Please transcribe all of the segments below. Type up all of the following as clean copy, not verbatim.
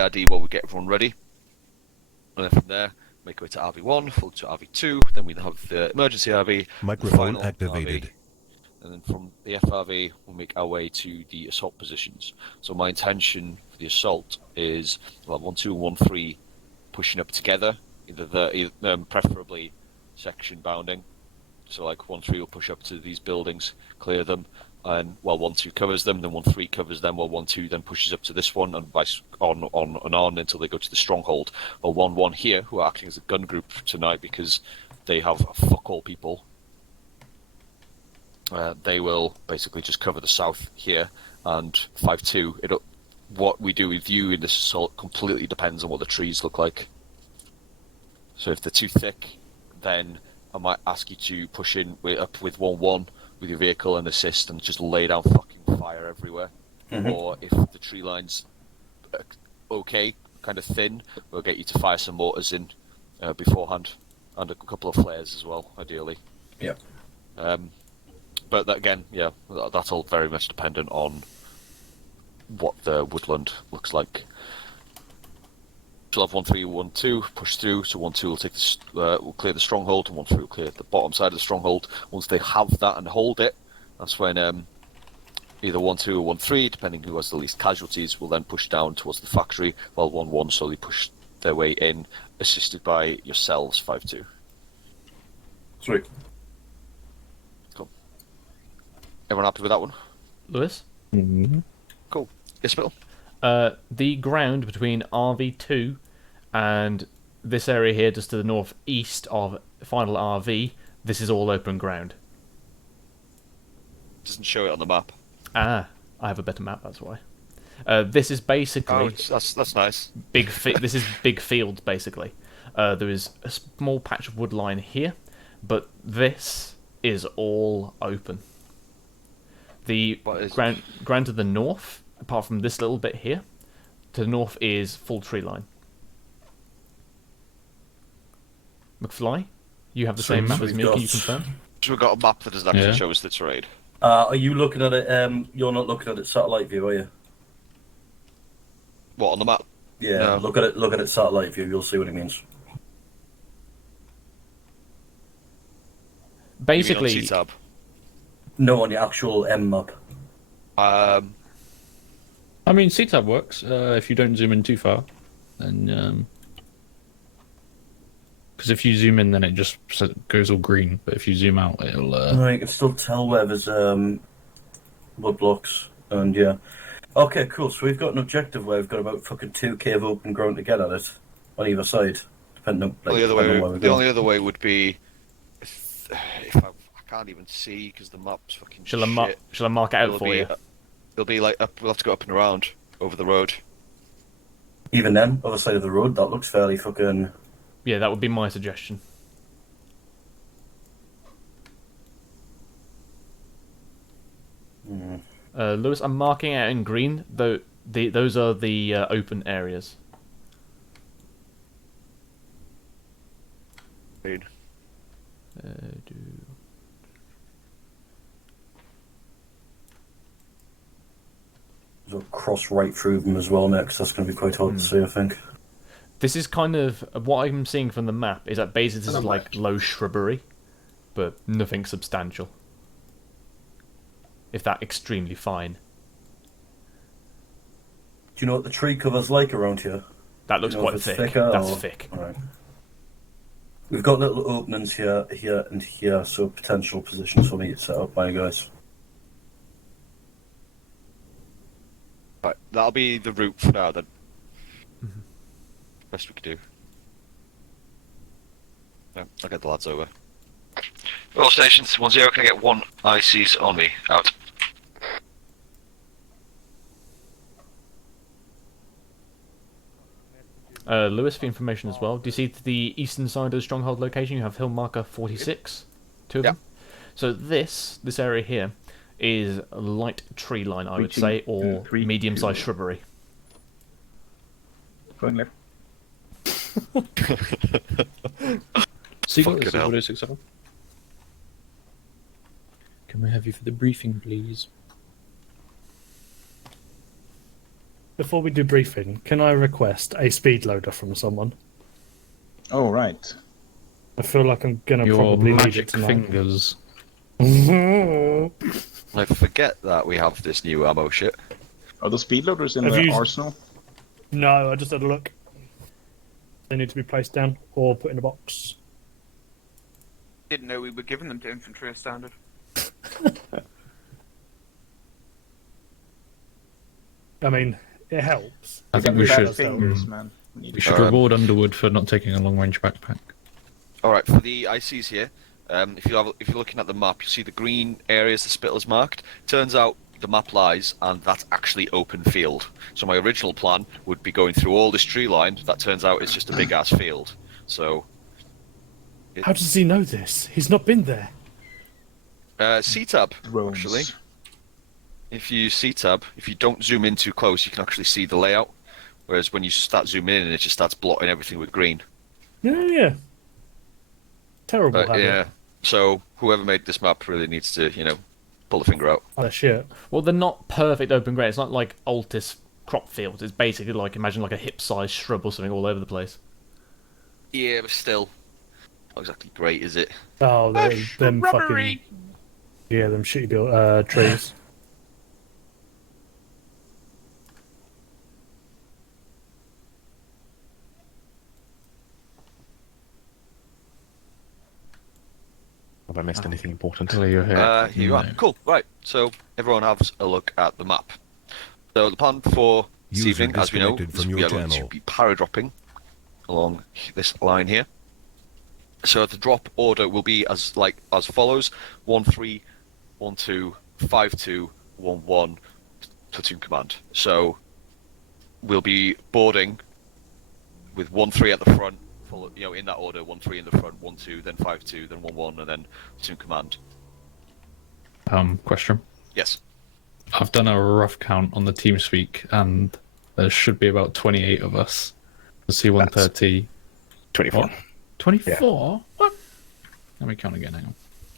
ARD while we get everyone ready. And then from there, make our way to RV1, followed to RV2, then we have the emergency RV, Microphone final activated. RV, and then from the FRV, we'll make our way to the assault positions. So my intention for the assault is, well, 1, 2, 1, 3 pushing up together, preferably section bounding. So like 1, 3 will push up to these buildings, clear them, and while 1, 2 covers them, then 1, 3 covers them, while 1, 2 then pushes up to this one, and on until they go to the stronghold. While 1, 1 here, who are acting as a gun group tonight because they have fuck all people, they will basically just cover the south here, and 5, 2, what we do with you in this assault completely depends on what the trees look like. So if they're too thick, then I might ask you to push in up with 1, 1 with your vehicle and assist and just lay down fucking fire everywhere. Or if the tree line's okay, kind of thin, we'll get you to fire some mortars in beforehand, and a couple of flares as well, ideally. Yeah. But that, again, yeah, that's all very much dependent on what the woodland looks like. So we'll have 1, 3, 1, 2 push through. So 1, 2 will take will clear the stronghold, and 1, 3 will clear the bottom side of the stronghold. Once they have that and hold it, that's when either 1, 2 or 1, 3, depending who has the least casualties, will then push down towards the factory, while 1, 1 slowly push their way in, assisted by yourselves, 5, 2. Sweet. Cool. Everyone happy with that one? Lewis? Mm-hmm. Cool. Yes, Bill? The ground between RV2 and this area here, just to the northeast of final RV, this is all open ground. Doesn't show it on the map. Ah, I have a better map, that's why. This is basically... that's nice. This is big fields, basically. There is a small patch of wood line here, but this is all open. The ground to the north, apart from this little bit here, to the north is full tree line. McFly, you have the same map as me, can you confirm? So we've got a map that doesn't actually show us the terrain. Are you looking at it, you're not looking at it satellite view, are you? What, on the map? Yeah, No. look at it satellite view, you'll see what it means. Basically... You mean on C-tab? No, on the actual M map. I mean, C-tab works if you don't zoom in too far. Then, because if you zoom in, then it just goes all green. But if you zoom out, it'll. No, you can still tell where there's wood blocks, and yeah. Okay, cool. So we've got an objective where we've got about fucking 2k of open ground to get at it on either side, depending on. Like, the only other way would be if I can't even see because the map's fucking Shall I mark it out for you? It'll be like up. We'll have to go up and around over the road. Even then, other side of the road, that looks fairly fucking. Yeah, that would be my suggestion. Lewis, I'm marking out in green, though those are the open areas. Green. Sort of cross right through them as well, mate, because that's going to be quite hard to see, I think. This is kind of what I'm seeing from the map. Is that basically this is like low shrubbery, but nothing substantial. If that extremely fine. Do you know what the tree cover's like around here? That looks quite thick. That's thick. Right. We've got little openings here, here, and here, so potential positions for me to set up by you guys. Right, that'll be the route for now then. Best we could do. Yeah, I'll get the lads over. All stations, 1-0, can I get 1 ICs on me? Out. Lewis, for information as well. Do you see to the eastern side of the stronghold location? You have hill marker 46. 2 of them. So this area here is a light tree line, I would say, or medium-sized shrubbery. Going left. Seagull, this is 4067. Can we have you for the briefing, please? before we do briefing, can I request a speed loader from someone? Oh, right. I feel like I'm gonna Your probably need it magic tonight. fingers. I forget that we have this new ammo shit. Are the speed loaders in Have the you- arsenal? No, I just had a look. They need to be placed down or put in a box. Didn't know we were giving them to infantry as standard. I mean, it helps. I think we Fat should. fingers, man. We should reward Underwood for not taking a long-range backpack. All right, for the ICs here, if you're looking at the map, you see the green areas the Spittle's marked. Turns out the map lies, and that's actually open field. So my original plan would be going through all this tree line. That turns out it's just a big ass field. So How does he know this? He's not been there. C-tab Drones. actually. If you C-tab, if you don't zoom in too close, you can actually see the layout. Whereas when you start zooming in, it just starts blotting everything with green. Yeah. Terrible habit. Yeah. So whoever made this map really needs to, pull the finger out. Oh, shit. Well, they're not perfect open grey. It's not like Altis crop fields. It's basically like, imagine like a hip-sized shrub or something all over the place. Yeah, but still, not exactly great, is it? Oh, them fucking... Rubbery. Yeah, them shitty built trees. Have I missed anything important? Clear your hair. Here you are. Cool. Right. So everyone has a look at the map. So the plan for this User evening, as we know, disconnected is from we your are going to channel. be paradropping along this line here. So the drop order will be as follows: 1-3, 1-2, 5-2, 1-1, platoon command. So we'll be boarding with 1-3 at the front, in that order: 1-3 in the front, 1-2, then 5-2, then 1-1, and then platoon command. Question. Yes. I've done a rough count on the TeamSpeak, and there should be about 28 of us. The C-130. 24. What? 24? What? Let me count again, hang on.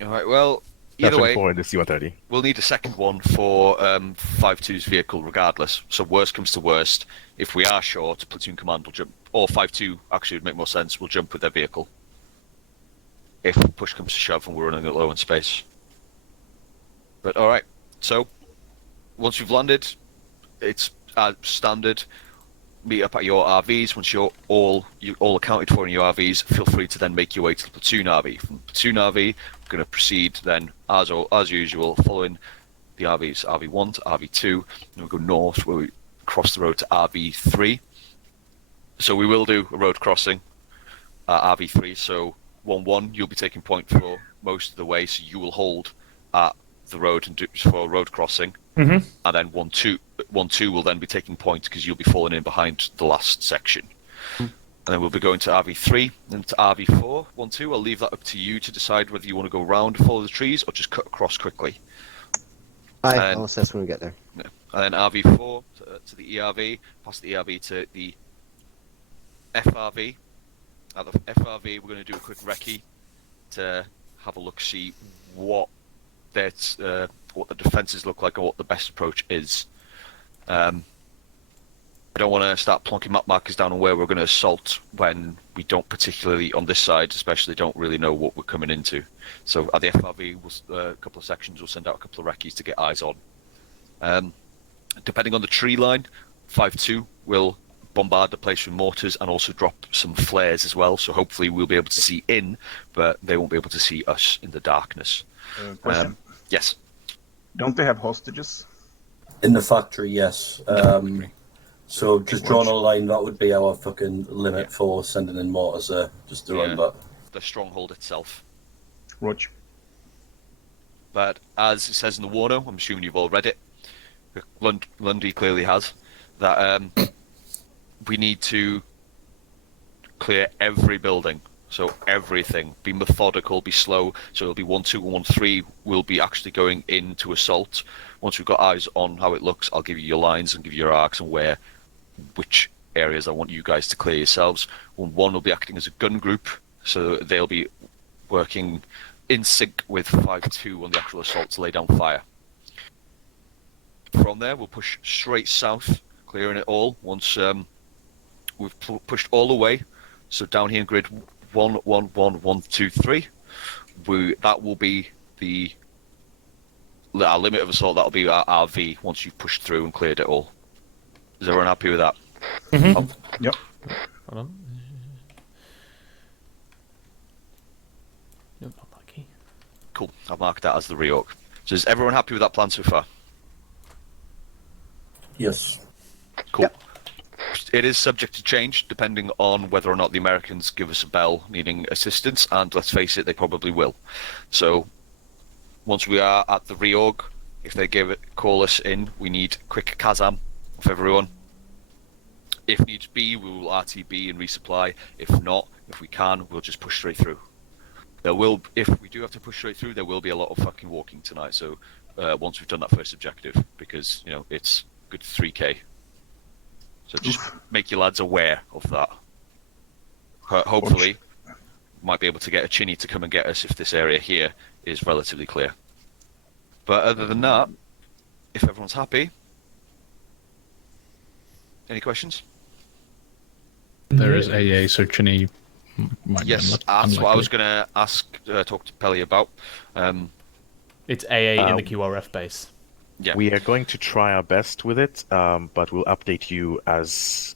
All right. Well, That's either way, 24 in the C-130. we'll need a second one for 5-2's vehicle regardless. So worst comes to worst, if we are short, platoon command will jump, or 5-2 actually would make more sense, we'll jump with their vehicle. If push comes to shove and we're running low in space. But alright, so once you've landed, it's standard. Meet up at your RVs. Once you're all accounted for in your RVs, feel free to then make your way to the platoon RV. From the platoon RV, we're going to proceed then, as usual, following the RVs, RV1 to RV2, and we'll go north where we cross the road to RV3. So we will do a road crossing at RV3, so 1-1, you'll be taking point for most of the way, so you will hold at the road and do for a road crossing. Mm-hmm. And then 1-2 will then be taking point because you'll be falling in behind the last section. And then we'll be going to RV3 and to RV4. 1-2, I'll leave that up to you to decide whether you want to go round and follow the trees or just cut across quickly. I'll assess when we get there. Yeah. And then RV4 to the ERV, past the ERV to the FRV. At the FRV, we're going to do a quick recce to have a look, see what the defences look like and what the best approach is. I don't want to start plonking map markers down on where we're going to assault when we don't particularly, on this side especially, don't really know what we're coming into. So at the FRV, a couple of sections, we'll send out a couple of recce's to get eyes on. Depending on the tree line, 5-2 will bombard the place with mortars and also drop some flares as well, so hopefully we'll be able to see in, but they won't be able to see us in the darkness. Question. Yes. Don't they have hostages? In the factory, yes. So just drawing a line, that would be our fucking limit for sending in mortars there, just to run back. The stronghold itself. Roger. But as it says in the Warno, I'm assuming you've all read it, Lundy clearly has, that we need to clear every building. So everything. Be methodical, be slow. So it'll be 1-2 and 1-3. We'll be actually going into assault. Once we've got eyes on how it looks, I'll give you your lines and give you your arcs and which areas I want you guys to clear yourselves. 1-1 will be acting as a gun group. So they'll be working in sync with 5-2 on the actual assault to lay down fire. From there, we'll push straight south, clearing it all once we've pushed all the way. So down here in grid 1, 1, 1, 1, 2, 3, that will be our limit of assault. That'll be our RV once you've pushed through and cleared it all. Is everyone happy with that? Yep. Hold on. Nope, not that key. Cool. I've marked that as the reorg. So is everyone happy with that plan so far? Yes. Cool. It is subject to change depending on whether or not the Americans give us a bell needing assistance, and let's face it, they probably will. So once we are at the reorg, if they call us in, we need quick Kazam of everyone. If needs be, we will RTB and resupply. If not, if we can, we'll just push straight through. If we do have to push straight through, there will be a lot of fucking walking tonight. So once we've done that first objective, because it's good 3k. So just make your lads aware of that. Hopefully, might be able to get a Chinny to come and get us if this area here is relatively clear. But other than that, if everyone's happy, any questions? There is AA, so Chinny might Yes, be that's what I was unlikely. going to talk to Pelly about. It's AA in the QRF base. Yeah. We are going to try our best with it, but we'll update you as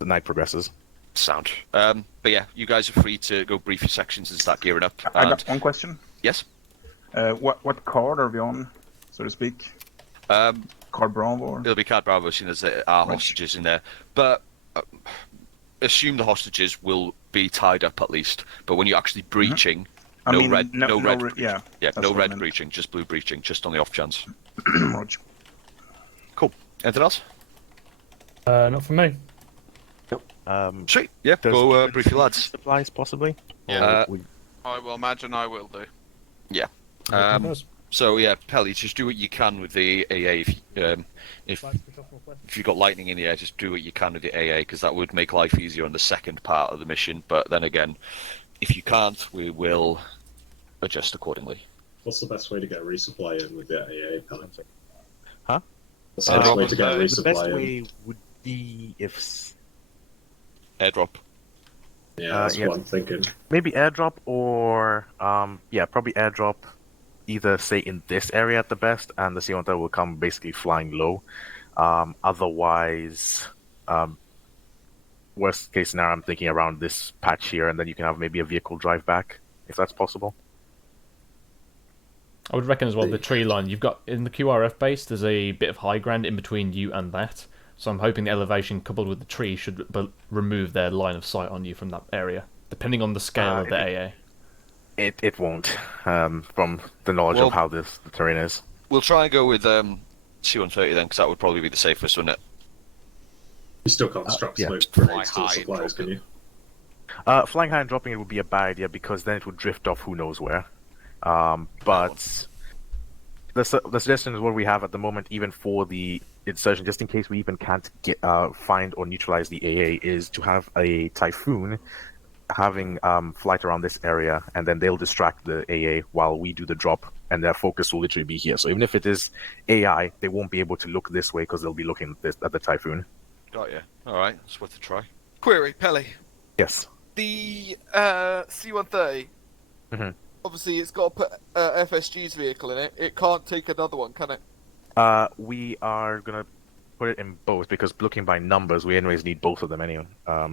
the night progresses. Sound. But yeah, you guys are free to go brief your sections and start gearing up. I And got one question. yes, What card are we on, so to speak? Card Bravo? Or? it'll be Card Bravo, seeing as there are Right. hostages in there. But assume the hostages will be tied up at least. But when you're actually breaching, I no mean, red, no- no no red. re- yeah, yeah, that's no what I red meant. breaching, just blue breaching, just on the off chance. Roger. Cool. Anything else? Not from me. Sweet. Yeah. Does Go Kevin brief your see lads. supplies possibly? Yeah. Or we- I will imagine I will do. So yeah, Pelly, just do what you can with the AA. If you've got lightning in the air, just do what you can with the AA, because that would make life easier on the second part of the mission. But then again, if you can't, we will adjust accordingly. What's the best way to get a resupply in with the AA pellet? Huh? What's the best way to get a the best resupply in? way would be if Airdrop. Yeah, that's yeah. what I'm thinking. maybe airdrop or probably airdrop. Either say in this area at the best, and the C-130 will come basically flying low. Otherwise, worst case scenario, I'm thinking around this patch here, and then you can have maybe a vehicle drive back, if that's possible. I would reckon as well the tree line you've got in the QRF base. There's a bit of high ground in between you and that, so I'm hoping the elevation coupled with the tree should remove their line of sight on you from that area, depending on the scale of the AA. It won't, from the knowledge Well- of how the terrain is. We'll try and go with C-130 then, because that would probably be the safest, wouldn't it? You still can't strap yeah. smoke grenades to Fly the high suppliers, and can you? Flying high and dropping it would be a bad idea because then it would drift off who knows where. But the suggestion is what we have at the moment, even for the insurgent, just in case we even can't get find or neutralize the AA, is to have a Typhoon having flight around this area, and then they'll distract the AA while we do the drop, and their focus will literally be here. So even if it is AI, they won't be able to look this way because they'll be looking at the Typhoon. Got you. All right, it's worth a try. Query, Pelly. Yes. The C-130, Mhm. obviously it's got to put FSG's vehicle in it. It can't take another one, can it? We are gonna put it in both because looking by numbers, we anyways need both of them anyway.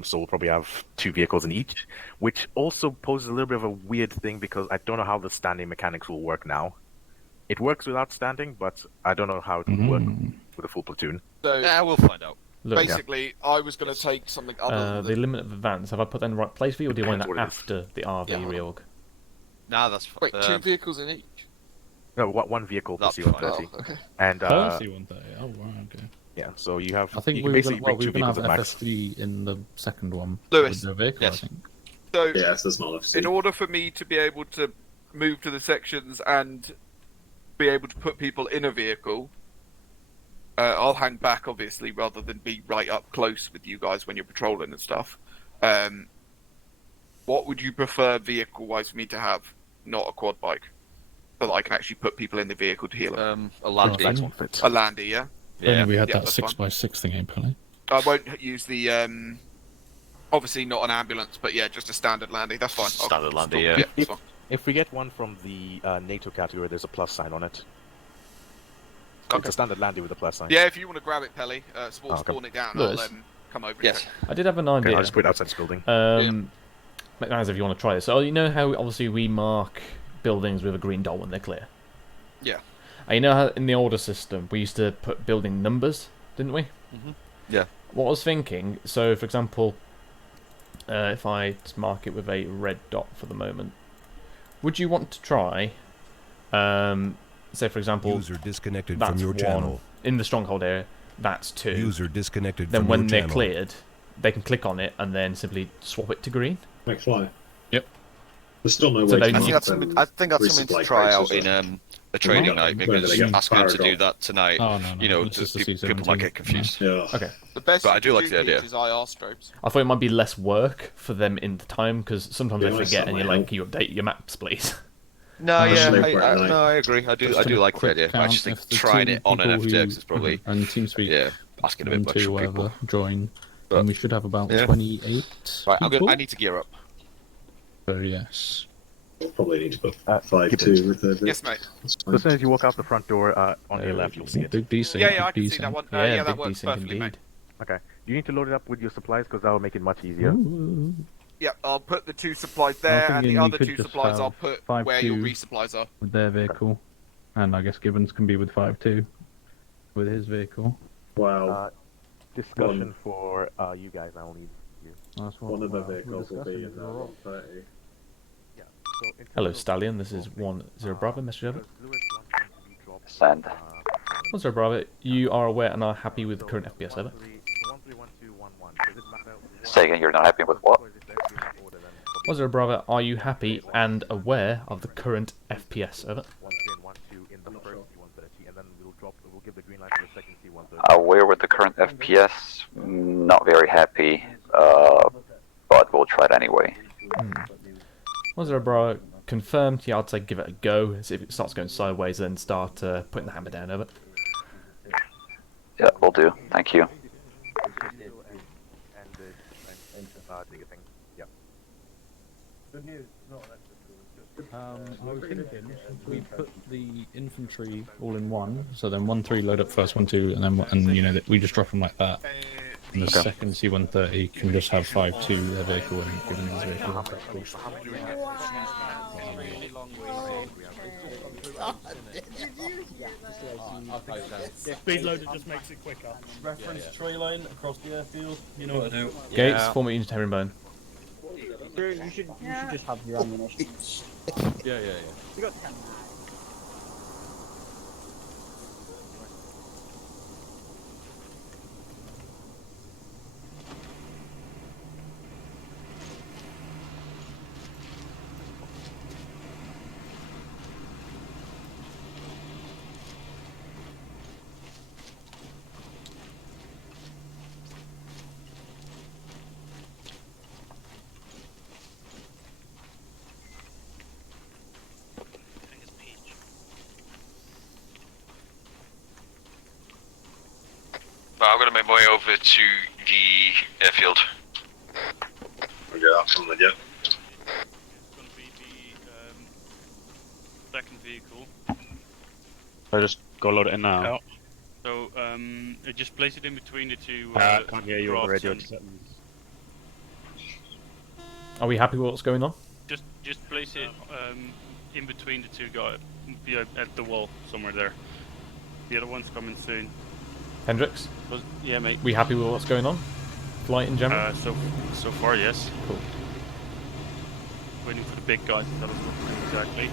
So we'll probably have 2 vehicles in each, which also poses a little bit of a weird thing because I don't know how the standing mechanics will work now. It works without standing, but I don't know how it would work with a full platoon. So Yeah, we'll find out. Look, basically, I was going to take something other the than limit of advance. Have I put that in the right place for you, or do you want that Depends what it is. after the RV Yeah, hold on. reorg? Nah, that's fine. Wait, 2 vehicles in each? No, one vehicle per That's C-130. Oh, okay. And C-130. Oh, wow, okay. yeah, so you have. I think you we can were basically gonna, bring we 2 were going to vehicles have at max. FSD in the second one. Lewis. With the vehicle, Yes. I think. So, Yes, there's not enough. in order for me to be able to move to the sections and be able to put people in a vehicle, I'll hang back, obviously, rather than be right up close with you guys when you're patrolling and stuff. What would you prefer vehicle-wise for me to have? Not a quad bike. So that I can actually put people in the vehicle to heal them. A Landy. That won't fit. A Landy, yeah? Yeah. Only we had that that's 6x6 thing, apparently. I won't use the obviously not an ambulance, but yeah, just a standard landy. That's fine. Standard I'll landy, store- yeah. that's fine. If we get one from the NATO category, there's a plus sign on it. Okay. It's a standard landy with a plus sign. Yeah, if you want to grab it, Pelly, okay. spawn it down. Lewis? I'll come over. And Yes. check. I did have an Okay, idea. I'll just put it outside this building. Guys, if you want to try this. So you know how obviously we mark buildings with a green dot when they're clear? Yeah. And you know how in the older system we used to put building numbers, didn't we? Yeah. What I was thinking, so for example, if I just mark it with a red dot for the moment, would you want to try, say for example, User disconnected that's from your one channel. in the stronghold area, that's two. User disconnected Then from when your they're channel. cleared, they can click on it and then simply swap it to green. McFly. Yep. There's still no So way they- to I think mark that's something to resupply try crates, out is there? in a training night. Maybe Whether they get ask them to fired do off. that tonight. Oh, no, no. You know, it's just the people C17. might get confused. Yeah. Okay. The best But I you do can like the idea. Is IR strobes. I thought it might be less work for them in the time because sometimes Be they honest, forget that and you're might like, can you update your maps, please? No, yeah, Actually, quite nice. no, I agree. I Just do a like the quick idea. I just count, think if the trying two it on an people who- FTX is probably and TeamSpeak asking a bit and much two from whatever people. join, But- and we should have about Yeah. 28 Right, people. I need to gear up. So yes. We'll probably need to put keep 5-2 with the. Yes, mate. That's So fine. as soon as you walk out the front door on your left, you'll see it. Big desync. Yeah, I big can see that desync. one. Yeah, Yeah, that big works desync perfectly, indeed. mate. Okay. You need to load it up with your supplies because that will make it much easier. Ooh. Yeah, I'll put the 2 supplies there, and thinking the you other could 2 just supplies I'll have put 5, where your 2. resupplies are. With their vehicle, and I guess Gibbons can be with 5-2 with his vehicle. Wow. Discussion for you guys. I will need you. That's what One of the we're vehicles will be in discussing. that 130. So in Hello, terms of- Stallion. This is 10 Bravo. Message over. because Lewis wants them to be dropped, Send. 10 Bravo. You are aware and are happy with the current FPS over. 131211. Does it matter what- Say again, you're not happy with what? Or is it best in that order then? 10 Bravo. Are you happy and aware of the current FPS over? 13 and 12 in the first C-130, and then we'll give the green light for the second C-130. Aware with the current FPS, not very happy, but we'll try it anyway. 10 Bravo. Confirmed. Yeah, I'd say give it a go. See if it starts going sideways, then start putting the hammer down over. Yeah, we'll do. Thank you. And the digger thing. Yeah. Good news. No, that's I was thinking we put the infantry all in one, so then 1-3 load up first, 1-2, and then you know that we just drop them like that. And the second C-130 can just have 5-2 their vehicle and give them his vehicle. Speed loader just makes it quicker. Reference tree line across the airfield. You know what to do. Gates, form unit herringbone. You should just have your ammunition. Yeah. You got I'm going to make my way over to the airfield. Okay, that's on the jet. It's going to be the second vehicle. I just go load it in now. So just place it in between the two. I can't hear you on the radio. Are we happy with what's going on? Just place it in between the two guys. Yeah, at the wall somewhere there. The other one's coming soon. Hendrix? Yeah, mate. We happy with what's going on? Flight in general? So far, yes. Cool. Waiting for the big guys to tell us what to do exactly.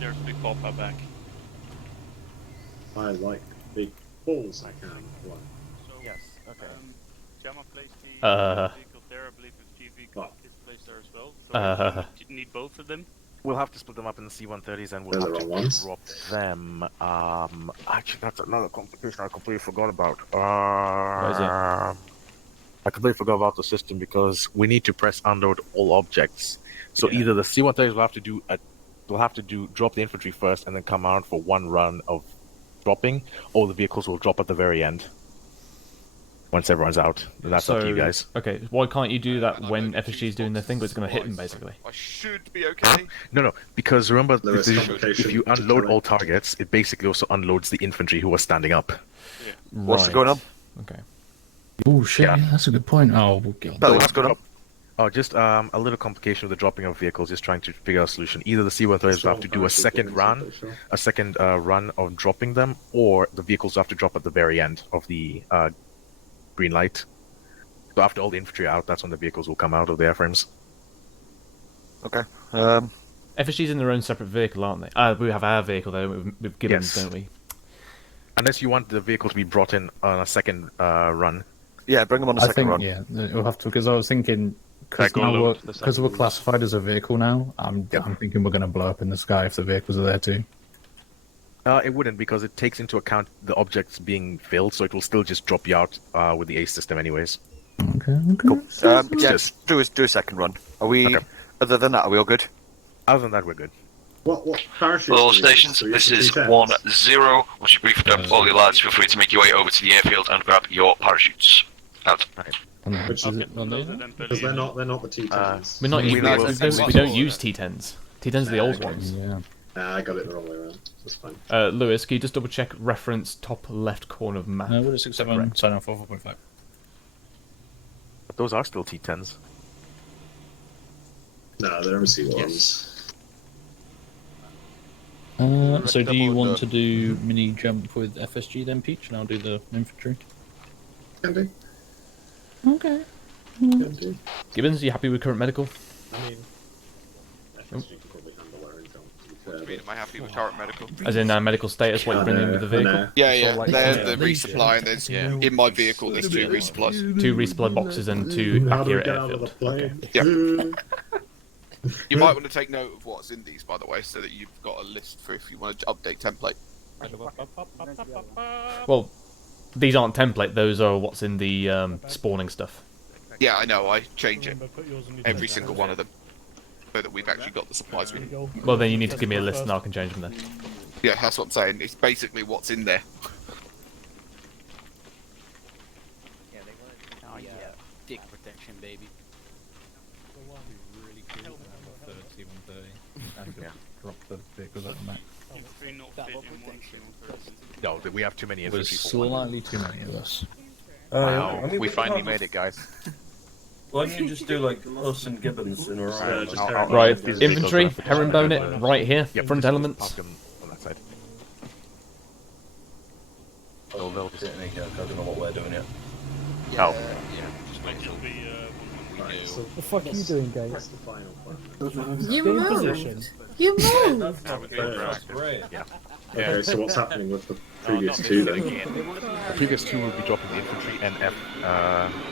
There's Big Papa back. I like big balls I can fly. So, yes, okay. Jamma placed the vehicle there. I believe the GV is placed there as well. So you need both of them. We'll have to split them up in the C-130s and we'll They're have the to wrong ones. drop them. Actually, that's another complication I completely forgot about. What is it? I completely forgot about the system because we need to press unload all objects So either the C-130s will have to drop the infantry first and then come out for one run of dropping, or the vehicles will drop at the very end once everyone's out. That's up to you guys. Okay, why can't you do that when FSG is doing their thing, but it's going to hit them, basically? I should be okay. No, because remember, if you complication unload all targets, it basically also unloads the infantry who are standing up. Yeah. What's going on? Okay. Oh shit, yeah, that's a good point. Oh, we'll get on Belly, that. what's going on? Oh, just a little complication with the dropping of vehicles. Just trying to figure out a solution. Either the C-130s will have to do a second run of dropping them, or the vehicles will have to drop at the very end of the green light. So after all the infantry are out, that's when the vehicles will come out of the airframes. Okay. FSG's in their own separate vehicle, aren't they? We have our vehicle though with Gibbons, Yes. don't we? Unless you want the vehicle to be brought in on a second run. Yeah, bring them on a second run. Yeah, we'll have to, because I was thinking, because we're classified as a vehicle now, I'm thinking we're going to blow up in the sky if the vehicles are there too. It wouldn't, because it takes into account the objects being filled, so it will still just drop you out with the ACE system anyways. Okay. Cool. Do a second run. Are we? Okay. Other than that, are we all good? Other than that, we're good. What parachutes? For all do you stations, use? this Do you is use T10s? 1-0. Once you've briefed up all your lads, feel free to make your way over to the airfield and grab your parachutes. Out. Which is it? Because they're not the T10s. We're not. We don't use T10s. T10s are the old ones. Yeah. Nah, I got it the wrong way around. That's fine. Lewis, can you just double check reference top left corner of map? What is 6-7? Sign off 4.5. But those are still T10s. No, they're MC1s. So do you want to do mini jump with FSG then, Peach, and I'll do the infantry? Can do. Okay. Can do. Gibbons, are you happy with current medical? I mean, FSG can probably handle our income. What do you mean, am I happy with current medical? As in medical status, what you bring in with the vehicle? Yeah. There's the resupply, and there's in my vehicle. There's 2 resupplies. 2 resupply boxes and 2 back here at airfield. Okay. Yep. You might want to take note of what's in these, by the way, so that you've got a list for if you want to update template. Well, these aren't template; those are what's in the spawning stuff. Yeah, I know. I change it every single one of them, so that we've actually got the supplies we need. Well, then you need to give me a list, and I can change them then. Yeah, that's what I'm saying. It's basically what's in there. Oh yeah, dick protection, baby. Drop the vehicles at the max. No, we have too many There's infantry for one. slightly too many of us. I mean, we could finally have- made it, guys. Why don't you just do like us and Gibbons in a row? Right, infantry, herringbone it right here, front elements. On that side. Oh, they'll just hit me again. I don't know what we're doing yet. Oh. The fuck are you doing, guys? That's the final plan. You moved. You moved. That's great. Yeah. Okay, so what's happening with the previous 2 then? The previous 2 will be dropping the infantry and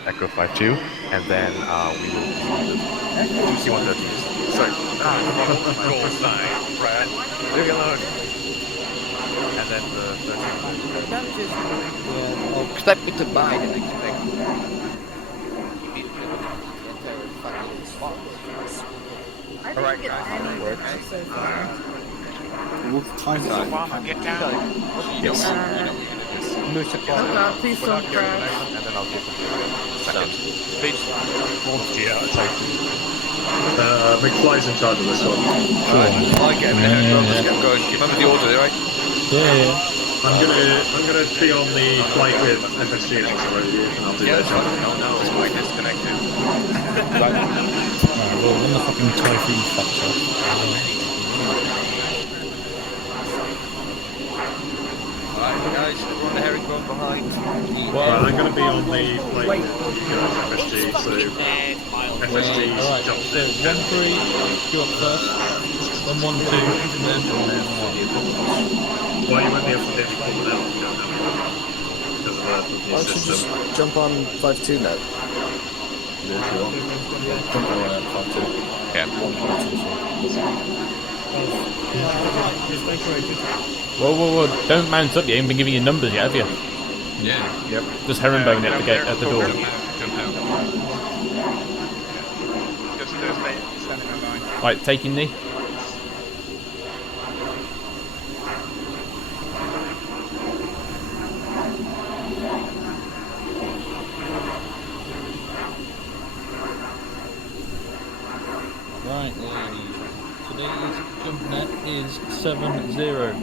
Echo 5-2, and then we will do C-130s. Sorry. Leave me alone. And then the 13. Step me to buy the next thing. Alright, guys. So far. Get down. Yes. Oh god, please don't crash. And then I'll give McFly's in charge of this one. I get it. Let's get going. You remember the order, right? Yeah. I'm gonna be on the flight with FSG and I'll do their job. No, it's quite disconnected. Alright, well, when the fucking Typhoon fucks off. Alright, guys, we're on the herringbone behind. Well, I'm gonna be on the flight with you guys, FSG, so FSG Alright, jump so in. 1-3, you up first. 1-1-2, and then 1. Well, you won't be able to hit me from without, you don't know, because of the new system. Just jump on 5-2 now. Yeah, if you want. Jump on 5-2. Yeah. Whoa! Don't mount up yet. You haven't been giving you numbers yet, have you? Yeah. Yep. Just herringbone at the gate at the door. Jump out. Just stay standing in line. Right, taking knee. Right, today's jump net is 70. 70.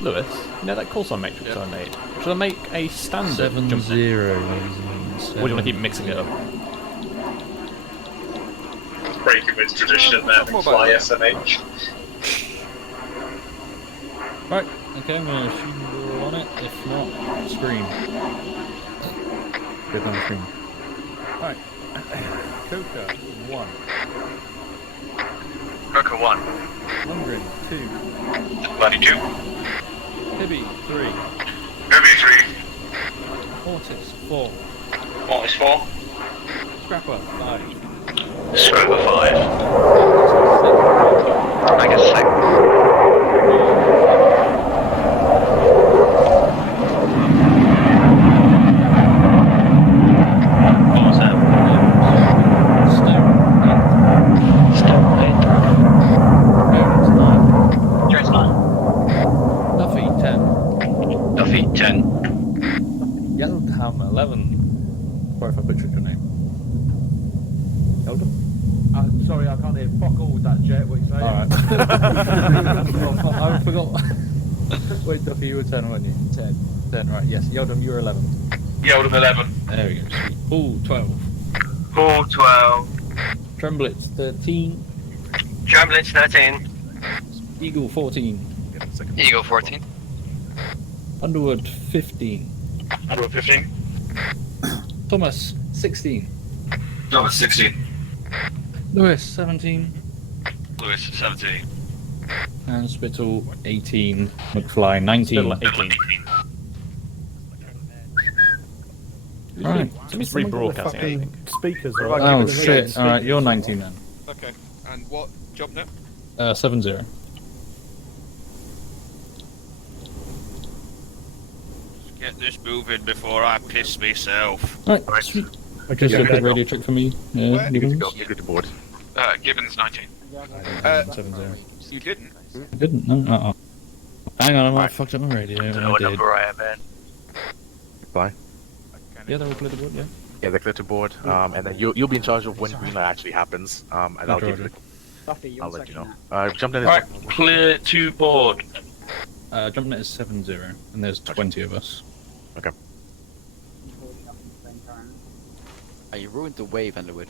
Lewis, you know that call sign matrix I made? Should I make a standard 7 jump net? 0. Or do you want to keep mixing it up? Breaking with tradition there and fly SMH. Right, okay, I'm going to assume we're on it. If not, scream. Get on the screen. Right. Coca 1. Coca 1. Lundgren 2. Bloody 2. Hibby 3. Heavy 3. Mortis 4. Mortis 4. Scrapper 5. Scrapper 5. I guess 6. What was that? Stone 8. Jones 9. Duffy 10. Duffy 10. Yeldham 11. Sorry if I butchered your name. Yeldham? Sorry, I can't hear fuck all with that jet. What you saying? Alright. I forgot. Wait, Duffy, you were 10, weren't you? 10. 10, right, yes. Yeldham, you were 11. Yeldham 11. There we go. Sweet. Pool 12. Pool 12. Tremblitz 13. Tremblitz 13. Eagle 14. Eagle 14. Underwood 15. Underwood 15. Thomas 16. Thomas 16. Lewis 17. Lewis 17. And Spittle 18. McFly 19. Spittle 18. Right. It's rebroadcasting, I think. Speakers. Oh shit, alright, you're 19 then. Okay. And what jump net? 7-0. Get this moving before I piss myself. Right, sweet. Okay, so good radio trick for me. You Gibbons. get to go. You get to board. Gibbons 19. 7-0. You didn't. I didn't, no. Hang on, I fucked up my radio. I don't know what number I am in. Bye. Yeah, they're all clear the board, yeah. Yeah, they're clear to board. And then you'll be in charge of when green light actually happens. And I'll give you. I'll let you know. Jump net is Right, clear to board. Jump net is 7-0, and there's 20 of us. Okay. Oh, you ruined the wave, Underwood.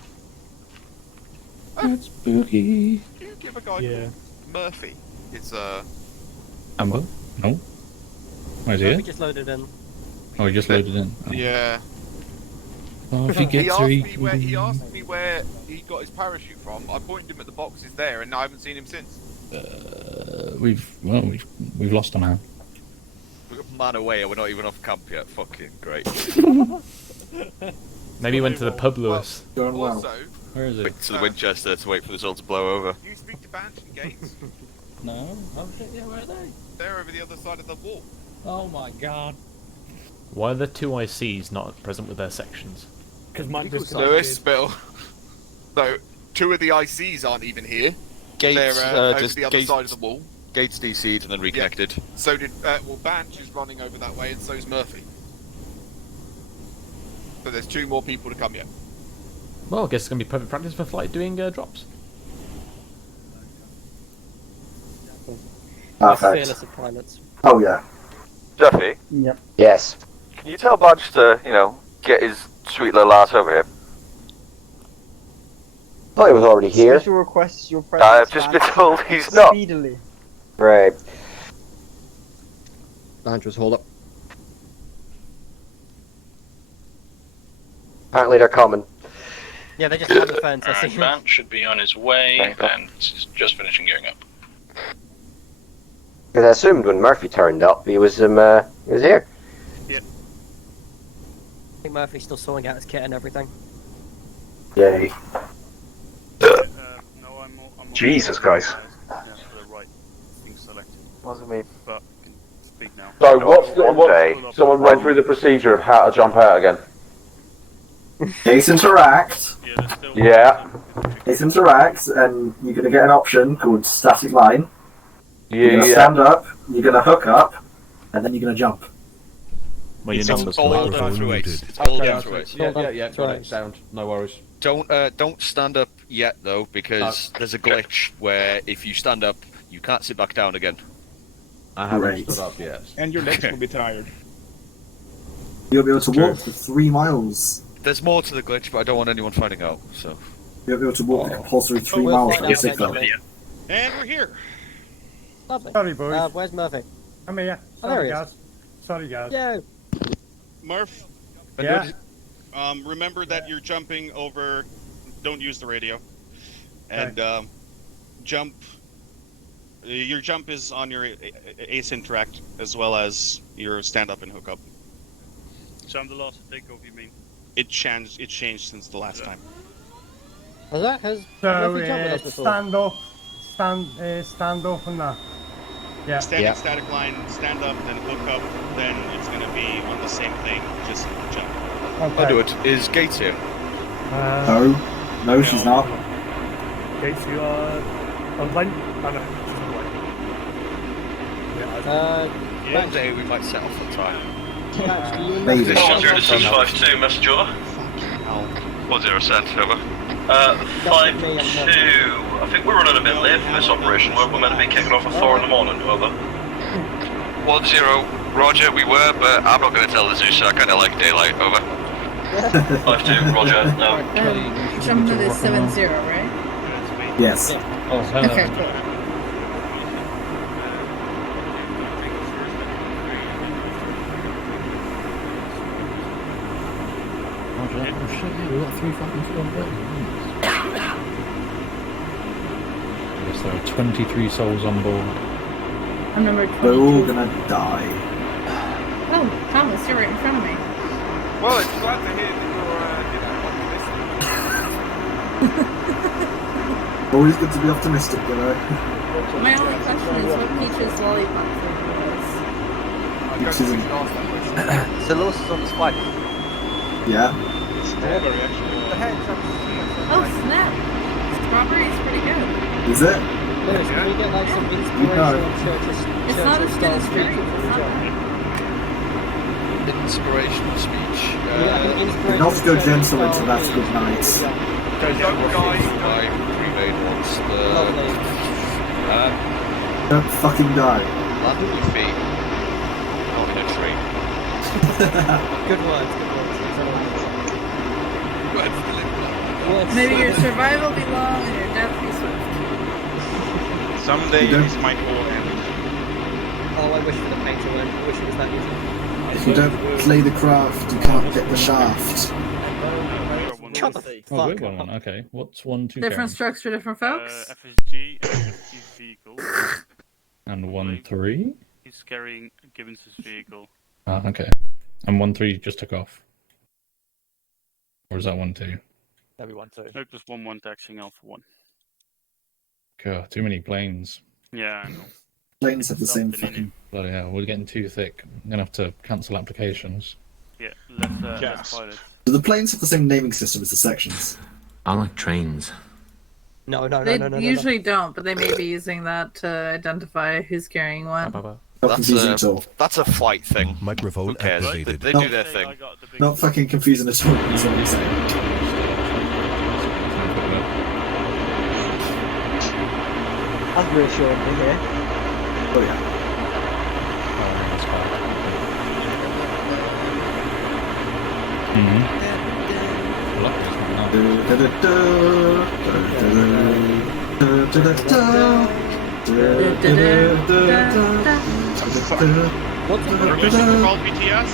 That's spooky. Do you give a guy called Murphy his Amber? No. Where's he We at? just loaded in. Oh, he just loaded in. Oh. Yeah. Oh, if he gets asked here, me where he got his parachute from. I pointed him at the boxes there, and I haven't seen him since. we've lost a man. We got a man away and we're not even off camp yet. Fucking great. Maybe he went to the pub, Lewis. Also, Where is it? Went to the Winchester to wait for the zone to blow over. you speak to Banch and Gates. No. Oh shit, yeah, where are they? They're over the other side of the wall. Oh my god. Why are the two ICs not present with their sections? Because Mike just Lewis, Bill. So, 2 of the ICs aren't even here. Gates, They're over just the other Gates, side of the wall. Gates DC'd and then reconnected. Yeah. So did Banch is running over that way, and so's Murphy. So there's 2 more people to come yet. Well, I guess it's going to be perfect practice for flight doing drops. Fearless of pilots. Oh yeah. Duffy? Yep. Yes. Can you tell Budge to, get his sweet little ass over here? Oh, he was already here. Special requests your I've presence. just been told he's not. Speedily. Right. Andrews, hold up. Apparently they're coming. Yeah, they just had the fence. I see. Van should be on his way, and he's just finishing gearing up. Because I assumed when Murphy turned up, he was here. Yep. I think Murphy's still sorting out his kit and everything. Yay. No, I'm Jesus, guys. Yeah, the right thing selected. Wasn't me. But you can speak now. So someone run through the procedure of how to jump out again. Case interact. Yeah. Case interact, and you're going to get an option called static line. You're going to Yeah. stand up, you're going to hook up, and then you're going to jump. Well, your It's numbers all correct. done through Ace. It's all Okay, done through Ace. yeah, got it. Sound. No worries. Don't stand up yet though, because there's a glitch where if you stand up, you can't sit back down again. I haven't Great. stood up yet. And your legs will be tired. You'll be able to True. walk for 3 miles. There's more to the glitch, but I don't want anyone finding out. So You'll be able to walk a compulsory 3 We'll miles find from out Sick Club. eventually. And we're here. Lovely. Sorry, boys. Where's Murphy? I'm here. Oh, there he Sorry, is. guys. Sorry, guys. Yo. Murph, Yeah. remember that you're jumping over. Don't use the radio. And jump. Your jump is on your Ace Interact as well as your stand up and hook up. So I'm the last to take off, you mean? It changed since the last time. Has So, Murphy jumped with us before? stand up and that. Yeah. Stand static line, stand up, then hook up, then it's gonna be on the same thing, just jump. Okay. I'll do it. Is Gates here? No, she's not. Gates, you are on plane? Oh, no. One day we might set off on time. Maybe. Position 0652, message over. 10 cent, over. 52, I think we're running a bit late for this operation. We're meant to be kicking off at 4 in the morning, over. 10, roger, we were, but I'm not going to tell the Zeus, I kind of like daylight, over. 52, roger, no. Jumping is 70, right? Yes. Oh, hello. Okay, cool. Roger. Oh shit, yeah, we got 3 fucking people on board. Yes, there are 23 souls on board. I'm number 22. We're all gonna die. Oh, Thomas, you're right in front of me. Well, it's glad to hear that you're Always good to be optimistic, you know. My only question is what Peach's lollipop flavor was. Which isn't. So Lewis is on the spike. Yeah. strawberry, actually. Oh, snap. Strawberry is pretty good. Is it? Lewis, can we get like some inspirational It's not as good as drink. Inspirational speech. Not go gentle into that good night. Don't fucking die. Land on your feet. Not in a tree. Good words, Maybe your survival be long and your death be swift. Someday this might all end. Oh, I wish for the painter one. I wish it was that easy. If you don't play the craft, you can't get the shaft. Shut the Oh, fuck we're going on. Okay, what's 1, 2, Different strokes for different folks. FSG, his vehicle. and 1, 3. He's carrying Gibbons' vehicle. Ah, okay. And 1, 3 just took off. Or is that 1, 2? That'd be 1, 2. No, just 1-1 taxing Alpha 1. God, too many planes. Yeah, I know. Planes have the same fucking. Bloody hell, we're getting too thick. I'm gonna have to cancel applications. Yeah, let's pilot. Do the planes have the same naming system as the sections? I like trains. No. They usually don't, but they may be using that to identify who's carrying what. That's a flight thing. Microphone Who cares? activated. They do their thing. Not fucking confusing at all, is what I'm saying. That's reassuring to hear. Oh yeah. Permission to call BTS?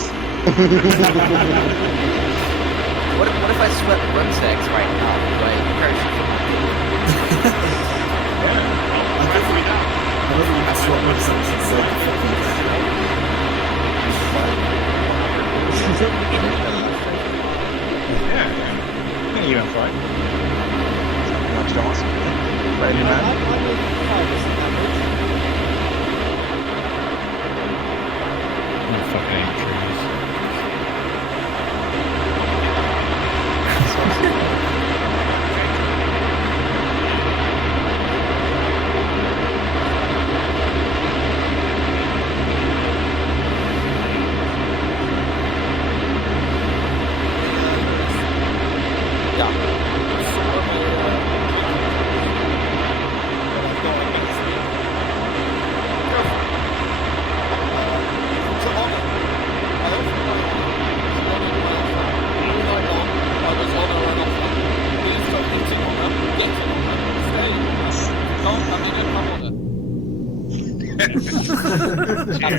What if I sweat run sex right now? Like, Yeah, you don't fly. Much to ask. Right,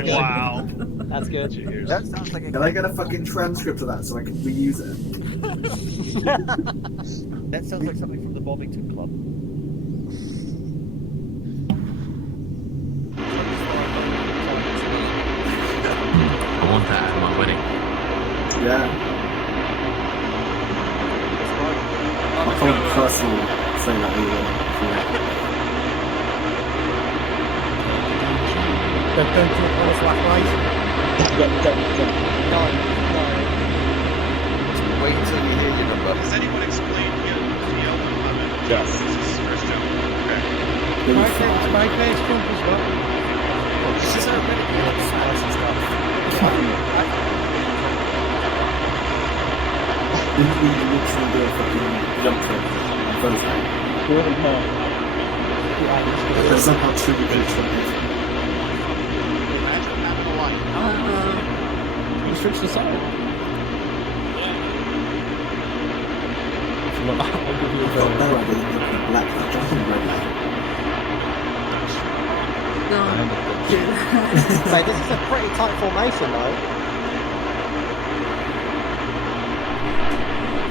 Wow. That's good. Cheers. That sounds like a Can I get a fucking transcript of that so I can reuse it? That sounds like something from the Bobington Club. I want that at my wedding. Yeah. I can't personally say that either. Don't talk on us like right. No. Wait until you hear your number. Has anyone explained yet the Elven limit? Yes. This is his first jump. Okay. My place jump as well. This is how many Didn't we literally do a fucking jump trip on Thursday? There's somehow two good trips. You switch the side. If you want, I'll give you a Got better idea than looking at black, that jump on red light. Don't do that. So this is a pretty tight formation though.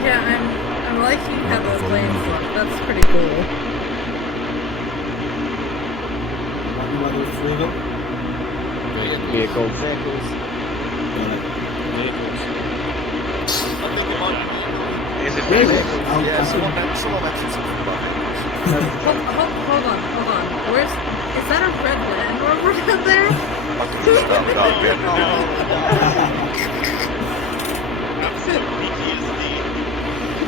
Yeah, I'm liking how the planes look. That's pretty cool. Might be rather three of them. Vehicles. Yeah. I think it might be. Is it Really? vehicles? Yeah, someone mentioned something about vehicles. Hold on. Is that a red Land Rover out there? I think it's that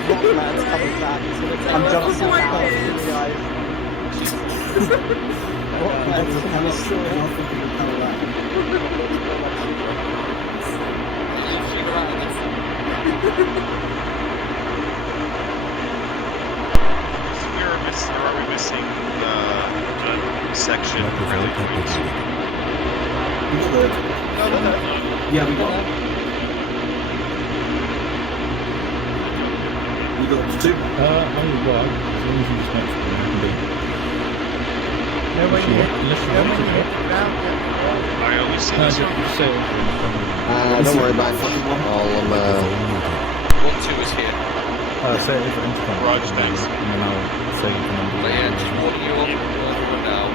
Rockman's coming back. I'm jumping That's what out. it is. Rockman's coming straight. Are we missing the section really close? Yeah, we got it. We got two. Only one, as long as you just make sure you can be. When you hit the ground, I only see No, this just one. say it. Don't worry about it. I'll 1-2 is here. Say it for intercom. Roger, thanks. And then I'll say the number. But yeah, just warning you all everyone now,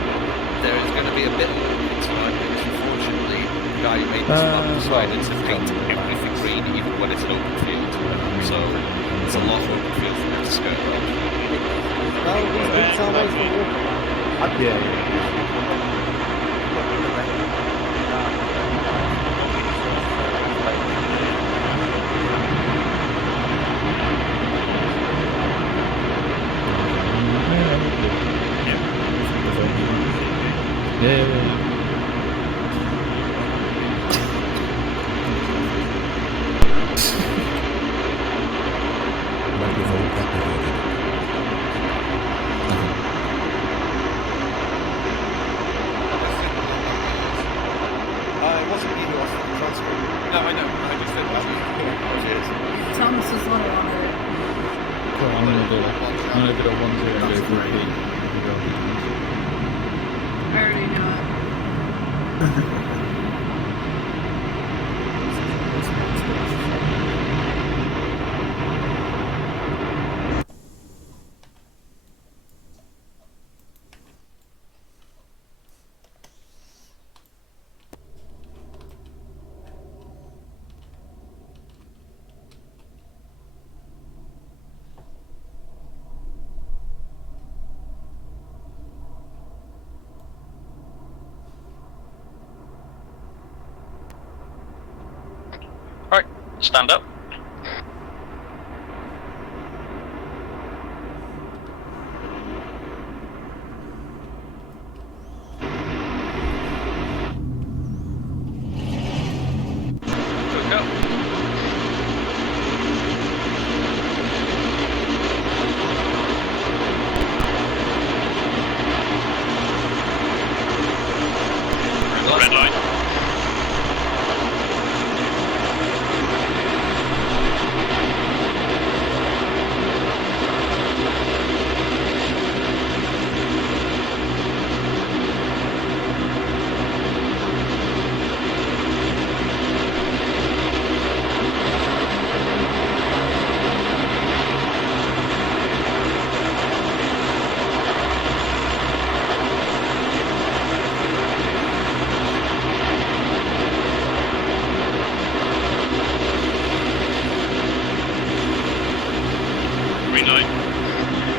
there is going to be a bit of movement tonight because unfortunately the guy who made this map decided to paint everything green even when it's an open field. So there's a lot of open field for them to skirt around. No, it's our way for walking. Yeah. Yeah. It wasn't you who asked for the transcript. No, I know. I just said that. Thomas is not on it. Cool, I'm gonna do it. I'm gonna do a 1-0 That's great. I already know it. Right, stand up. Good go. Red light.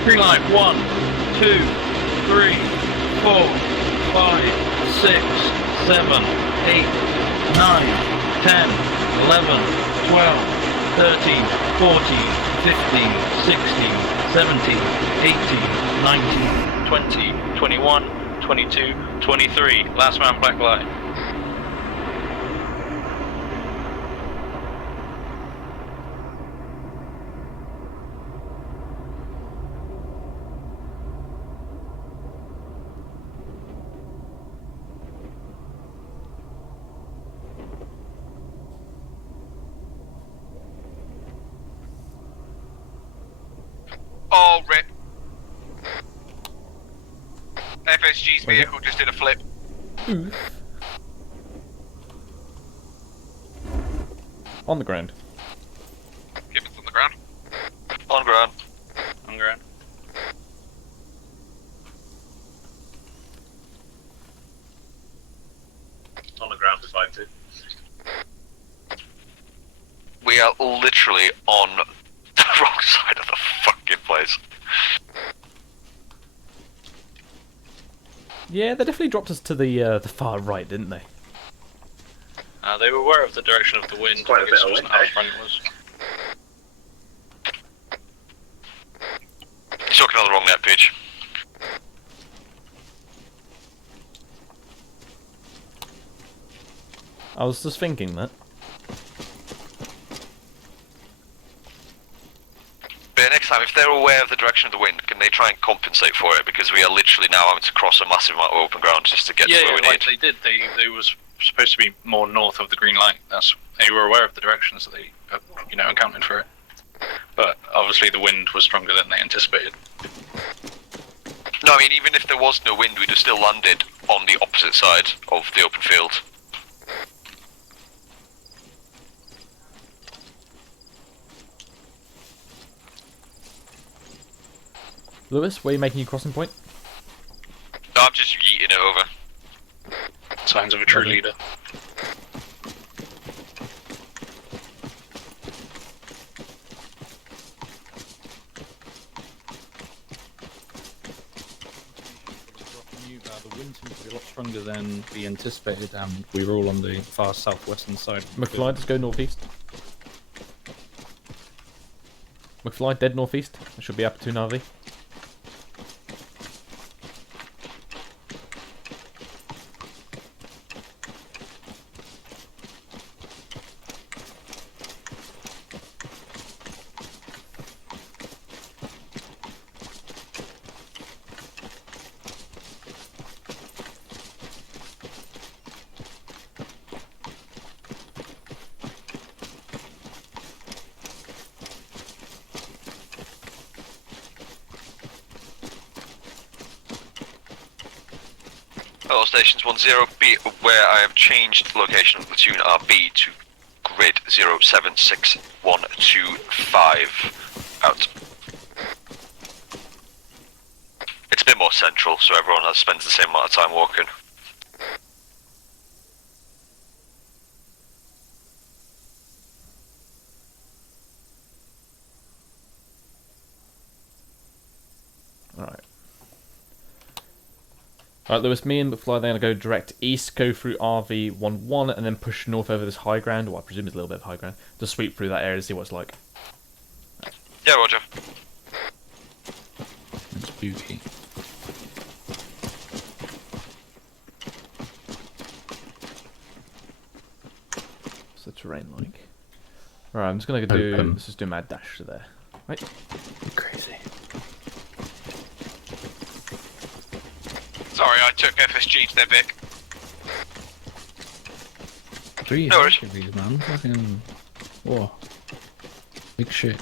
Green light. 1, 2, 3, 4, 5, 6, 7, 8, 9, 10, 11, 12, 13, 14, 15, 16, 17, 18, 19, 20, 21, 22, 23. Last man, black light. Oh, rip. FSG's vehicle just did a flip. On the ground. Gibbons on the ground. On ground. On ground. On the ground, if I do. We are literally on the wrong side of the fucking place. Yeah, they definitely dropped us to the far right, didn't they? They were aware of the direction of the wind. Quite a bit of wasn't wind, how eh? strong it was. You're talking on the wrong net page. I was just thinking that. But next time, if they're aware of the direction of the wind, can they try and compensate for it? Because we are literally now having to cross a massive amount of open ground just to get to where we like need. they did. They was supposed to be more north of the green light. They were aware of the direction, so they, accounted for it. But obviously, the wind was stronger than they anticipated. No, I mean, even if there was no wind, we'd have still landed on the opposite side of the open field. Lewis, where are you making your crossing point? No, I'm just yeeting it over. Signs of a true leader. The wind seems to be a lot stronger than we anticipated, and we were all on the far southwestern side. McFly, just go northeast. McFly, dead northeast. It should be up to Navi. Hello, stations 10, be aware I have changed the location of platoon RB to grid 076125. Out. It's a bit more central, so everyone spends the same amount of time walking. Alright, Lewis, me and McFly, they're going to go direct east, go through RV11, and then push north over this high ground, or I presume it's a little bit of high ground, to sweep through that area to see what it's like. Yeah, roger. It's spooky. What's the terrain like? Alright, I'm just going to do, let's just do a mad dash to there. Right? Crazy. Sorry, I took FSG to their Vic. 3 No worries. Hercules, man. Fucking... Whoa. Big shit.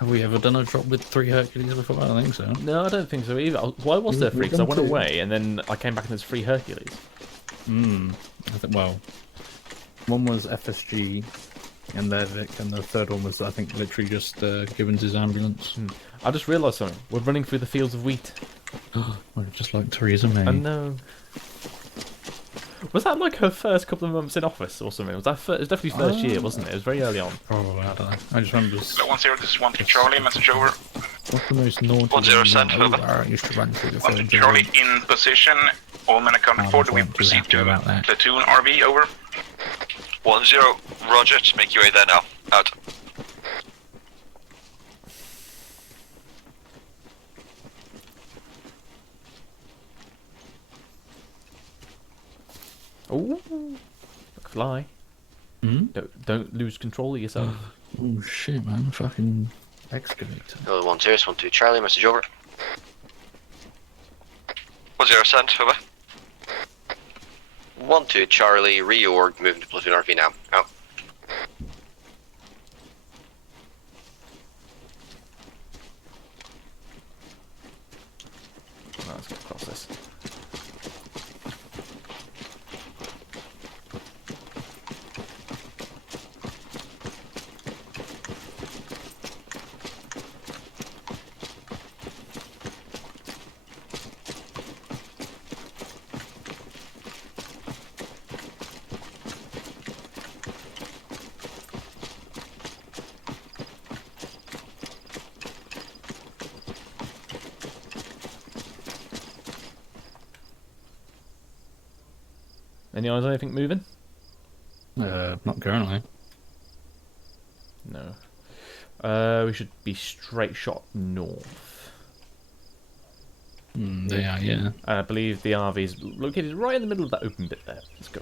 Have we ever done a drop with 3 Hercules before? I don't think so. No, I don't think so either. Why was there 3? Because I went done 2. away, and then I came back and there's 3 Hercules. I think, well, one was FSG and their Vic, and the third one was, I think, literally just Gibbons' ambulance. I just realised something. We're running through the fields of wheat. We're just like Theresa May. I know. Was that like her first couple of months in office or something? Was that it was definitely first year, wasn't it? It was very early on. Probably, I don't know. I just remember. Hello, 1-0, this is 1-2 Charlie, message over. What's the most naughty 1-0, send over. I used to run through the 1-2 Charlie in position. All men accounted for. Do we proceed to platoon RV? Over. 1-0, Roger. Just make your way there now. Out. Ooh, fly. Don't lose control of yourself. Oh shit, man! Fucking excavator. Hello, 1-0, 1-2 Charlie, message over. 1-0, send over. 1-2 Charlie, reorg, moving to platoon RV now. Out. Let's get across this. Any eyes on anything moving? Not currently. No. We should be straight shot north. They are, yeah. And I believe the RV is located right in the middle of that open bit there. Let's go.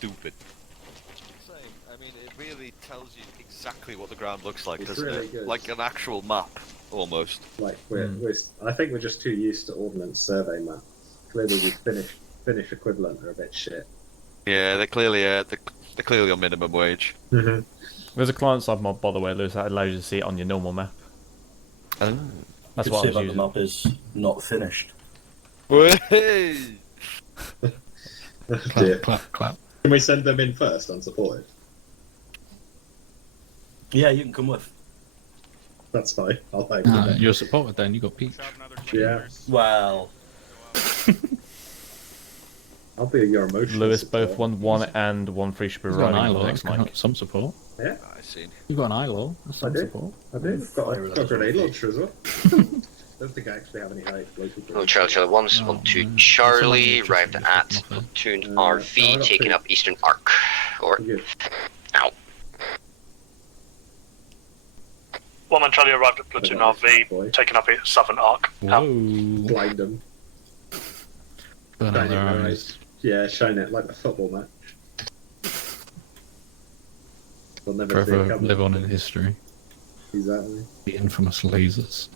Stupid. I mean, it really tells you exactly what the ground looks like, doesn't really it? good. Like an actual map, almost. Like I think we're just too used to Ordnance Survey maps. Clearly, the Finnish equivalent are a bit shit. Yeah, they're clearly on minimum wage. There's a client-side mod, by the way, Lewis, that allows you to see it on your normal map. Oh. That's you what I see was that using. the map is not finished. Dear. Clap. Can we send them in first, unsupported? Yeah, you can come with. That's fine. I'll take it. You're supported then, you got Peach. Yeah. Well. I'll be your emotional Lewis, support. both 1-1 and 1-3 should be You've got an riding eye the next law, mic. some support. Yeah. I see. You've got an eye law, some support. I do. I've got a grenade launcher as well. Don't think I actually have any high explosive. Hello, Charlie, 1-2 Charlie, arrived at platoon RV, taking up Eastern Arc. Or. Out. 1-1 Charlie arrived at platoon RV, taking up Southern Arc. Whoa. Blind them. Burn out their eyes. Yeah, shine it like a football match. We'll never see it Forever coming. live on in history. Exactly. The infamous lasers.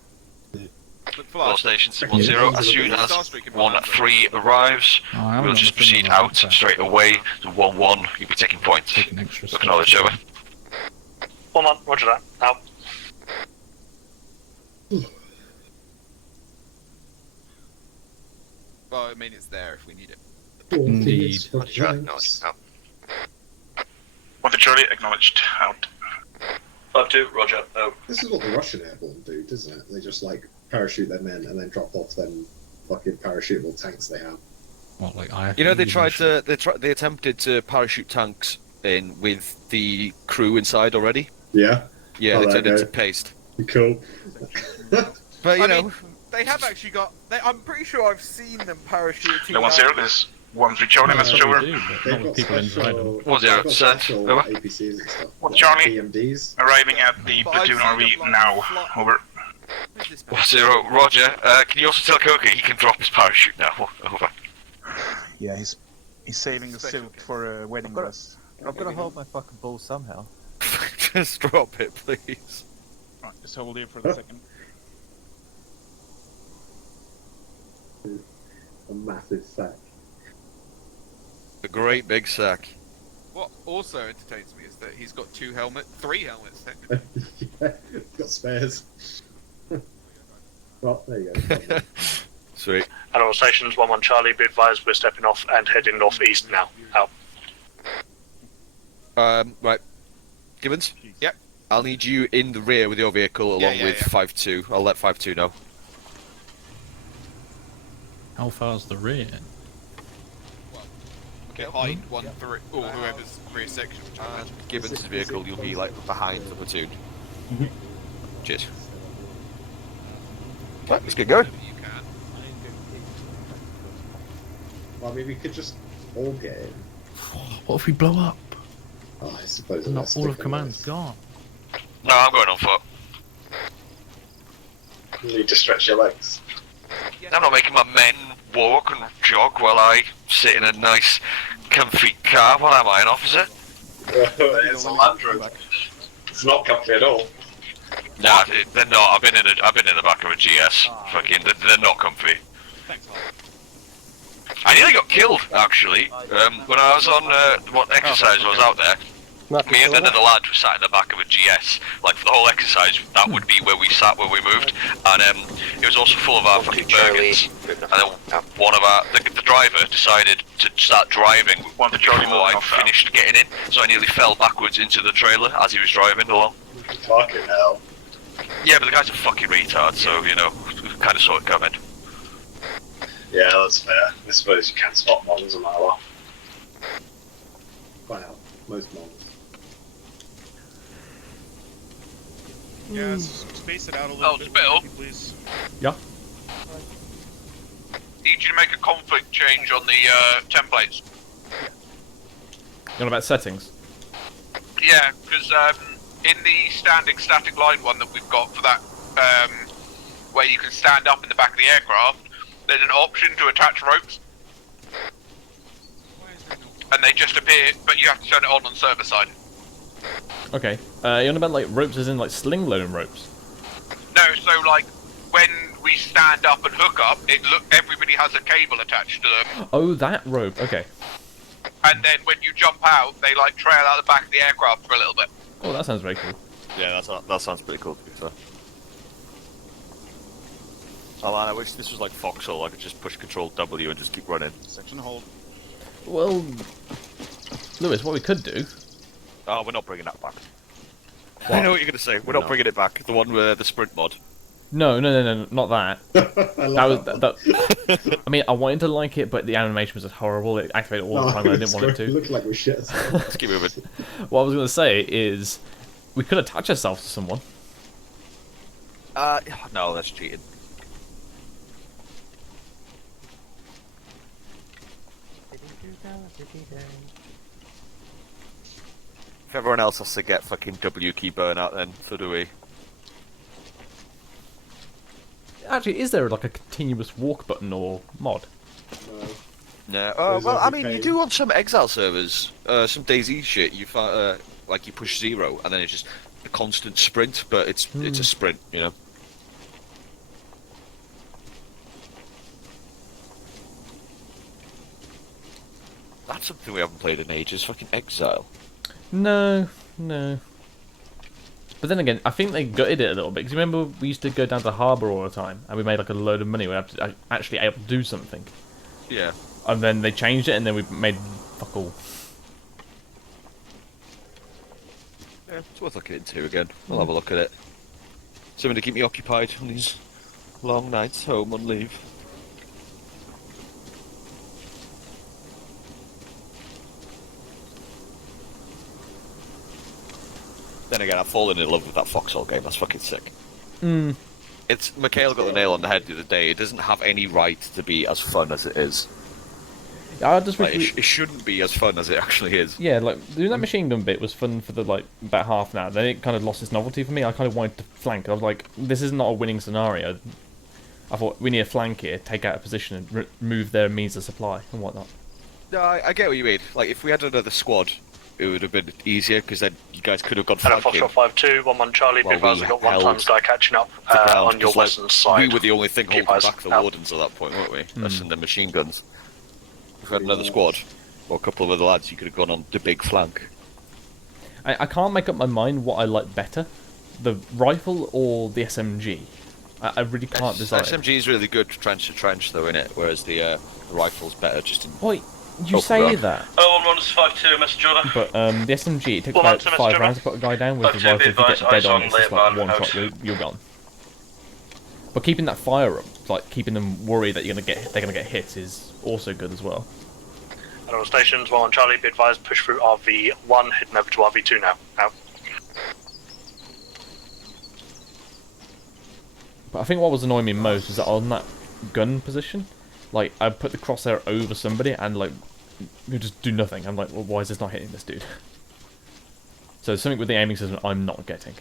All stations 1-0. As soon as 1-3 arrives, we'll just proceed out straight away to 1-1. You'll be taking points. Acknowledge over. 1-1, roger that. Out. Well, I mean, it's there if we need it. Indeed. Acknowledged. Out. 1-2 Charlie, acknowledged. Out. 5-2, roger. Out. This is what the Russian Airborne do, doesn't it? They just like parachute their men and then drop off them fucking parachutable tanks they have. What, like IFE? You know, they attempted to parachute tanks in with the crew inside already. Yeah. Yeah, they turned into paste. Cool. But you I know, mean, they have actually got. I'm pretty sure I've seen them parachute. Hello, 1-0, this is 1-3 Charlie, message over. They've got special, 1-0, special over. APCs and stuff. Charlie, BMDs. arriving at the platoon RV now. Over. 1-0, Roger. Can you also tell Koki he can drop his parachute now? Over. Yeah, he's saving the silk for a wedding dress. I've got to hold my fucking ball somehow. Just drop it, please. Right, just hold it for a second. A massive sack. A great big sack. What also entertains me is that he's got 3 helmets Yeah, got spares. Well, there you go. Sweet. And all stations, 1-1 Charlie, be advised we're stepping off and heading northeast now. Out. Right. Gibbons? Yep. I'll need you in the rear with your vehicle along with 5-2. I'll let 5-2 know. How far's the rear? Behind 1-3, or whoever's rear section. Gibbons' vehicle, you'll be like behind the platoon. Cheers. Right, let's get going. Well, I mean, we could just all get in. What if we blow up? Oh, I suppose Not all of command's gone. No, I'm going on foot. You need to stretch your legs. I'm not making my men walk and jog while I sit in a nice, comfy car while I'm an officer. It's a Land Rover. It's not comfy at all. Nah, they're not. I've been in the back of a GS. Fucking, they're not comfy. I nearly got killed actually when I was on what exercise I was out there. Me and another lad was sat in the back of a GS. Like for the whole exercise, that would be where we sat when we moved, and it was also full of our fucking Bergens. And then one of the driver decided to start driving before I finished getting in, so I nearly fell backwards into the trailer as he was driving along. Fucking hell. Yeah, but the guy's a fucking retard, so you know, kind of saw it coming. Yeah, that's fair. I suppose you can spot models a mile off. Wow, most models. Yeah, space it out a little bit, Bill, please. Yeah. Need you to make a conflict change on the templates. You on about settings? Yeah, because in the standing static line one that we've got for that, where you can stand up in the back of the aircraft, there's an option to attach ropes. And they just appear, but you have to turn it on server side. Okay. You on about like ropes as in like sling loading ropes? No, so like when we stand up and hook up, everybody has a cable attached to them. Oh, that rope. Okay. And then when you jump out, they like trail out the back of the aircraft for a little bit. Oh, that sounds very cool. Yeah, that sounds pretty cool to be fair. Oh man, I wish this was like Foxhole. I could just push Control W and just keep running. Section hold. Well, Lewis, what we could do. Oh, we're not bringing that back. I know what you're going to say. We're not bringing it back. The one with the sprint mod. No, not that. That. I mean, I wanted to like it, but the animation was just horrible. It activated all the time, and I didn't want it to. It looked like we shit. Let's keep moving. What I was going to say is, we could attach ourselves to someone. No, that's cheating. If everyone else has to get fucking W key burnout, then so do we. Actually, is there like a continuous walk button or mod? No. Well, I mean, you do on some Exile servers, some DayZ shit. You like you push 0, and then it's just a constant sprint, but it's a sprint, you know. That's something we haven't played in ages. Fucking Exile. No. But then again, I think they gutted it a little bit. Because remember, we used to go down to the harbour all the time, and we made like a load of money. We were actually able to do something. Yeah. And then they changed it, and then we made fuck all. Yeah, it's worth looking into again. I'll have a look at it. Something to keep me occupied on these long nights home on leave. Then again, I've fallen in love with that Foxhole game. That's fucking sick. It's Mikhail got the nail on the head the other day. It doesn't have any right to be as fun as it is. I just wish Like, it shouldn't be as fun as it actually is. Yeah, like doing that machine gun bit was fun for the about half an hour. Then it kind of lost its novelty for me. I kind of wanted to flank. I was like, this is not a winning scenario. I thought we need a flank here, take out a position, and remove their means of supply and whatnot. No, I get what you mean. Like, if we had another squad, it would have been easier because then you guys could have gone flanking. Foxtrot 5-2, 1-1 Charlie. Be advised, we've got 1 times guy catching up on your western side. We were the only thing holding back the wardens at that point, weren't we? Us and the machine guns. If we had another squad, or a couple of other lads, you could have gone on the big flank. I can't make up my mind what I like better, the rifle or the SMG. I really can't decide. SMG is really good trench to trench, though, innit? Whereas the rifle's better just in. Wait, you say that? Oh, 1 is 5-2, message order. But the SMG, it takes about 5 rounds to put a guy down. With the rifle, if you get dead on, it's just like one shot, you're gone. But keeping that fire up, like keeping them worried that they're gonna get hit, is also good as well. And all stations, 1-1 Charlie. Be advised, push through RV1, heading over to RV2 now. Out. But I think what was annoying me most was that on that gun position, like I put the crosshair over somebody and like you just do nothing. I'm like, well, why is this not hitting this dude? So something with the aiming system I'm not getting.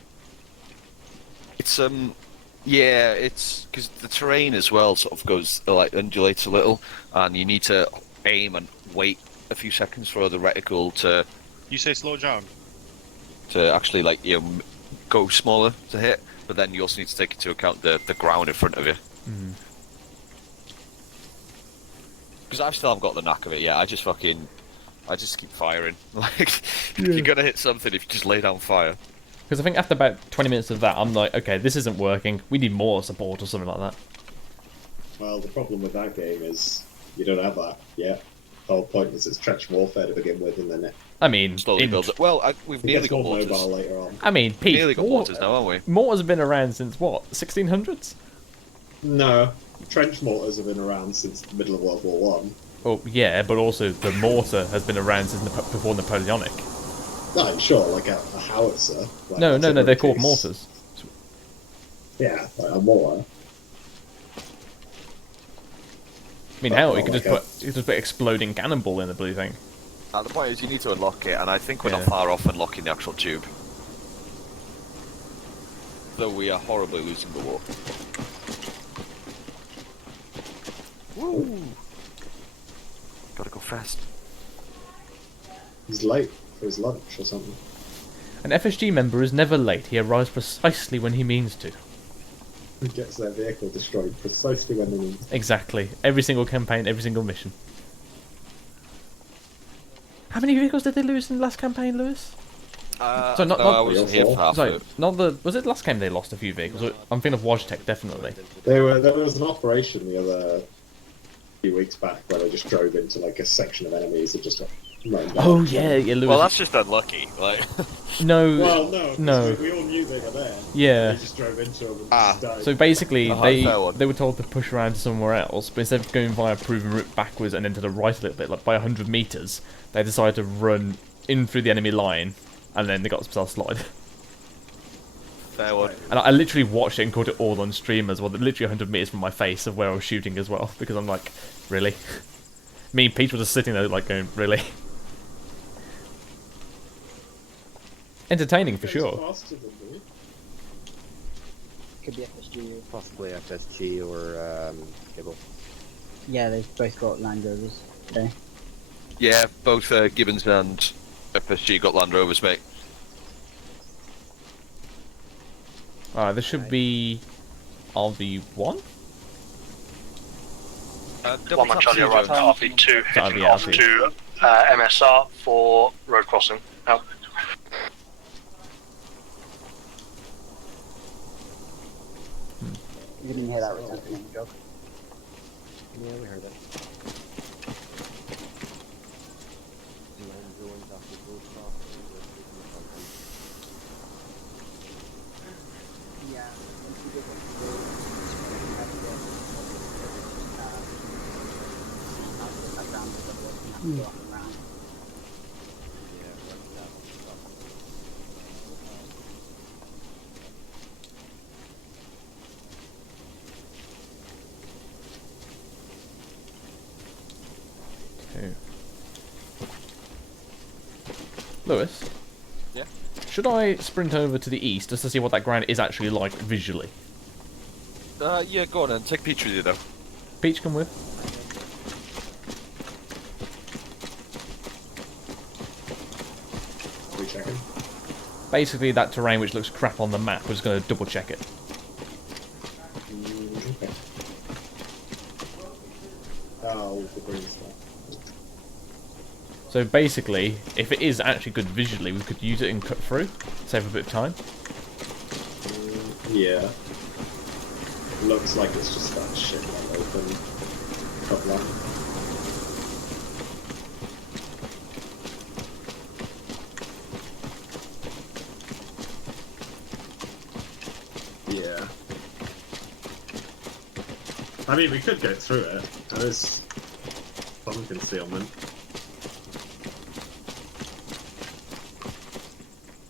It's yeah, it's because the terrain as well sort of goes like undulates a little, and you need to aim and wait a few seconds for the reticle to. You say slow down. To actually go smaller to hit. But then you also need to take into account the ground in front of you. Because I still haven't got the knack of it yet. I just keep firing. Like, if you're gonna hit something, if you just lay down fire. Because I think after about 20 minutes of that, I'm like, okay, this isn't working. We need more support or something like that. Well, the problem with that game is you don't have that yet. The whole point is it's trench warfare to begin with, and then it. I mean, slowly builds up. Well, we've nearly got mortars. Mobile later on. I mean, Pete, nearly got mortars now, aren't we? Mortars have been around since what, 1600s? No, trench mortars have been around since the middle of World War One. Well, yeah, but also the mortar has been around since before Napoleonic. No, I'm sure, like a howitzer. Like No, they're called mortars. Yeah, like a mortar. I mean, hell, you could just put exploding cannonball in the blue thing. The point is, you need to unlock it, and I think we're not far off unlocking the actual tube. Though we are horribly losing the war. Woo! Gotta go fast. He's late for his lunch or something. An FSG member is never late. He arrives precisely when he means to. He gets their vehicle destroyed precisely when they need to. Exactly. Every single campaign, every single mission. How many vehicles did they lose in the last campaign, Lewis? I wasn't here for half of it. Was it last game they lost a few vehicles? I'm thinking of Wojtek, definitely. There was an operation the other few weeks back where they just drove into like a section of enemies that just got rained down. Oh yeah, Lewis. Well, that's just unlucky. Like. No. Well, no. We all knew they were there. Yeah. They just drove into them and died. So basically, they were told to push around to somewhere else, but instead of going via a proven route backwards and then to the right a little bit, like by 100 meters, they decided to run in through the enemy line, and then they got themselves slotted. Fair one. And I literally watched it and caught it all on stream as well, literally 100 meters from my face of where I was shooting as well, because I'm like, really? Me and Pete were just sitting there like going, really? Entertaining for sure. Could be FSG. Possibly FSG or Gibble. Yeah, they've both got Land Rovers today. Yeah, both Gibbons and FSG got Land Rovers, mate. Alright, this should be RV1? 1-1 Charlie arrived at RV2, heading off to MSR for road crossing. Out. You didn't hear that return from the job? Yeah, we heard it. Okay. Lewis? Yeah? Should I sprint over to the east just to see what that ground is actually like visually? Yeah, go on and take a picture with you though. Peach, come with. Are we checking? Basically, that terrain which looks crap on the map, we're just going to double check it. Okay. Oh, the green stuff. So basically, if it is actually good visually, we could use it and cut through, save a bit of time. Yeah. Looks like it's just that shit like open. Cut line. Yeah. I mean, we could go through it. There's some concealment.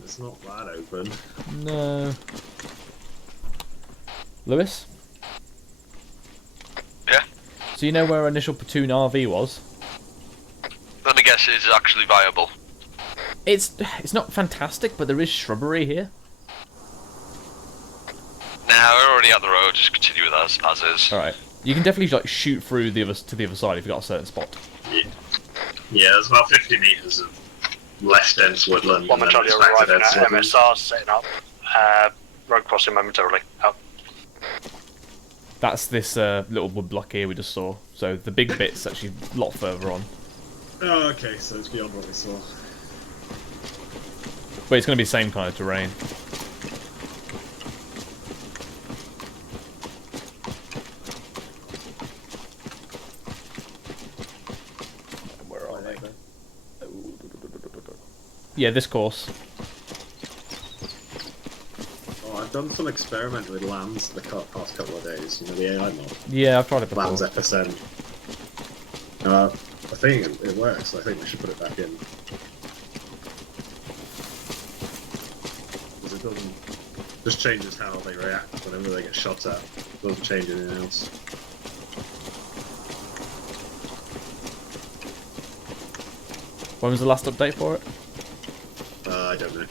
It's not that open. No. Lewis? Yeah? So you know where our initial platoon RV was? Let me guess, it's actually viable. It's not fantastic, but there is shrubbery here. Nah, we're already at the road, just continue with as is. Alright. You can definitely like shoot through to the other side if you've got a certain spot. Yeah. Yeah, there's about 50 metres of less dense woodland. One Charlie arriving at MSR, setting up. Road crossing momentarily. Out. That's this little wood block here we just saw. So the big bit's actually a lot further on. Oh, okay, so it's beyond what we saw. But it's going to be the same kind of terrain. Where are they? Yeah, this course. Oh, I've done some experiment with LAMs the past couple of days. You know, the AI mod. Yeah, I've tried it before. LAMs FSN. I think it works. I think we should put it back in. Because it doesn't... just changes how they react whenever they get shot at. It doesn't change anything else. When was the last update for it? I don't know.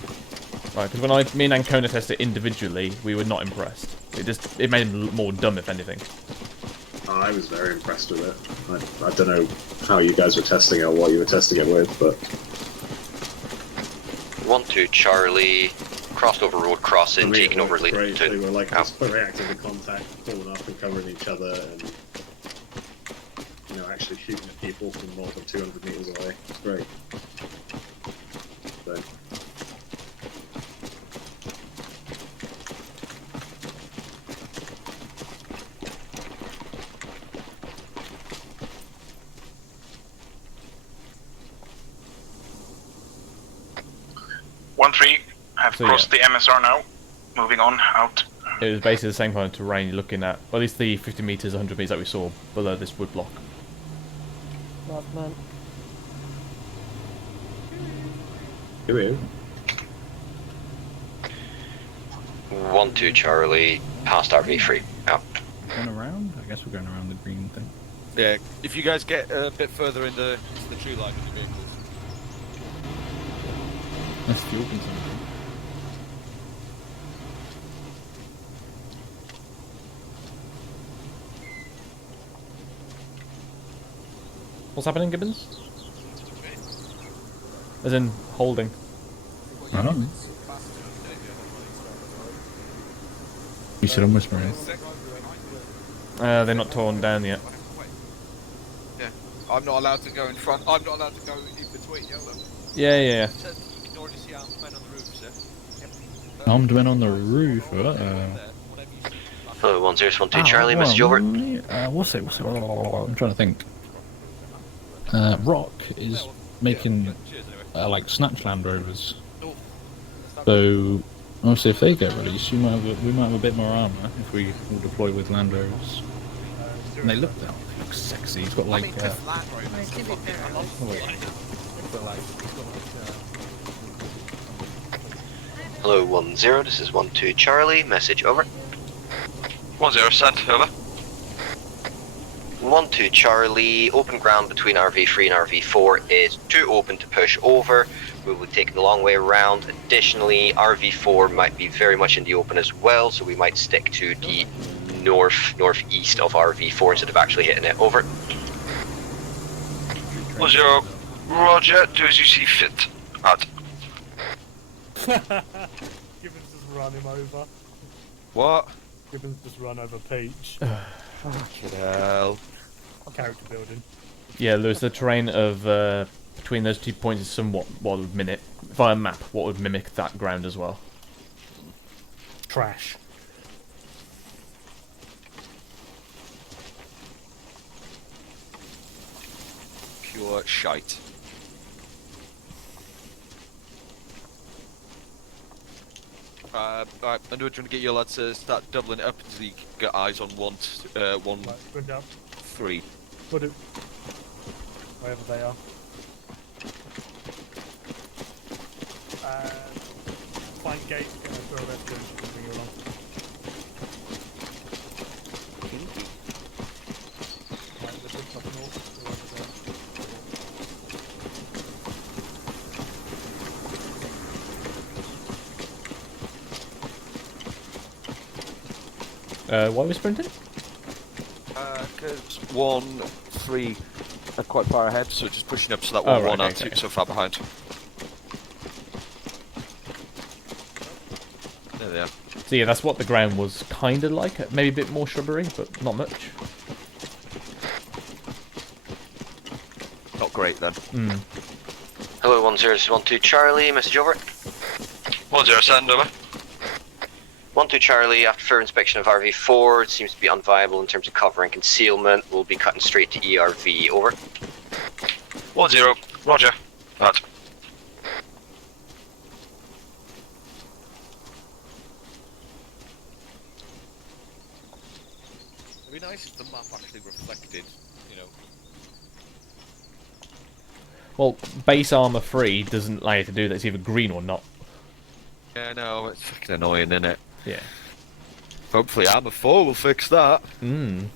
Right, because when me and Ancona tested it individually, we were not impressed. It made him more dumb, if anything. I was very impressed with it. I don't know how you guys were testing it or what you were testing it with, but... 1-2 Charlie, crossed over road crossing, taking over lead great. platoon. They were like just reacting to contact, pulling up and covering each other, and you know, actually shooting at people from more than 200 meters away. It's great. So. Have crossed the MSR now. Moving on, out. It was basically the same kind of terrain you're looking at. Well, at least the 50 metres, 100 metres that we saw below this wood block. Right, man. Here 1-2 Charlie, past RV3. Out. Going around? I guess we're going around the green thing. Yeah, if you guys get a bit further into the tree line with your vehicles. That's fuel consumption. What's happening, Gibbons? As in, holding. I don't know. You said I'm whispering. They're not torn down yet. Yeah, I'm not allowed to go in front. I'm not allowed to go in between. Yeah. You can already see armed men on the roof, sir. Armed men on the roof. Hello, 1-0-1-2 Charlie, message over. What's it? I'm trying to think. Rock is making like snatch Land Rovers. So obviously, if they get released, we might have a bit more armor if we all deploy with Land Rovers. And they look sexy. He's got like. Hello, 1-0. This is 1-2 Charlie. Message over. 1-0, sent. Over. 1-2 Charlie, open ground between RV3 and RV4 is too open to push over. We will take the long way around. Additionally, RV4 might be very much in the open as well, so we might stick to the northeast of RV4 instead of actually hitting it. Over. 1-0. Roger, do as you see fit. Out. Gibbons just run him over. What? Gibbons just run over Peach. Fucking hell. Character building. Yeah, Lewis, the terrain of between those 2 points is somewhat what would mimic, via map, what would mimic that ground as well. Trash. Pure shite. Alright, I know we're trying to get your lads to start doubling it up until you get eyes on one, Good job. 3. Put it wherever they are. Find gates, gonna throw that to and bring you along. Right, we're just up north, we're over Why are we sprinting? Because 1, 3 are quite far ahead, so just pushing up so that 1, Oh, right, 1 are okay. so far behind. There they are. So yeah, that's what the ground was kind of like. Maybe a bit more shrubbery, but not much. Not great then. Mm. Hello, 1012 Charlie, message over. 1-0, send over. 1-2 Charlie, after further inspection of RV4, it seems to be unviable in terms of cover and concealment. We'll be cutting straight to ERV, over. 1-0, Roger. Out. It'd be nice if the map actually reflected, you know. Well, base armor 3 doesn't allow you to do that. It's either green or not. Yeah, no, it's fucking annoying, isn't it? Yeah. Hopefully Arma 4 will fix that. Mm.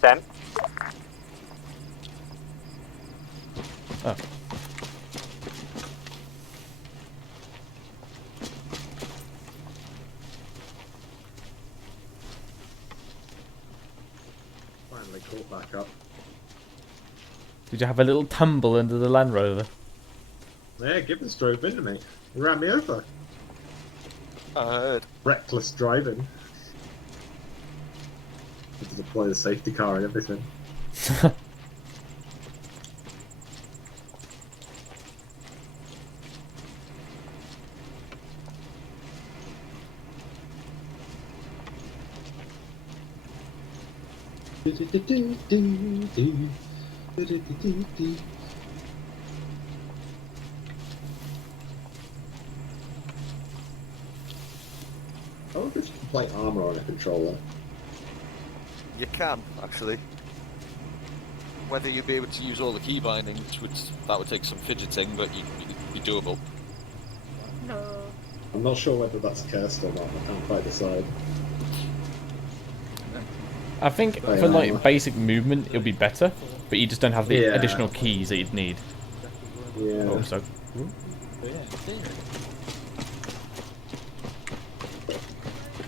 Ten. Oh. Finally caught back up. Did you have a little tumble under the Land Rover? Yeah, Gibbons drove into me. He ran me over. I heard. Reckless driving. Had to deploy the safety car and everything. I wonder if you can play Arma on a controller. You can, actually. Whether you'd be able to use all the key bindings, that would take some fidgeting, but it'd be doable. No. I'm not sure whether that's cursed or not. I can't quite decide. I think for like basic movement, it'll be better, but you just don't have the additional keys that you'd need. Yeah. Oh, so.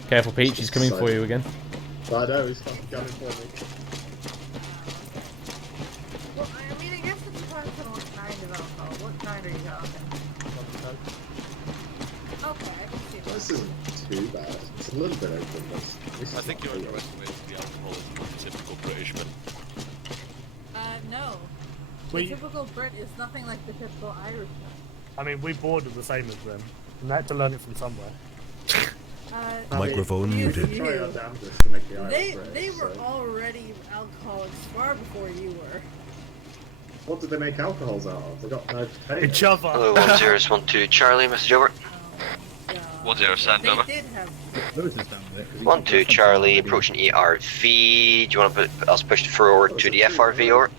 Careful, Peach. He's coming for you again. I know, he's fucking coming for me. Well, I mean, I guess it depends on what kind of alcohol. What kind are you talking? Okay, I can see that. This isn't too bad. It's a little bit open, but I think you're underestimating the alcoholism of the typical Britishman. No. The typical Brit is nothing like the typical Irishman. I mean, we boarded the same as them, and they had to learn it from somewhere. Microphone muted. Try our damnedest to make the They Irish were so. already alcoholics far before you were. What did they make alcohols out of? They got no potatoes. Each other. Hello, 1012 Charlie, message over. 10 send over. They did have. Lewis is down with it. 12 Charlie, approaching ERV. Do you want to put us push forward to the FRV over?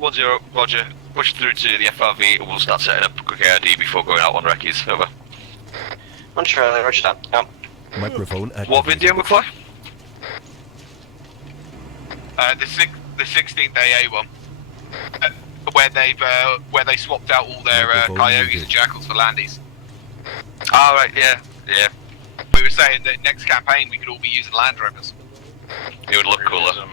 10, roger. Push through to the FRV and we'll start setting up quick ARD before going out on recce's. Over. 1 Charlie, roger that. Out. Microphone activated. What video McFly? The 16th AA one, where they swapped out all their coyotes and jackals for landies. Ah, right, yeah. We were saying that next campaign we could all be using Land Rovers. It would look cooler.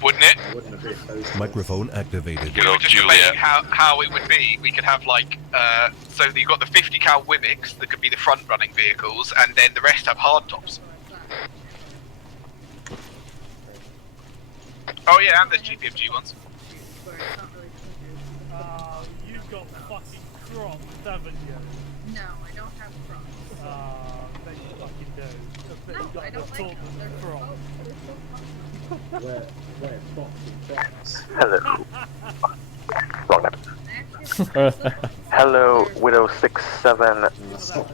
Wouldn't it? Microphone activated. Good old Just Julia. debating how it would be. We could have like, so you've got the 50 cal Wimics that could be the front running vehicles, and then the rest have hardtops. Oh yeah, and there's GPMG ones. You've got fucking Crocs, haven't you? No, I don't have Crocs. They fucking do. No, I don't like them. They're Crocs. We're boxing Crocs. Hello. Wrong number. Hello, Widow 67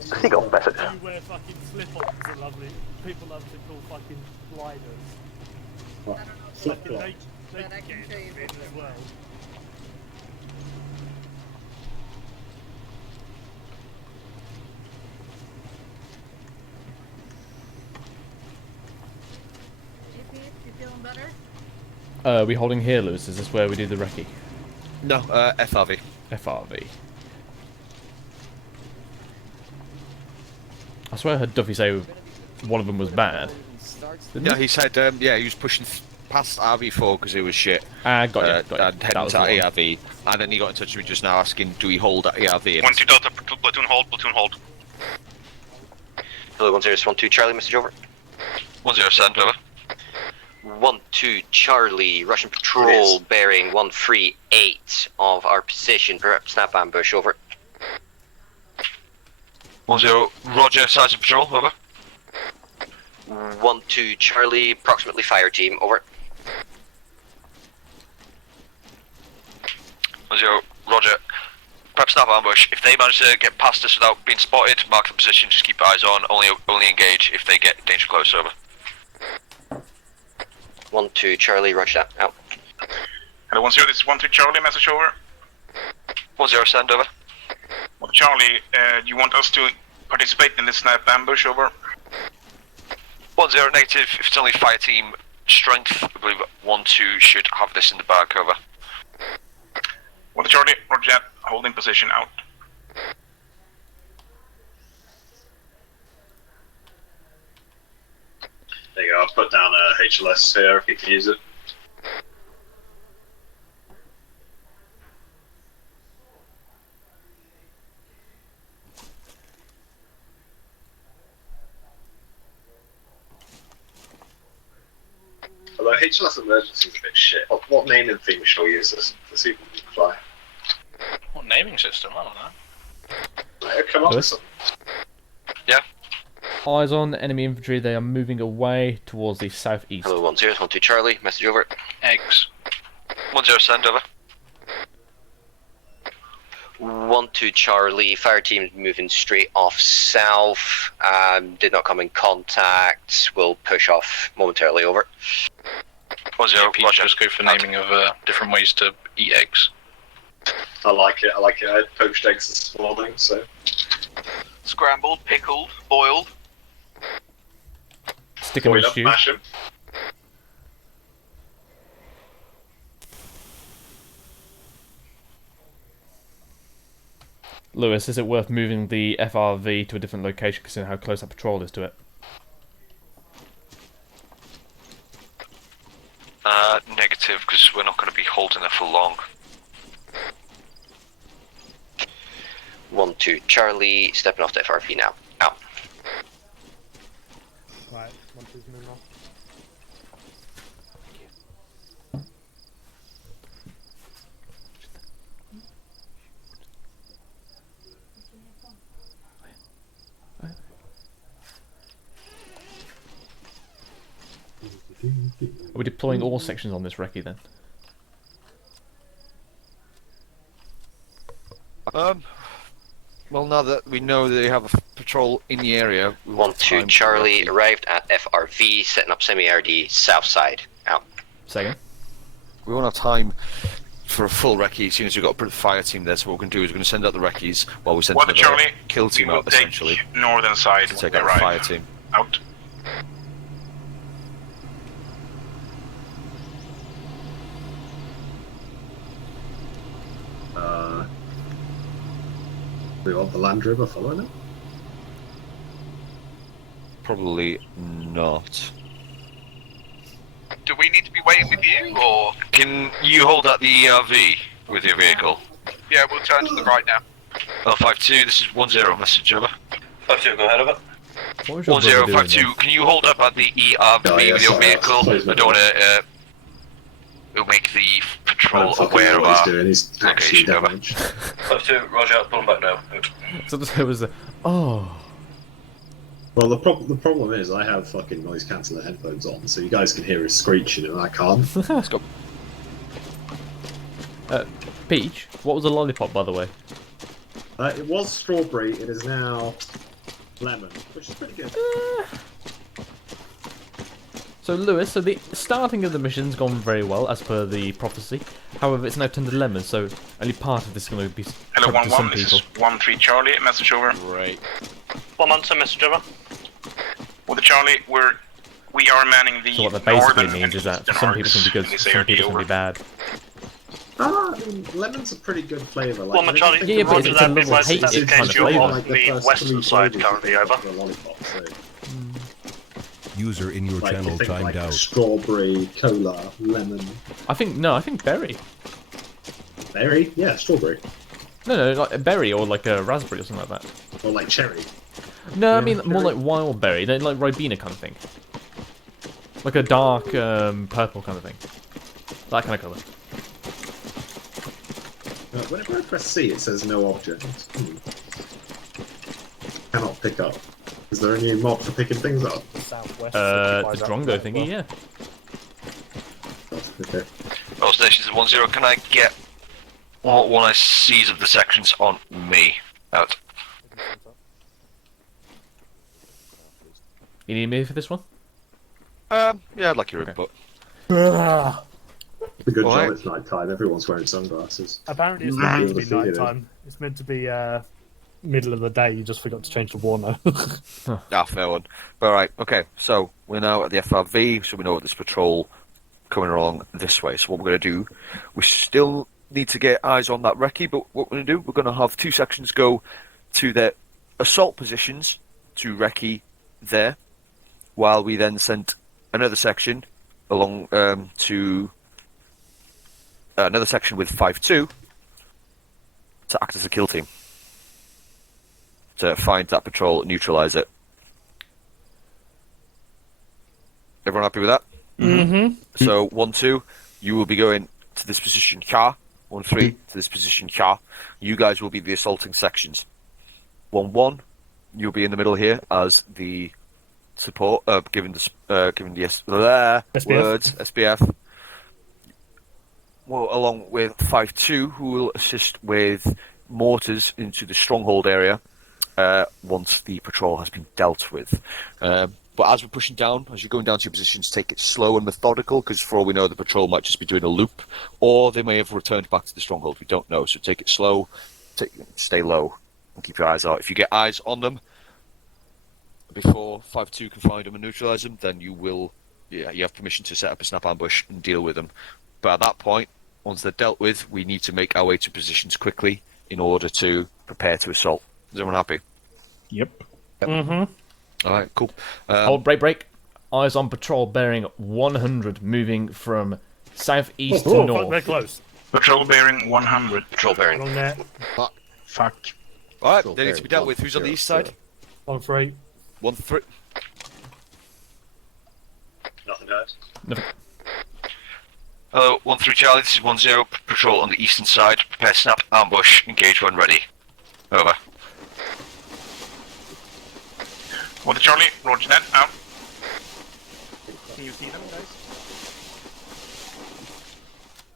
Seagull message. You wear fucking slip-ons are lovely. People love to call fucking gliders. What? Fucking Flip-flop. they can get it as well. GP, you feeling better? We holding here, Lewis? Is this where we do the recce? No, FRV. FRV. I swear I heard Duffy say one of them was bad. No, he said, he was pushing past RV4 because it was shit. Got you. And heading to ARV. And then he got in touch with me just now asking, do we hold at ARV? 1-2 Delta, platoon hold. Hello, 1012 Charlie, message over. 10 send over. 12 Charlie, Russian patrol bearing 138 of our position. Perhaps snap ambush over. 10 roger, sergeant patrol over. 12 Charlie, approximately fire team over. 10 roger. Prep snap ambush. If they manage to get past us without being spotted, mark the position, just keep eyes on, only engage if they get danger close, over. 12 Charlie, roger that, out. Hello, 10, this is 13 Charlie, message over. 10 send over. Well, Charlie, do you want us to participate in this snap ambush, over? 10 negative, if it's only fire team strength, I believe 12 should have this in the bag, over. 1 Charlie, roger that, holding position out. There you go, I'll put down a HLS here if you can use it. Although HLS emergency is a bit shit. What naming theme shall we use this evening, Fly? What naming system? I don't know. Come on, Lewis? something. Yeah. Eyes on enemy infantry. They are moving away towards the southeast. Hello, 10, 12 Charlie, message over. Eggs. 10 send over. 12 Charlie, fire team moving straight off south. Did not come in contact. Will push off momentarily, over. 10 People just go for naming of different ways to eat eggs. I like it. I had poached eggs this morning, so. Scrambled, pickled, boiled. Stick 'em in Boil up, stew. mash 'em. Lewis, is it worth moving the FRV to a different location considering how close that patrol is to it? Negative, because we're not going to be holding there for long. 12 Charlie, stepping off the FRV now. Out. Right, 12's moving off. Are we deploying all sections on this recce then? Well, now that we know they have a patrol in the area, we want 1-2 Charlie arrived at FRV, setting up semi-RD south side. Out. Second. We won't have time for a full recce as soon as we've got a fire team there, so what we're going to do is we're going to send out the recce's while we send What the another Charlie? kill team out, essentially. Northern side to when take they out the arrive. fire team. Out. We want the Land Rover following it? Probably not. Do we need to be waiting with you, or can you hold up the ERV with your vehicle? Yeah, we'll turn to the right now. 52, this is 10, message over. 52, go ahead over. 1052, can you hold up at the ERV with your vehicle? I don't want to we'll make the patrol aware of our location. Over. 52, roger, pulling back now. So there was a... Oh... Well, the problem is I have fucking noise cancelling headphones on, so you guys can hear us screeching and I can't. Let's go. Peach, what was the lollipop, by the way? It was strawberry, it is now lemon, which is pretty good. So, Lewis, so the starting of the mission's gone very well, as per the prophecy. However, it's now turned to lemon, so only part of this is going to be Hello, to some 1-1, this people. is 1-3 Charlie, message over. Right. 1-1, message over. With the Charlie, we are manning the So what that basically northern means is that for and some people it's going to be good, eastern for some people it's going to be bad. I mean, lemon's a pretty good flavour. Like, Well, Charlie, Yeah, but roger it's a that, level advise hate that's it in kind case of you're flavour. on the western side currently, over. User in your Like, channel you think, timed like, out. Strawberry, cola, lemon. I think berry. Berry? Yeah, strawberry. No, like a berry or like a raspberry or something like that. Or like cherry. No, I mean more like wild berry, like Ribena kind of thing. Like a dark purple kind of thing. That kind of colour. Whenever I press C, it says no object. Cannot pick up. Is there a new mod for picking things up? The Drongo thingy, yeah. Okay. All stations is 10, can I get all one ICs of the sections on me? Out. You need me for this one? Yeah, I'd like your input. It's a good Alright. job it's night time. Everyone's wearing sunglasses. Apparently it's not meant to be night time. It's meant to be middle of the day. You just forgot to change the war now. Fair one. Alright, okay, so we're now at the FRV, so we know this patrol coming along this way. So what we're going to do, we still need to get eyes on that recce, but what we're going to do, we're going to have two sections go to their assault positions to recce there, while we then send another section along to another section with 5-2 to act as a kill team to find that patrol, neutralize it. Everyone happy with that? Mm-hmm. So 1-2, you will be going to this position here. 1-3 to this position here. You guys will be the assaulting sections. 1-1, you'll be in the middle here as the support, given the SBF. words SBF. Well, along with 5-2, who will assist with mortars into the stronghold area once the patrol has been dealt with. But as we're pushing down, as you're going down to your positions, take it slow and methodical, because for all we know, the patrol might just be doing a loop, or they may have returned back to the stronghold. We don't know, so take it slow, stay low, and keep your eyes out. If you get eyes on them before 5-2 can find them and neutralise them, then you will, you have permission to set up a snap ambush and deal with them. But at that point, once they're dealt with, we need to make our way to positions quickly in order to prepare to assault. Is everyone happy? Yep. Mm-hmm. Alright, cool. Hold, break. Eyes on patrol bearing 100, moving from southeast to north. They're close. Patrol bearing 100. Patrol bearing. On there. Fuck. Alright, they need to be dealt with. Who's on the east side? 1-3. 1-3. Nothing guys. Nothing. Hello, 1-3 Charlie, this is 10, patrol on the eastern side, prepare snap, ambush, engage when ready. Over. With the Charlie, roger that, out. Can you see them, guys?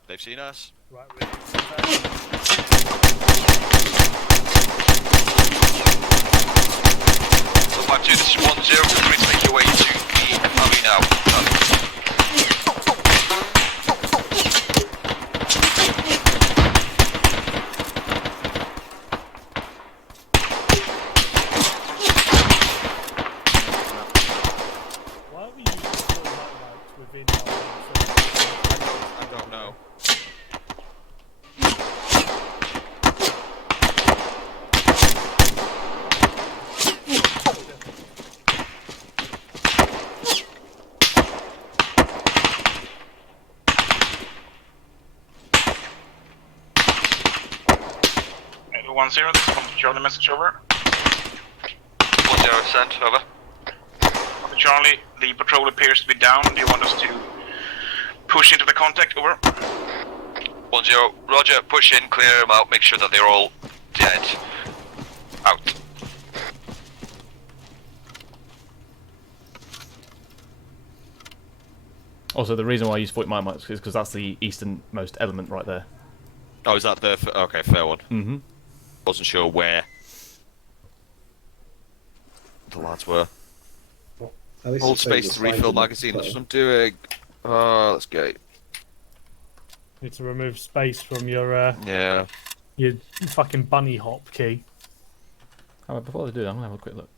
They've seen us. Right, So 5-2, this is 1-0. Feel free to make your way to the FRV now. I don't know. Echo 1-0, this is from Charlie, message over. 1-0, sent, over. Copy Charlie, the patrol appears to be down. Do you want us to push into the contact? Over. 1-0, roger, push in, clear them out, make sure that they're all dead. Out. Also, the reason why I use 40 mile marks is because that's the easternmost element right there. Oh, is that the... Okay, fair one. Mm-hmm. Wasn't sure where the lads were. At least Hold it's saying space the to refill size of the magazine, that's plane. what I'm doing. Let's go. Need to remove space from your Yeah. your fucking bunny hop key. How about before they do that, I'm gonna have a quick look.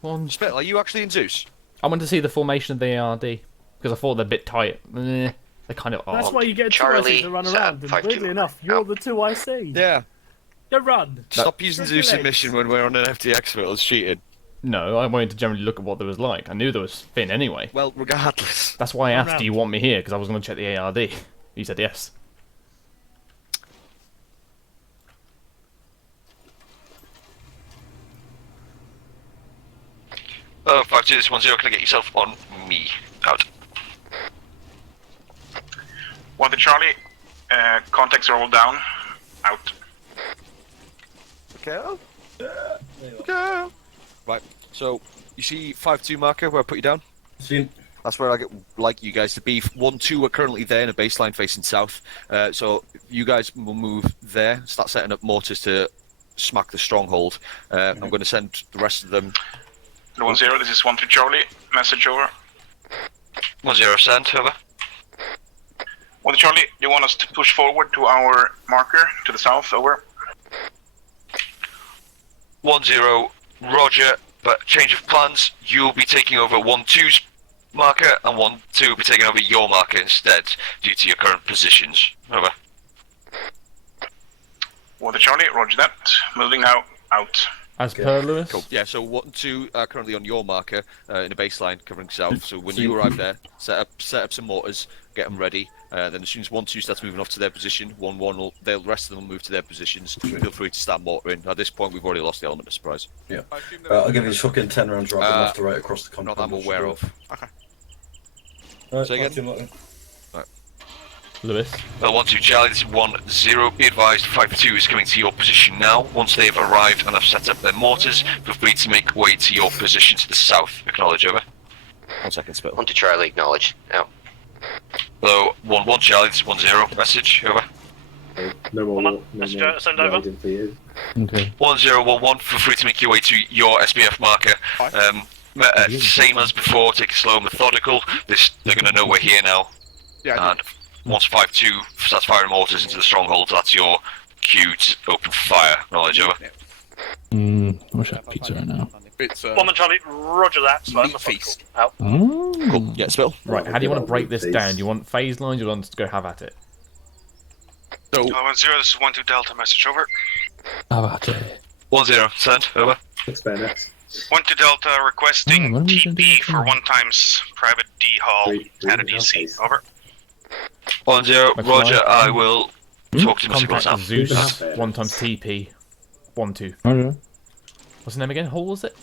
One. Spittle, are you actually in Zeus? I wanted to see the formation of the ARD because I thought they're a bit tight. They kind of are. That's why you get two ICs to run around, and weirdly enough, you're the two ICs. Yeah. Go run. Stop using Zeus in mission when we're on an FTX field. It's cheating. No, I wanted to generally look at what there was like. I knew there was Finn anyway. Well, regardless. That's why I asked, Around. do you want me here? Because I was going to check the ARD. You said yes. Oh, 5-2, this is 1-0, can I get yourself on me? Out. 1 to Charlie, contacts are all down. Out. Okay. Okay. Right, so you see 5-2 marker where I put you down? Seen. That's where I like you guys to be. 1-2 are currently there in a baseline facing south. So you guys will move there, start setting up mortars to smack the stronghold. I'm going to send the rest of them. 1-0, this is 1 to Charlie, message over. 1-0, sent, over. 1 to Charlie, do you want us to push forward to our marker to the south? Over. 1-0, roger, but change of plans. You'll be taking over 1-2's marker, and 1-2 will be taking over your marker instead, due to your current positions. Over. 1 to Charlie, roger that. Moving now, out. As per Lewis? Cool. Yeah, so 1-2 are currently on your marker in a baseline covering south. So when you arrive there, set up some mortars, get them ready. Then as soon as 1-2 starts moving off to their position, 1-1 the rest of them will move to their positions. Feel free to start mortaring. At this point, we've already lost the element of surprise. Yeah. I'll give you a fucking 10 rounds right left to right across the compound. Not that I'm aware of. Okay. Say again? Right. Lewis. 1-2 Charlie, this is 1-0. Be advised, 5-2 is coming to your position now. Once they've arrived and have set up their mortars, feel free to make way to your position to the south. Acknowledge, over. 1 second, Spittle. 1 to Charlie, acknowledge. Out. Hello, 1-1 Charlie, this is 1-0. Message, over. No more. No Message more send over. riding for you. Okay. 1-0-1-1, feel free to make your way to your SBF marker. Same as before, take it slow and methodical. They're going to know we're here now. Yeah. And once 5-2 starts firing mortars into the stronghold, that's your cue to open fire. Knowledge, over. I wish I had pizza right now. It's, 1 Charlie, roger that. Slow and methodical. Out. Cool. Yeah, Spittle. Right, how do you want to break this down? Do you want phase lines or do you want us to go have at it? So, 1-0, this is 1-2 Delta, message, over. Have at it. 1-0, sent, over. 1-2 Delta, requesting when are we gonna do TP that for for? 1 times private D Hall at a DC, over. 1-0, roger, I will talk to Mr. Contact now. Zeus, 1 times TP, 1-2. Okay. What's the name again? Hall, was it?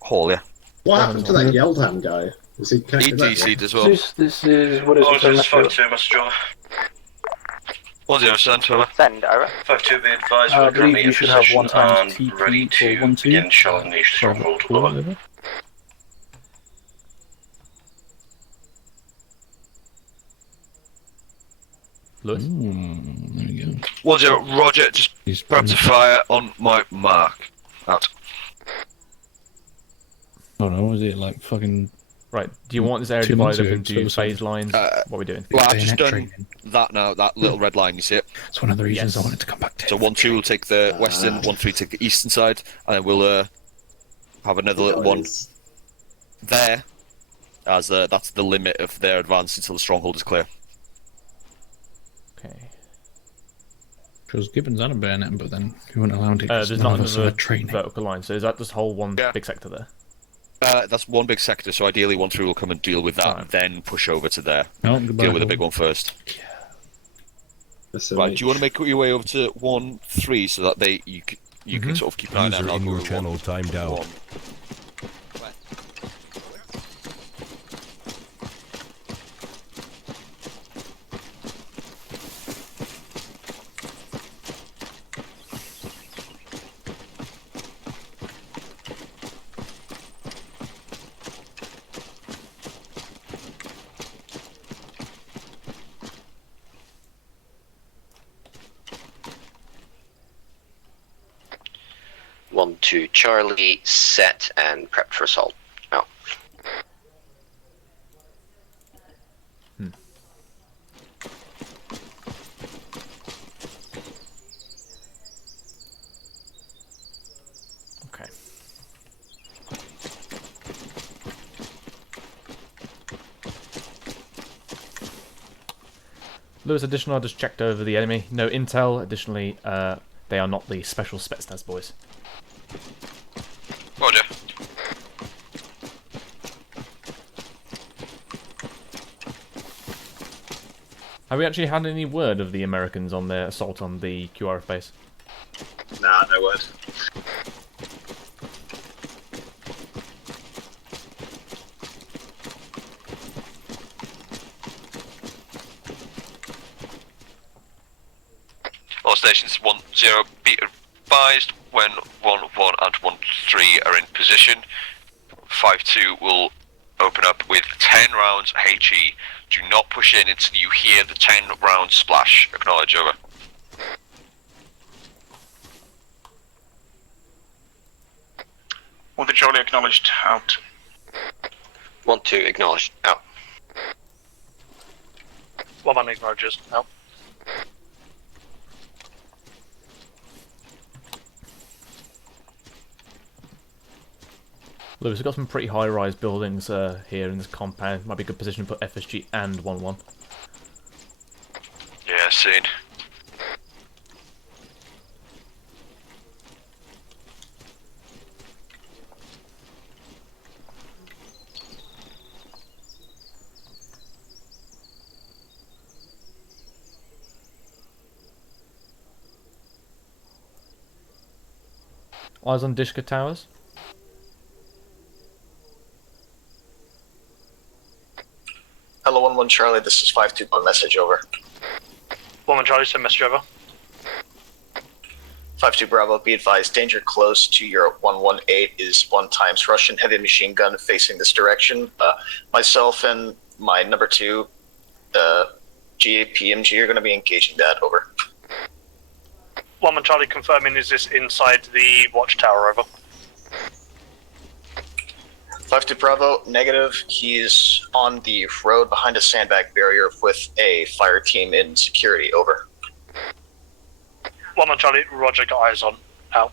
Hall, yeah. What happened to that Yeldham guy? Is he connected back? DC'd as well. This is what is Oh, it? this is 5-2, message over. 1-0, send over. Send, over. 5-2, be advised, I we're believe currently you in should have position 1 times and TP ready for to 1-2. begin shelling the stronghold. Over. Lewis? There we go. 1-0, Roger, just prep to fire on my mark. Out. Oh no, was it like fucking... Right, do you want this area 2 months divided up ago, into so- phase lines? What are we doing? Well, I've just Bayonet done training. that now, that little red line, you see it? It's one of the regions I wanted to come back to. So 1-2 will take the western, 1-3 take the eastern side, and then we'll have another little one there, as that's the limit of their advance until the stronghold is clear. Okay. Because Gibbons had a bayonet, but then he wouldn't allow him to. There's not another training. vertical line, so is that just whole one big sector there? That's one big sector, so ideally 1-3 will come and deal with that, and then push over to there. No, goodbye, deal with the big one first. Right, do you want to make your way over to 1-3 so that you can sort of keep an eye on User that? in your channel timed out. One, two, Charlie, set and prepped for assault. Out. Okay. Lewis, additional, I just checked over the enemy. No intel. Additionally, they are not the special Spetsnaz boys. Roger. Have we actually had any word of the Americans on their assault on the QRF base? Nah, no word. All stations 1-0, be advised when 1-1 and 1-3 are in position. 5-2 will open up with 10 rounds HE. Do not push in until you hear the 10 round splash. Acknowledge, over. One to Charlie, acknowledged, out. 1-2, acknowledged, out. 1-1 acknowledges, out. Lewis, we've got some pretty high-rise buildings here in this compound. Might be a good position to put FSG and 1-1. Yeah, seen. Eyes on Dishka Towers. Hello, 1-1 Charlie, this is 5-2 by message, over. 1-1 Charlie, send message over. 5-2 Bravo, be advised, danger close to your 118 is 1 times Russian heavy machine gun facing this direction. Myself and my number 2 GAPMG are going to be engaging that, over. 1-1 Charlie, confirming, is this inside the watchtower, over? 5-2 Bravo, negative. He's on the road behind a sandbag barrier with a fire team in security, over. 1-1 Charlie, Roger, got eyes on, out.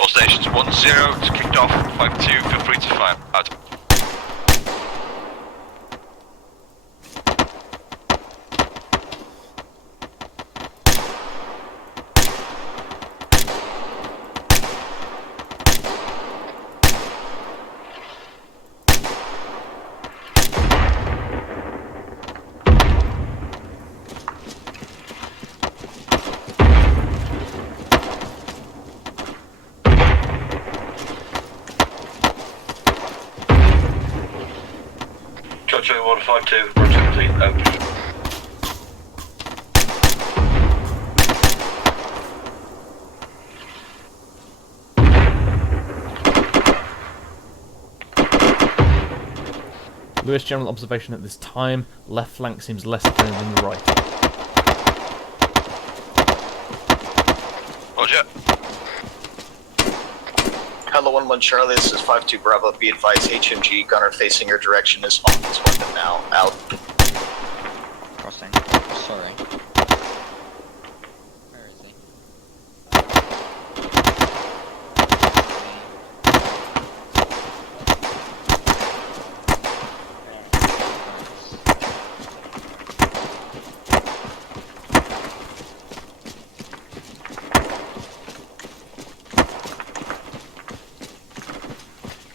All stations 1-0, it's kicked off. 5-2, feel free to fire. Out. Charlie 152, roger, complete, out. Lewis, general observation at this time. Left flank seems less clear than the right. Roger. Hello, 1-1 Charlie, this is 5-2 Bravo. Be advised, HMG gunner facing your direction is on his weapon now. Out. Crossing. Sorry. Where is he?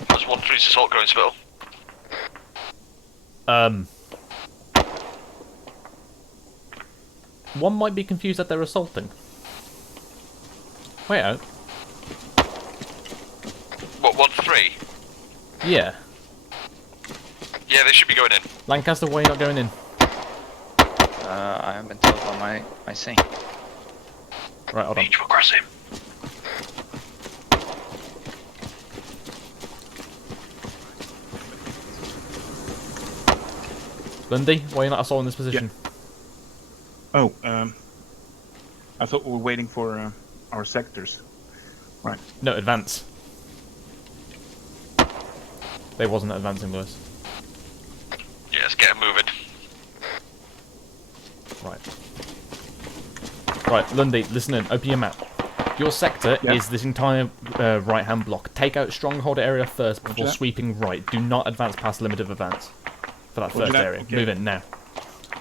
There's 1-3's assault going spill. One might be confused that they're assaulting. Wait out. What, 1-3? Yeah. Yeah, they should be going in. Lancaster, why are you not going in? I haven't been told by my C. Right, hold on. Need to aggressive. Lundy, why are you not assaulting this position? Oh, I thought we were waiting for our sectors. Right. No, advance. They wasn't advancing, Lewis. Yeah, let's get them moving. Right. Right, Lundy, listen in. Open your map. Your sector is this entire right-hand block. Take out stronghold area first before sweeping right. Do not advance past limit of advance for that first area. Okay. Move in now.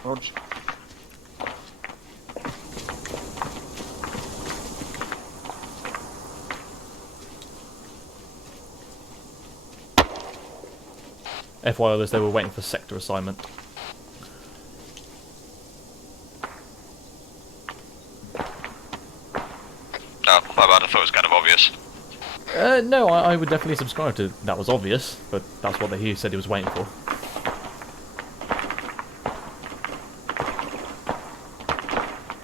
Roger. FYI, others, they were waiting for sector assignment. Oh, my bad, I thought it was kind of obvious. No, I would definitely subscribe to that was obvious, but that's what he said he was waiting for.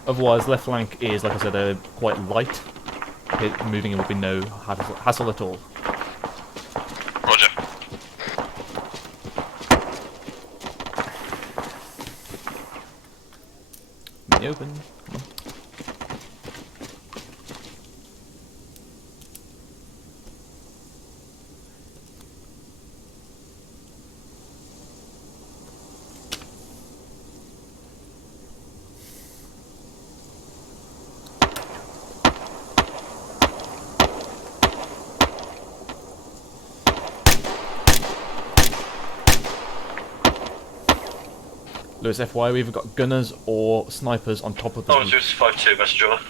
Otherwise, left flank is, like I said, quite light. Moving it would be no hassle at all. Roger. Me open. Come on. Lewis, FY, we've either got gunners or snipers on top of the... Oh, Zeus 5-2, message over.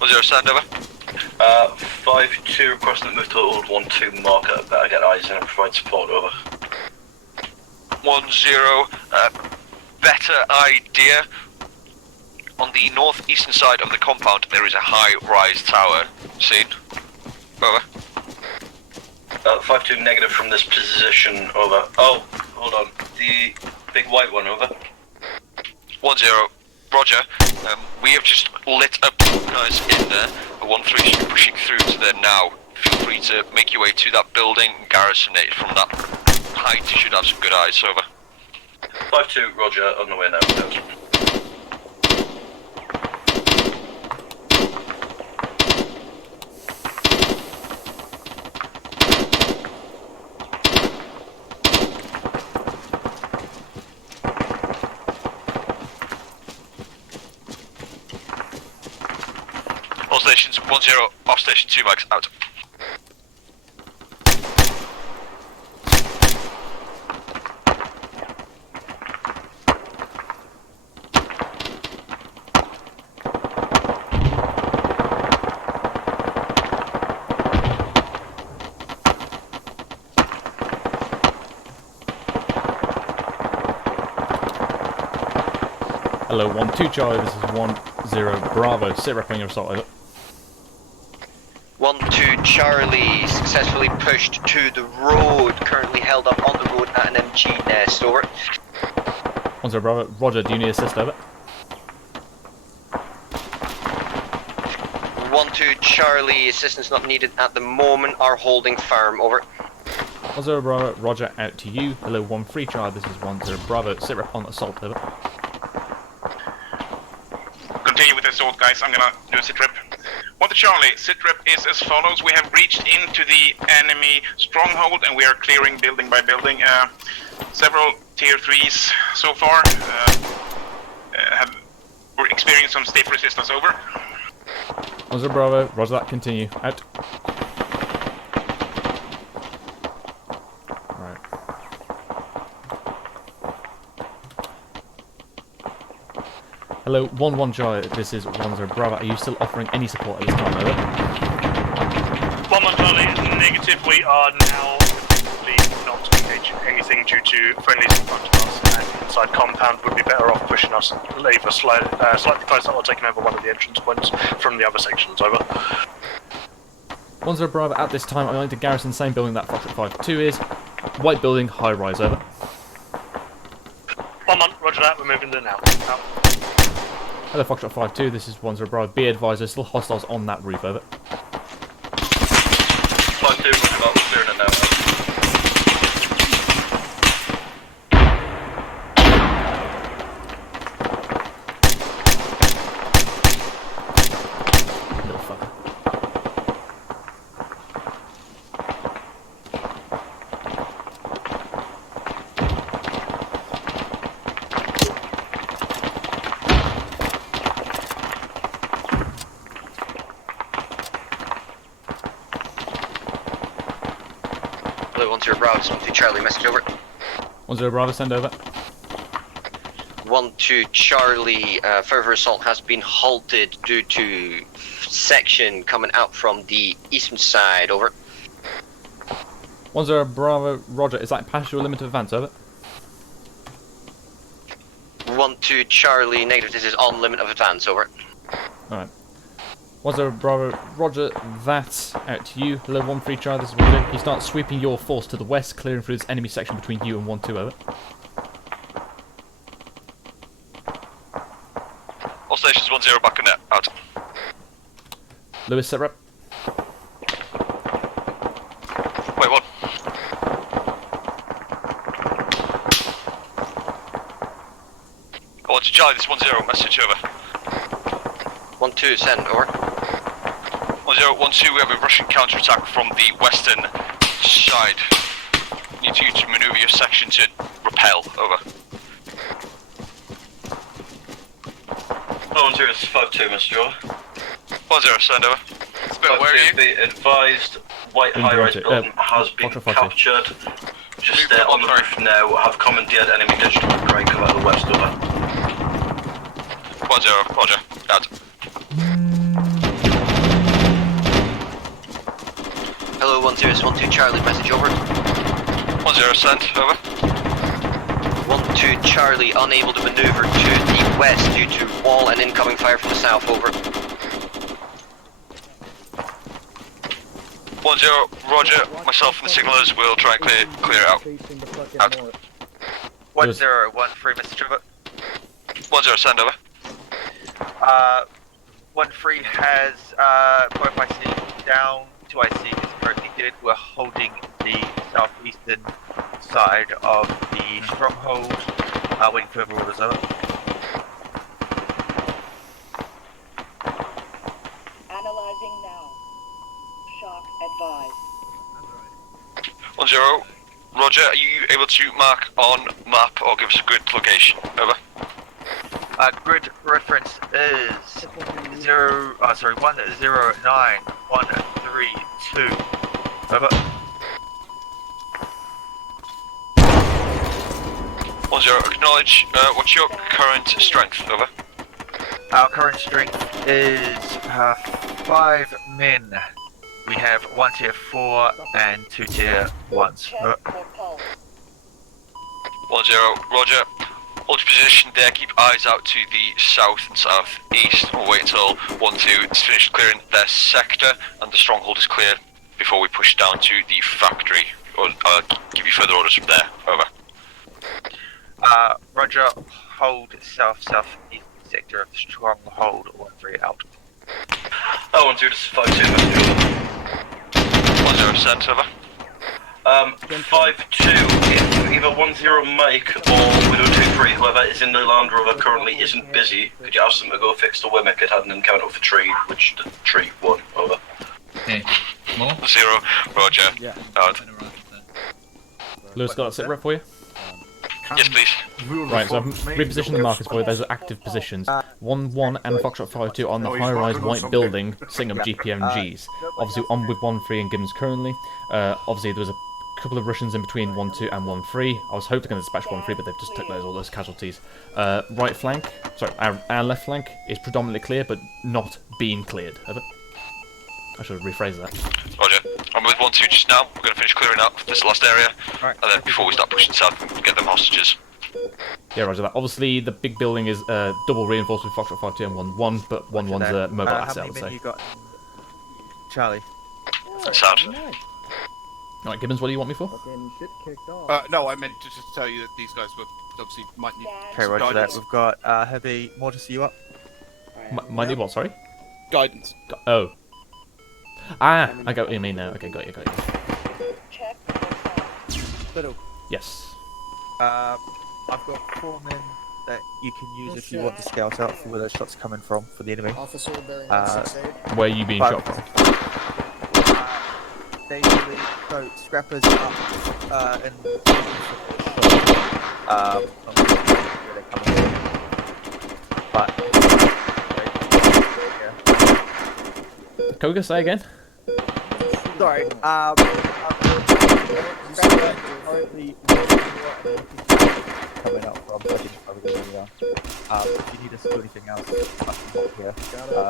1-0, stand over. 5-2, requesting that move to old 1-2 marker. Better get eyes in and provide support, over. 1-0, better idea. On the northeastern side of the compound, there is a high-rise tower. Seen? Over. 5-2 negative from this position, over. Oh, hold on. The big white one, over. 1-0, roger. We have just lit up guys in there. 1-3 should be pushing through to there now. Feel free to make your way to that building and garrison it from that height. You should have some good eyes, over. 5-2, roger, on the way now. All stations, 1-0, off station 2 mags, out. Hello, 1-2 Charlie, this is 1-0 Bravo. Sit repping your assault, over. 1-2 Charlie, successfully pushed to the road, currently held up on the road at an MG nest, over. 1-0 Bravo, Roger, do you need assist, over? 1-2 Charlie, assistance not needed at the moment, are holding firm, over. 1-0 Bravo, Roger, out to you. Hello, 1-3 Charlie, this is 1-0 Bravo, sit rep on assault, over. Continue with the assault, guys. I'm gonna do a sit rep. 1 to Charlie, sit rep is as follows. We have reached into the enemy stronghold and we are clearing building by building. Several tier 3s so far. We're experiencing some stiff resistance, over. 1-0 Bravo, Roger that, continue. Out. Right. Hello, 1-1 Charlie, this is 1-0 Bravo. Are you still offering any support at this time, over? 1-1 Charlie, negative. We are now not engaging anything due to friendlies in front of us, and inside compound would be better off pushing us, leave us slightly closer or taking over one of the entrance points from the other sections, over. 1-0 Bravo, at this time I'm going to garrison the same building that Foxtrot 5-2 is. White building, high rise, over. 1-1, roger that, we're moving there now. Out. Hello Foxtrot 5-2, this is 1-0 Bravo. Be advised, there's still hostiles on that roof, over. 5-2, we're clearing it now, over. Hello, 1-0 Bravo, 1-2 Charlie, message over. 1-0 Bravo, send over. 1-2 Charlie, further assault has been halted due to section coming out from the eastern side, over. 1-0 Bravo, Roger, is that past your limit of advance, over? 1-2 Charlie, negative, this is on limit of advance, over. Alright. 1-0 Bravo, Roger, that, out to you. Hello, 1-3 Charlie, this is 1-2. He starts sweeping your force to the west, clearing through this enemy section between you and 1-2, over. All stations 1-0 back in there, out. Lewis, set rep. Wait, what? Oh, to Charlie, this 1-0, message over. 1-2, send, over. 1-0, 1-2, we have a Russian counterattack from the western side. Need you to maneuver your section to repel, over. Oh, 1-0, it's 5-2, Mr. Joe. 1-0, send over. Where are you? Be advised, white high-rise building has been captured. Just on the roof now, have commandeered enemy digital strike about the west, over. 1-0, roger, out. Hello, 1-2 Charlie, message over. 1-0, send, over. 1-2 Charlie, unable to maneuver to the west due to wall and incoming fire from the south, over. 1-0, roger, myself and the signalers will try and clear it out. Out. 1-0, 1-3, message over. 1-0, send over. 1-3 has both IC down, 2 IC is currently dead. We're holding the southeastern side of the stronghold, waiting for further orders, over. Analyzing now. Shock advised. 1-0, roger, are you able to mark on map or give us a grid location? Over. Grid reference is 109132. Over. 1-0, acknowledge. What's your current strength? Over. Our current strength is 5 men. We have 1 tier 4 and 2 tier 1s. 1-0, roger. Hold your position there, keep eyes out to the south and southeast. We'll wait until 1-2 is finished clearing their sector and the stronghold is clear before we push down to the factory, or give you further orders from there. Over. Roger, hold south-southeast sector of stronghold 1-3 out. 1-2 to 5-2, messenger. 1-0 sent, over. 5-2, if either 1-0 Mike or Widow 2-3, whoever is in the Land Rover currently isn't busy, could you ask them to go fix the Wimmick? It had an encounter with a tree, which the tree won. Over. Okay. More? 0, Roger. Yeah. Out. Lewis got a sit rep for you? Yes, please. Right, so I've repositioned the markers for you. Those are active positions. 1-1 and Foxtrot 5-2 on the high-rise white building, setting up GPMGs. Obviously, on with 1-3 and Gibbons currently. Obviously, there was a couple of Russians in between 1-2 and 1-3. I was hoping to dispatch 1-3, but they've just took all those casualties. Right flank, sorry, our left flank is predominantly clear, but not being cleared. Over. I should rephrase that. Roger. I'm with 1-2 just now. We're going to finish clearing up this last area, and then before we start pushing south and get them hostages. Yeah, roger that. Obviously, the big building is double reinforced with Foxtrot 5-2 and 1-1, but 1-1's a mobile asset, I would say. How many men you got? Charlie. Sound. Alright, Gibbons, what do you want me for? No, I meant to just tell you that these guys were obviously might need. Okay, roger that. guidance. We've got heavy mortars. You up? Might need what, sorry? Guidance. Oh. Ah, I got what you mean now. Okay, got you. Little. Yes. I've got 4 men that you can use if you want to scout out for where those shots are coming from for the enemy. Where are you being shot from? They usually so scrappers up and not sure where they're coming from. But Koga, say again? sorry, coming up from, I think it's probably going down. If you need us to do anything else, I can help here.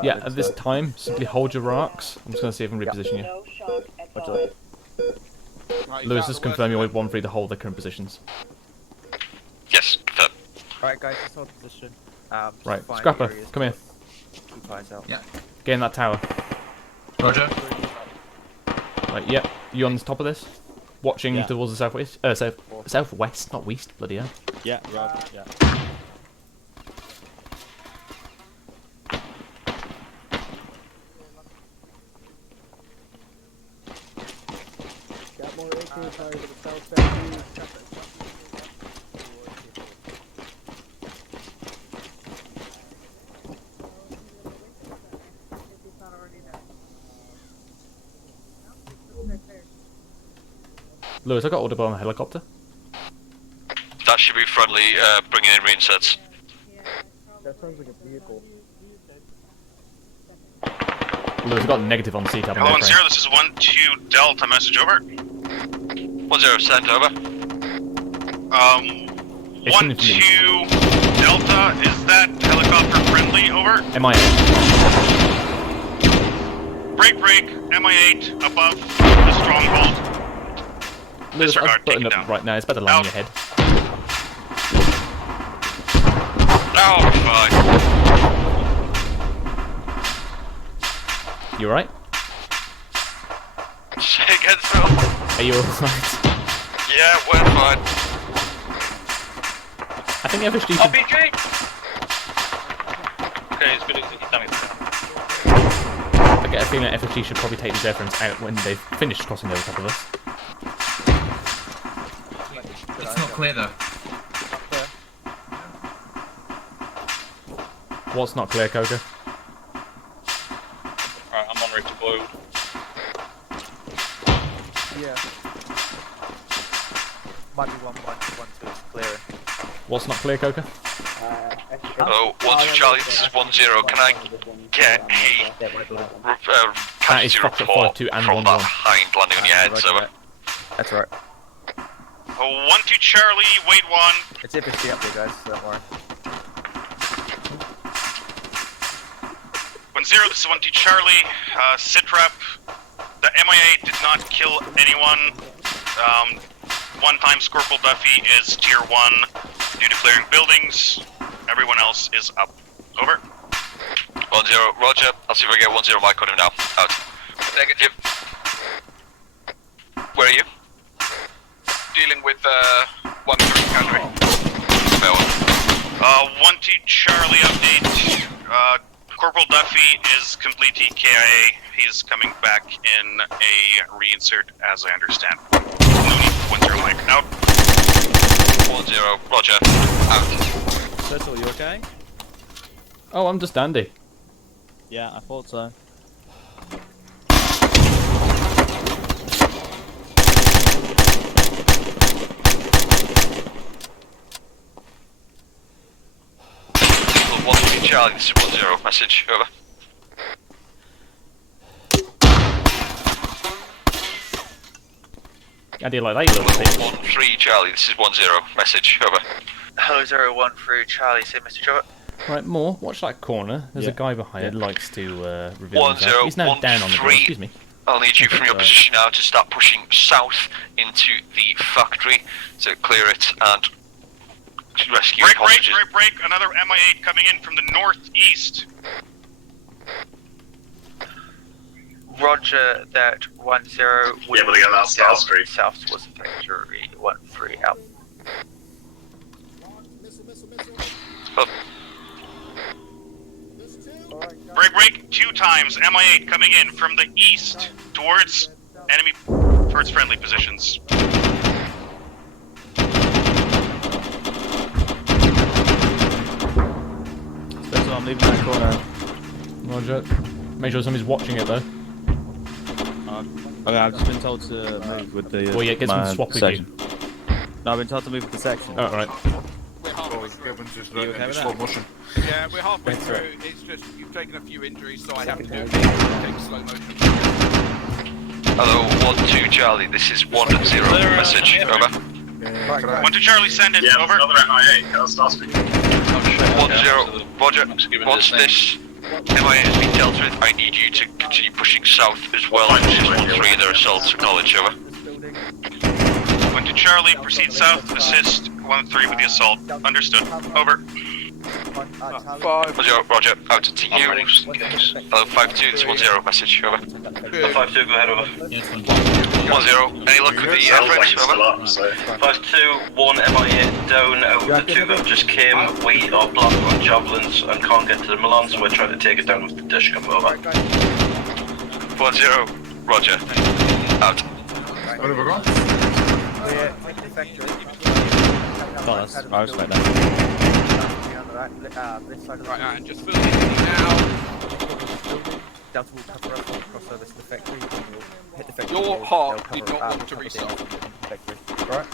Yeah, at this time, simply hold your arcs. I'm just going to see if I can reposition you. Lewis, just confirm you're with 1-3 to hold their current positions. Yes, confirm. Alright guys, just hold position. Right, Scrapper, come here. Keep eyes out. Yeah. Get in that tower. Roger. Right, yep. You on the top of this? Watching towards the southwest? Southwest, not west, bloody hell. Yeah, right, yeah. Got more AK fire to the south side. Lewis, I got audible on a helicopter. That should be friendly, bringing in reinsets. That sounds like a vehicle. Lewis, I got negative on CTAB. Hello, 1-0, this is 1-2 Delta, message over. 1-0 sent, over. 1-2 Delta, is that helicopter friendly, over? MIA. Break, MI8, above the stronghold. Lewis, I've buttoned up right now. It's better land on your head. Oh, fine. You alright? Say again, Phil. Are you alright? Yeah, we're fine. I think FSG should... RPG! Okay, it's good. Damn it. I get a feeling that FSG should probably take these airframes out when they've finished crossing over top of us. It's not clear though. What's not clear, Koga? Alright, I'm on route to Boyle. Yeah. Might be 1-1 is clearing. What's not clear, Koga? Oh, 1-2 Charlie, this is 1-0. Can I get a casualty report from that hind landing on your head, over? That's right. 1-2 Charlie, wait 1. It's FSG up there, guys, so don't worry. 1-0, this is 1-2 Charlie, sit rep. The MIA did not kill anyone. One-time Scorpion Duffy is tier 1 due to clearing buildings. Everyone else is up. Over. 1-0, Roger. I'll see if I can get 1-0 mic on him now. Out. Negative. Where are you? Dealing with 1-3 country. 1-2 Charlie update. Corporal Duffy is completely KIA. He's coming back in a reinsert, as I understand. No need for 1-0 Mike. Out. 1-0. Roger. Out. Cecil, you okay? Oh, I'm just Andy. Yeah, I thought so. Well, 1-3 Charlie, this is 1-0. Message. Over. Andy, like that, you little bitch. 1-3 Charlie, this is 1-0. Message. Over. Hello, 013 Charlie, same message over. Right, more. Watch that corner. There's a guy behind it likes to reveal 1-0. himself. He's now down on the ground. Excuse me. I'll need you from your position now to start pushing south into the factory to clear it and to rescue hostages. Break. Another MI8 coming in from the northeast. Roger that 1-0. Yeah, but they got that South Street. South towards the factory. 1-3 out. Oh. Break 2 times. MI8 coming in from the east towards friendly positions. So I'm leaving that corner. Roger. Make sure somebody's watching it though. Okay, I've just been told to move with the. Well, yeah, get some swap with section. No, I've been told to move with the section. Oh, right. We're halfway through. You okay with that? Motion. Yeah, we're halfway through. It's just you've taken a few injuries, so I have to do it. Take slow motion. Hello, 1-2 Charlie, this is 1-0. Message. Over. 1-2 Charlie, send it. Yeah, over. another MIA. That's South Street. 1-0. Roger. Once this MIA has been dealt with, I need you to continue pushing south as well. This is 1-3, their assaults. Acknowledge. Over. 1-2 Charlie, proceed south. Assist 1-3 with the assault. Understood. Over. Roger. Out to TU. Hello, 5-2. This is 1-0. Message. Over. 5-2, go ahead, over. 1-0. Any luck with the airframes? Over. 5-2, 1 MIA down out of the 2 that just came. We are blocked on javelins and can't get to the Milan, so we're trying to take it down with the dish. Come over. 1-0. Roger. Out. What have we got? Oh, that's, I respect that. Right, and just fill it in now. Delta will cover us when we cross over to the factory. We'll hit the factory. Your heart did not want to restart. Right.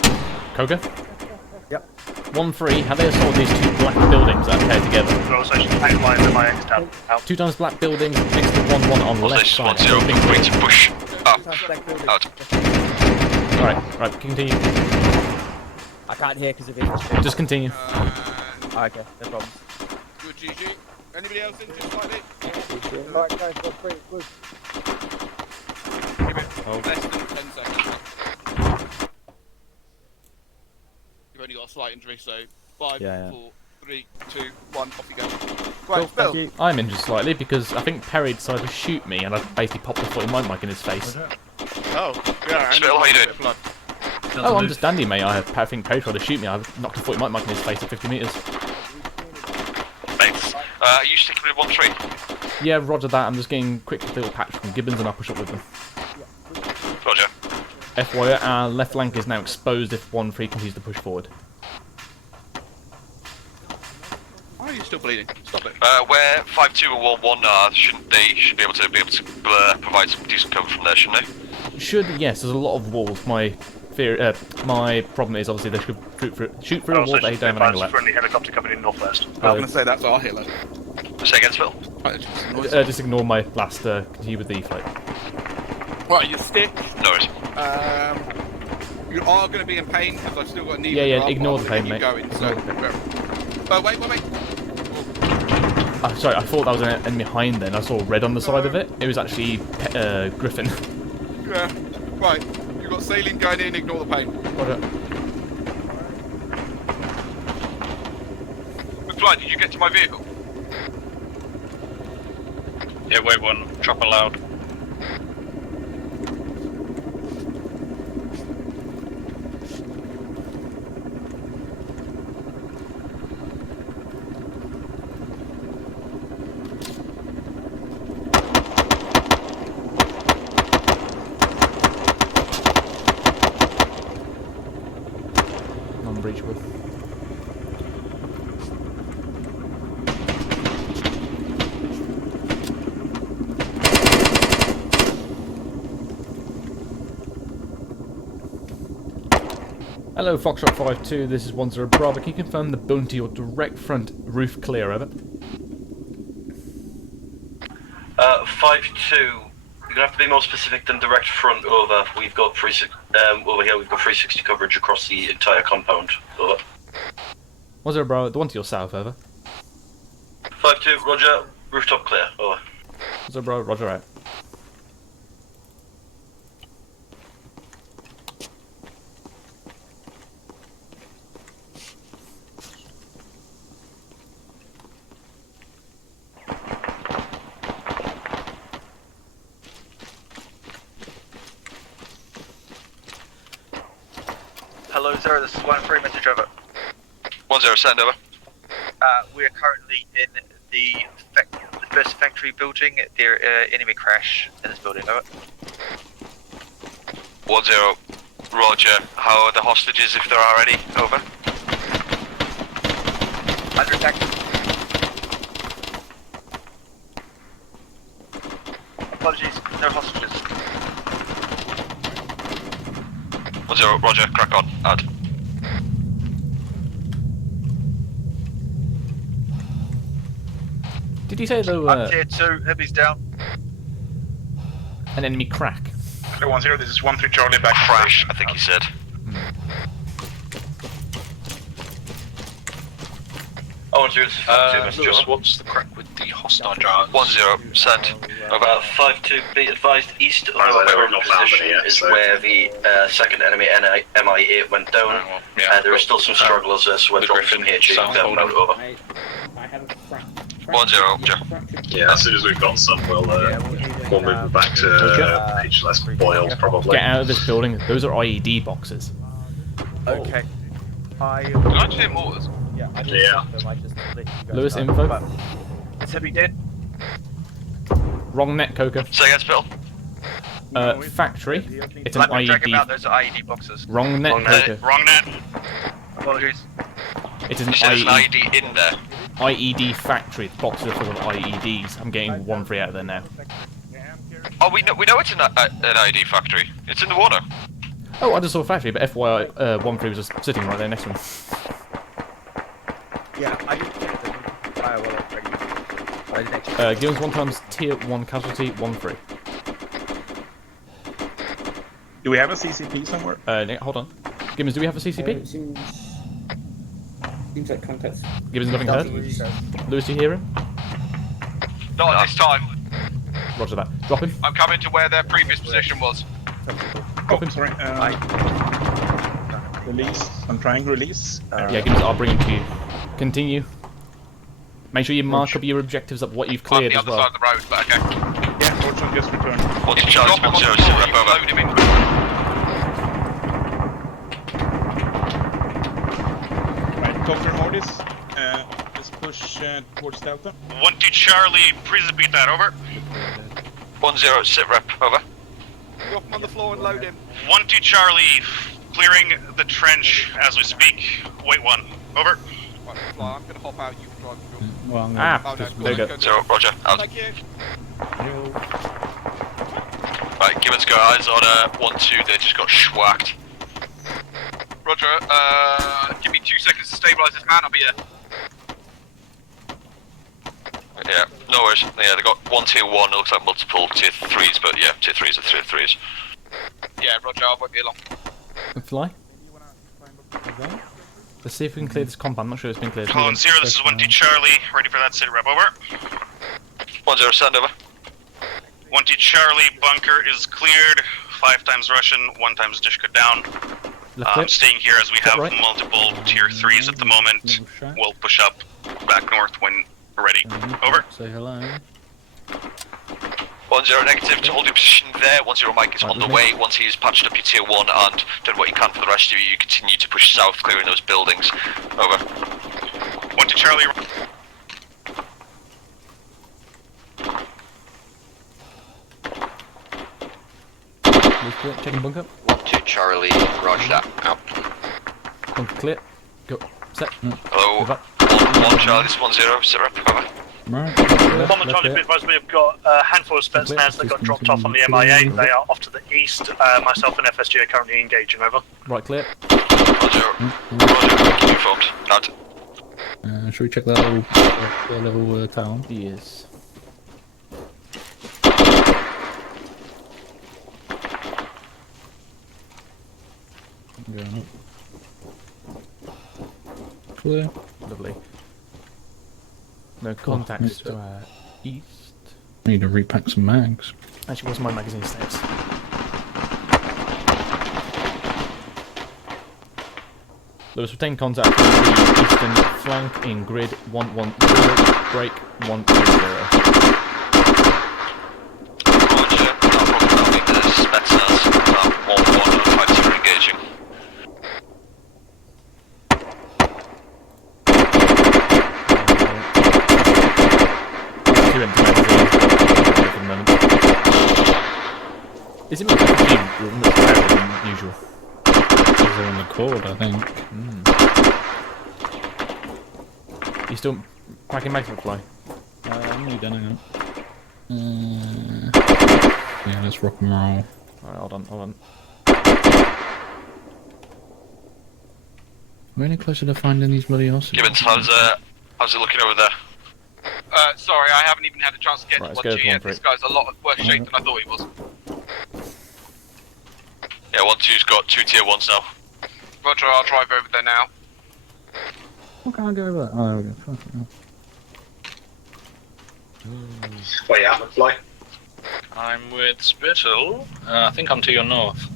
Koga? Yep. 1-3, have they assaulted these 2 black buildings that are paired together? Out. 2 times black buildings, next to 1-1 on the left side. 1-0. Quick to push up. Out. Right, continue. I can't hear because of it. Just continue. Okay, no problem. Good, GG. Anybody else in just slightly? Right, guys, go free. Good. Give it less than 10 seconds. You've only got a slight injury, so 5, 4, 3, 2, 1, off you go. Right, Phil. Thank you. I'm injured slightly because I think Perry decided to shoot me and I basically popped a 40 mic in his face. Oh, yeah. Phil, how you doing? Oh, I'm just Dandy, mate. I think Perry tried to shoot me. I knocked a 40 mic in his face at 50 metres. Thanks. Are you sticking with 1-3? Yeah, roger that. I'm just getting a quick little patch from Gibbons and I'll push up with them. Roger. FYI, our left flank is now exposed if 1-3 continues to push forward. Why are you still bleeding? Stop it. Where 5-2 and 1-1 are, should be able to provide some decent cover from there, shouldn't they? Should, yes. There's a lot of walls. My problem is obviously they should shoot through a wall they don't have an angle at. Friendly helicopter coming in northwest. I was going to say that's our helo. Say again, Phil. Just ignore my blast. Continue with the fight. Right, you stick. No worries. You are going to be in pain because I've still got a knee. Yeah. Ignore the pain, mate. Going, so. Wait. Oh, sorry, I thought that was an enemy behind then. I saw red on the side of it. It was actually Griffin. Yeah. Right. You've got saline going in. Ignore the pain. McFly, did you get to my vehicle? Yeah, wait one. Chopper loud. unbreachable. Hello, Foxtrot 52, this is 10 Bravo. Can you confirm the building to your direct front roof clear, over? 5-2. You're gonna have to be more specific than direct front, over. We've got over here we've got 360 coverage across the entire compound, over. 10 Bravo, the one to your south, over. 5-2, roger, rooftop clear, over. 10 Bravo, roger out. Hello, Zero, this is 1-3, message over. 10, send over. We are currently in the first factory building. There enemy crash in this building, over. 10, roger. How are the hostages, if there are any? Over. Under attack. Apologies, no hostages. 10, roger. Crack on. Add. Did you say there I'm tier 2, Hibby's down. an enemy crack? Hello, 10, this is 1-3 Charlie back. Crash, I think he said. Oh, 10, this is 5-2, message Lewis, over. what's the crack with the hostile drones? 10, send. Over. 5-2, be advised, east of Right, our well, current we've not found position any yet, is so- where the second enemy MI8 went down. There are still some stragglers there, so we're dropping some HE down, out, over. I have a crack. 10, roger. Yeah, as soon as we've got some, we'll move back to H-less boils, probably. Get out of this building. Those are IED boxes. Okay. Did I just hear mortars? Yeah. I just Yeah. them, I just let you guys Lewis, know. info. But Is Hibby dead? Wrong net, Coco. Say again, Bill. Factory. It's an Let me drag him out, IED. those are IED boxes. Wrong net, Coco. Wrong net. Apologies. It is an You said there's an IED. ID in there. IED factory. The boxes are full of IEDs. I'm getting 1-3 out of there now. Oh, we know it's an ID factory. It's in the water. Oh, I just saw a factory, but FYI, 1-3 was just sitting right there next to him. yeah, I didn't get them. I didn't actually. Gibbons 1 times tier 1 casualty, 1-3. Do we have a CCP somewhere? Nick, hold on. Gibbons, do we have a CCP? Seems like contacts. Gibbons, nothing heard? Lewis, do you hear him? Not at this time. Roger that. Drop him. I'm coming to where their previous position was. Oh, sorry. Release. I'm trying release. Yeah, Gibbons, I'll bring him to you. Continue. Make sure you mark up your objectives of what you've I'm cleared the as other well. side of the road, but okay. Yeah, Fortune just returned. What's If the you chance? drop him on 10, the sit floor, rep you over. load him in. Right, Dr. Mortis, let's push towards Delta. 1-2 Charlie, please repeat that, over. 10, sit rep over. Drop him on the floor and load him. 1-2 Charlie, clearing the trench as we speak. Wait 1, over. Right, fly, I'm gonna hop out, you can drive the drill. Well, I'm Ah, Oh, no, there you go. 0, roger. Out. Thank you. Right, Gibbons go. Eyes on 1-2. They just got schwacked. Roger, give me 2 seconds to stabilise this man, I'll be here. Yeah, no worries. Yeah, they got 1 tier 1. It looks like multiple tier 3s, but yeah, tier 3s are tier 3s. Yeah, roger, I won't be long. Fly. Let's see if we can clear this compound. I'm not sure it's been cleared. Column 0, this is 1-2 Charlie, ready for that, sit rep, over. 10, send over. 1-2 Charlie, bunker is cleared. 5 times Russian, 1 times Dishka down. Left clip. Staying here as we have Right. multiple tier 3s at the moment. We'll push up back north when ready. Over. Say hello. 10, negative. To hold your position there. 10, Mike is on the way. Once he's patched up your tier 1 and done what you can for the rest of you, you continue to push south, clearing those buildings. Over. 1-2 Charlie. Checking bunker. 1-2 Charlie, roger that. Out. Bunker clear. Go. Set. Hello. 1 Charlie, this is 1-0. Sit rep. Cover. Right. Bomber Charlie, be advised, we've got a handful of Spetsnaz that got dropped off on the MIA. They are off to the east. Myself and FSG are currently engaging, over. Right, clear. Roger. Keep you informed. Out. Should we check that little town? Yes. Going up. Clear. Lovely. No contacts to our east. Need to repack some mags. Actually, what's my magazine status? Lewis, retain contact from the eastern flank in grid 110, break 120. Roger. That'll be the Spetsnaz. 1-1 engaging. Two empty magazines for the moment. Is it much better than usual? Because they're on the cord, I think. You still packing mags for fly? I'm really done, yeah, let's rock and roll. Alright, hold on. We're any closer to finding these bloody horses. Gibbons, how's it looking over there? Sorry, I haven't even had a chance to get Right, to let's go 1G yet. for This it. guy's a lot worse shape than I thought he was. Yeah, 1-2's got 2 tier 1s now. Roger, I'll drive over there now. What can I go over there? Oh, there we go. Fuck it. Where you at, McFly? I'm with Spittle. I think I'm to your north.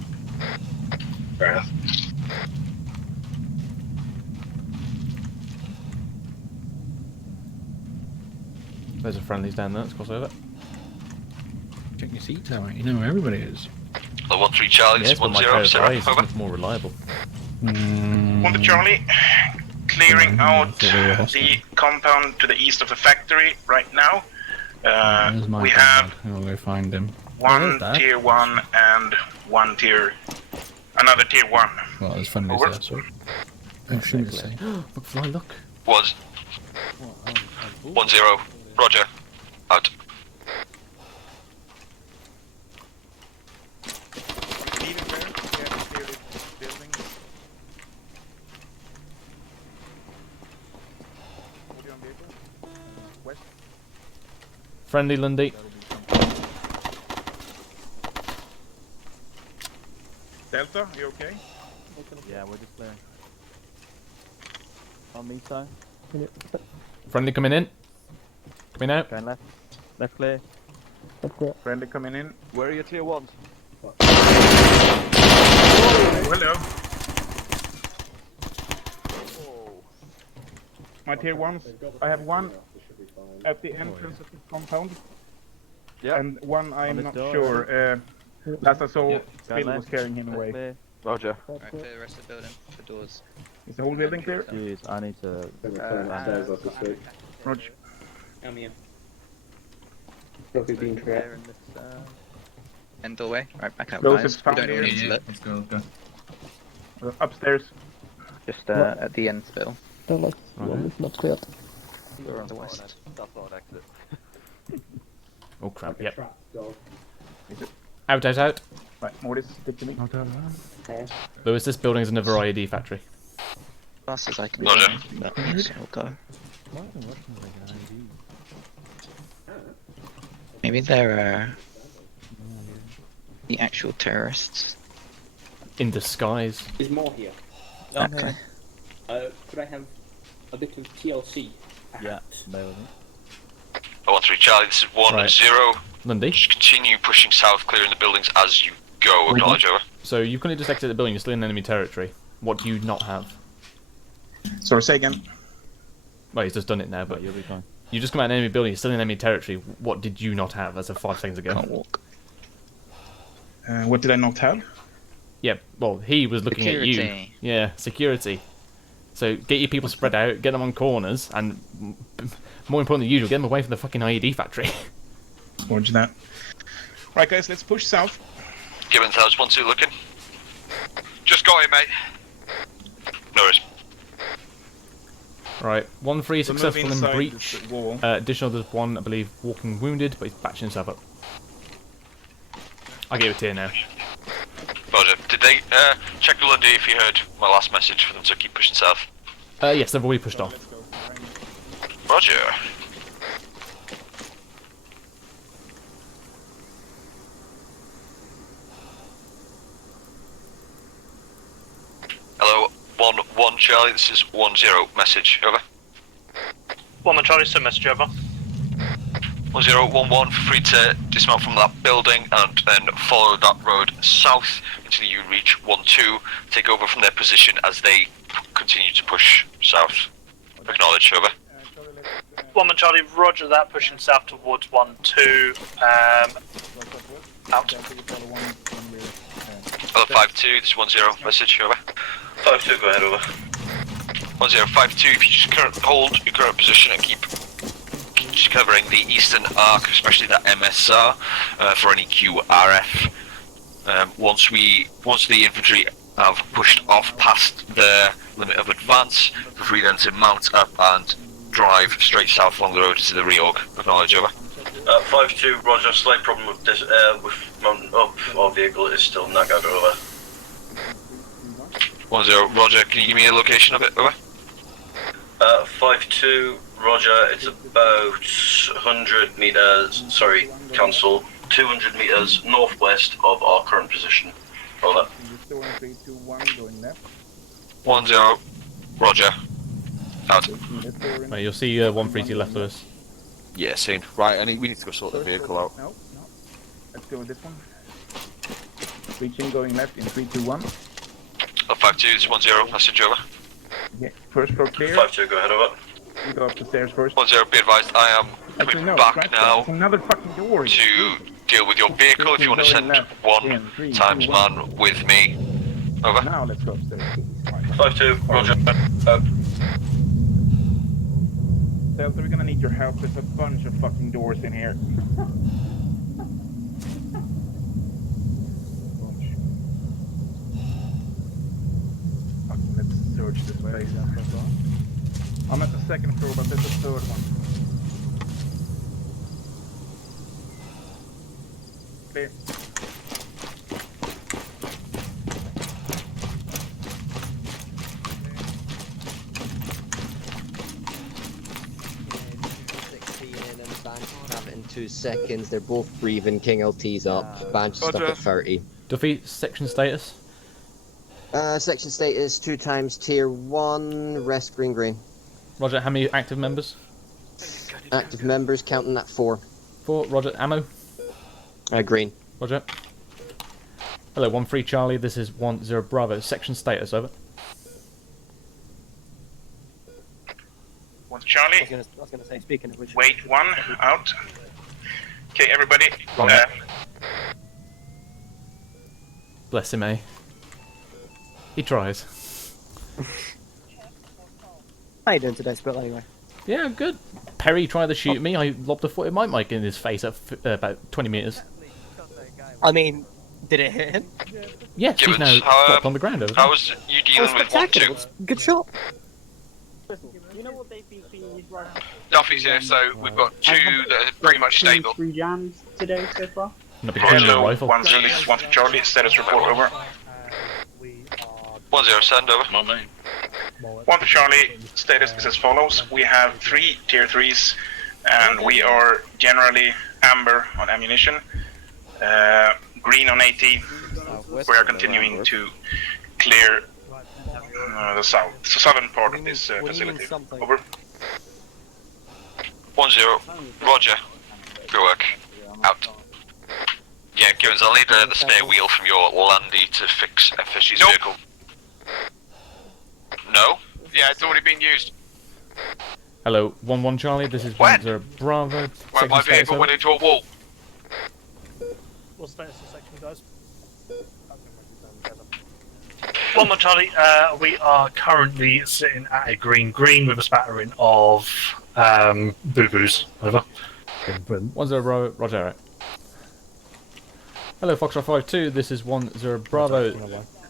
Fair enough. There's a friendlies down there, let's cross over. Check your seats out, you know where everybody is. 1-3 Charlie, Yes, this is but my 1-0. pair of Sit eyes rep. is Over. much more reliable. 1 Charlie. Clearing out the compound to the east of the factory right now. There's my We dad. have I'll go find him. one Dad. tier 1 and another tier 1. Well, there's friendlies Over. there, so. Oh, shouldn't say. McFly, look. Was 1-0. Roger. Out. Leaving there, yeah, clear the building. Hold you on vehicle. West. Friendly Lundy. Delta, you okay? Yeah, we're just clearing. On me side. Friendly coming in. Coming out. Going left. Left clear. Friendly coming in. Where are your tier 1s? Hello. My tier 1s, I have one at the entrance of the compound. Yeah. And one I'm On not the door. sure. Last I saw, Going Spill was left. carrying him Left away. clear. Roger. Alright, clear the rest of the building. The doors. Is the whole building clear? Jeez, I need to. Roger. I'm here. Copy being tracked. Clear in this end doorway. Right, back out, Those guys. is We found don't here. need to look. Let's go. Upstairs. Just at the end spill. Not cleared. We're on the west. That's not an exit. Oh crap, yep. Out. Right, Mortis, stick to me. Lewis, this building is another IED factory. Fast as I can. Roger. That means we'll go. Maybe they're the actual terrorists. In disguise. There's more here. Exactly. Could I have a bit of TLC? Yeah, bear with me. 1-3 Charlie, this is 1-0. Lundy. Just continue pushing south, clearing the buildings as you go. Acknowledge, over. So you couldn't just exit the building, you're still in enemy territory. What do you not have? Sorry, say again. Well, he's just done it now, but You'll be fine. you just come out of enemy building, you're still in enemy territory. What did you not have as of 5 seconds ago? Can't walk. What did I not have? Yeah, well, he was looking at you. Security. Yeah, security. So get your people spread out, get them on corners, and more important than usual, get them away from the fucking IED factory. Roger that. Right, guys, let's push south. Gibbons, how's 1-2 looking? Just got it, mate. No worries. Right, 1-3 successful in inside breach. the wall. Additional, there's one, I believe, walking wounded, but he's patching himself up. I'll give it to you now. Roger. Did they check the Lundy if you heard my last message for them to keep pushing south? Yes, they've already pushed off. Roger. Hello, 1-1 Charlie, this is 1-0, message, over. 1-1 Charlie, send message over. 1-0-1-1, free to dismount from that building and then follow that road south until you reach 1-2, take over from their position as they continue to push south. Acknowledge, over. 1-1 Charlie, roger that, pushing south towards 1-2, out. Hello, 5-2, this is 1-0, message, over. 5-2, go ahead, over. 1-0-5-2, if you just hold your current position and keep just covering the eastern arc, especially that MSR, for any QRF. Once the infantry have pushed off past their limit of advance, feel free then to mount up and drive straight south along the road to the reorg. Acknowledge, over. 5-2, roger, slight problem with this, with mounting up. Our vehicle is still knackered, over. 1-0, roger, can you give me a location of it, over? 5-2, roger, it's about 100 meters, sorry, cancel, 200 meters northwest of our current position. Over. 1-0, roger. Out. Right, you'll see 1-3 to your left of us. Yeah, seen. Right, we need to go sort the vehicle out. No. Let's go with this one. Reaching, going left in 3, 2, 1. 5-2, this is 1-0, message, over. Yeah, first floor clear. 5-2, go ahead, over. You go up the stairs first. 1-0, be advised, I am coming back now another fucking door. to deal with your vehicle if you want to send one times man with me. Over. Now let's go upstairs. 5-2, roger. Delta, we're gonna need your help. There's a bunch of fucking doors in here. Fucking, let's search this place out as well. I'm at the second floor, but there's a third one. Clear. Have it in 2 seconds. They're both breathing. King LT's up. Banch stuck at 30. Duffy, section status? Section status 2 times tier 1. Rest green green. Roger, how many active members? Active members counting at 4. 4, Roger, ammo? Green. Roger. Hello, 1-3 Charlie, this is 1-0 Bravo. Section status, over. 1 Charlie. I was gonna say, speaking of which. Wait 1, out. Okay, everybody. Bless him, eh? He tries. How you doing today, Spill, anyway? Yeah, good. Perry tried to shoot me. I lobbed a foot in my mic in his face at about 20 metres. I mean, did it hit him? Yes, he's now dropped on the ground over there. How was you dealing with 1-2? Good shot. You know what they've been feeding right now? Duffy's here, so we've got 2 that are pretty much stable. 3 jams today so far. Hello, 1-0, this is 1 for Charlie, status report, over. 1-0, send over. Not me. 1 for Charlie, status is as follows. We have 3 tier 3s, and we are generally amber on ammunition, green on AT. We are continuing to clear the southern part of this facility. Over. 1-0, roger. Good work. Out. Yeah, Givens, I'll need the spare wheel from your Landy to fix FSG's vehicle. No? Yeah, it's already been used. Hello, 1-1 Charlie, this is 1-0 Bravo. When my vehicle went into a wall. What's the status of section, guys? 1-1 Charlie, we are currently sitting at a green with a spattering of boo-boos. Over. 1-0 Bravo, Roger. Hello, Foxtrot 5-2, this is 1-0 Bravo.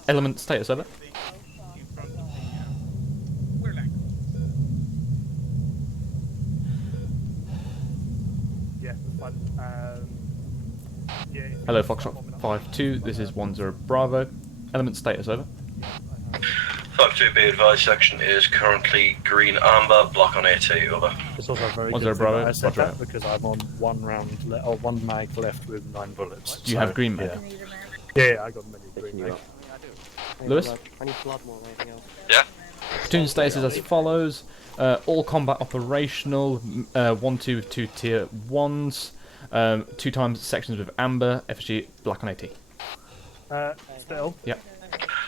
Element status, over. Hello, Foxtrot 5-2. This is 10 Bravo. Element status over. 5-2, be advised, section is currently green amber, block on AT, over. It's also very 10 good Bravo. that I said Roger. that because I'm on one mag left with 9 bullets. Do you have green mag? Yeah, I got many green mag. Lewis? I need blood more than anything else. Yeah. Platoon status is as follows. All combat operational. 1-2 with 2 tier 1s. 2 times sections with amber. FG black on AT. Still. Yep.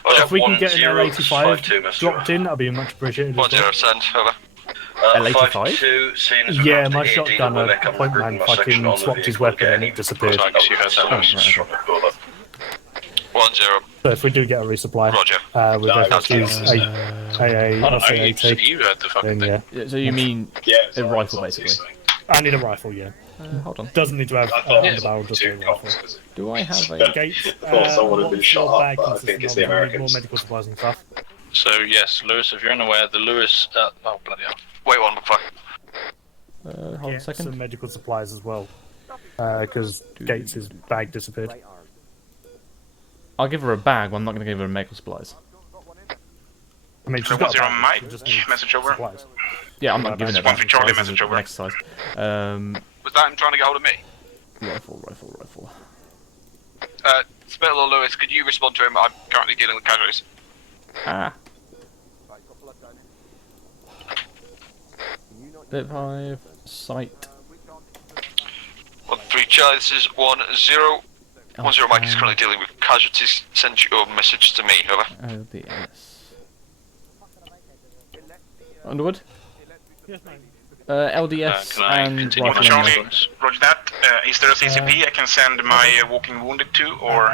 If we can get an 1052, L85 Mr. dropped in, that'd be much appreciated. 10 send, over. L85? 5-2, seeing as we're Yeah, going my to AD, shotgun we'll at make a point man green section fucking on the swapped his vehicle, weapon get and any it disappeared. I guess you heard that. Over. 10. So if we do get a resupply, with FSG's AA, You heard the fucking then thing. yeah. So you mean a rifle, basically? I need a rifle, yeah. Hold on. Doesn't need to have underbarrel, just a rifle. Do I have a... Gates, I thought someone had been shot up, bag but I consisting think it's of? the We need more Americans. medical supplies and stuff. So yes, Lewis, if you're unaware, the Lewis. Oh bloody hell! Wait one, McFly. Hold on a second. Some medical supplies as well, because Gates' bag disappeared. I'll give her a bag, but I'm not going to give her medical supplies. I mean, she's Hello, got a 10 bag, Mike, she just needs message over. supplies. Yeah, I'm not giving her One that. for Charlie, This is message an over. exercise. Was that him trying to get hold of me? Rifle. Spittle or Lewis, could you respond to him? I'm currently dealing with casualties. Ah. Bit 5, sight. 1-3 Charlie, this is 10. 10 Mike is currently dealing with casualties. Send your message to me, over. LDS. Underwood? LDS Can I and continue rifle on Charlie, ambulance? roger that. Is there a CCP I can send my walking wounded to, or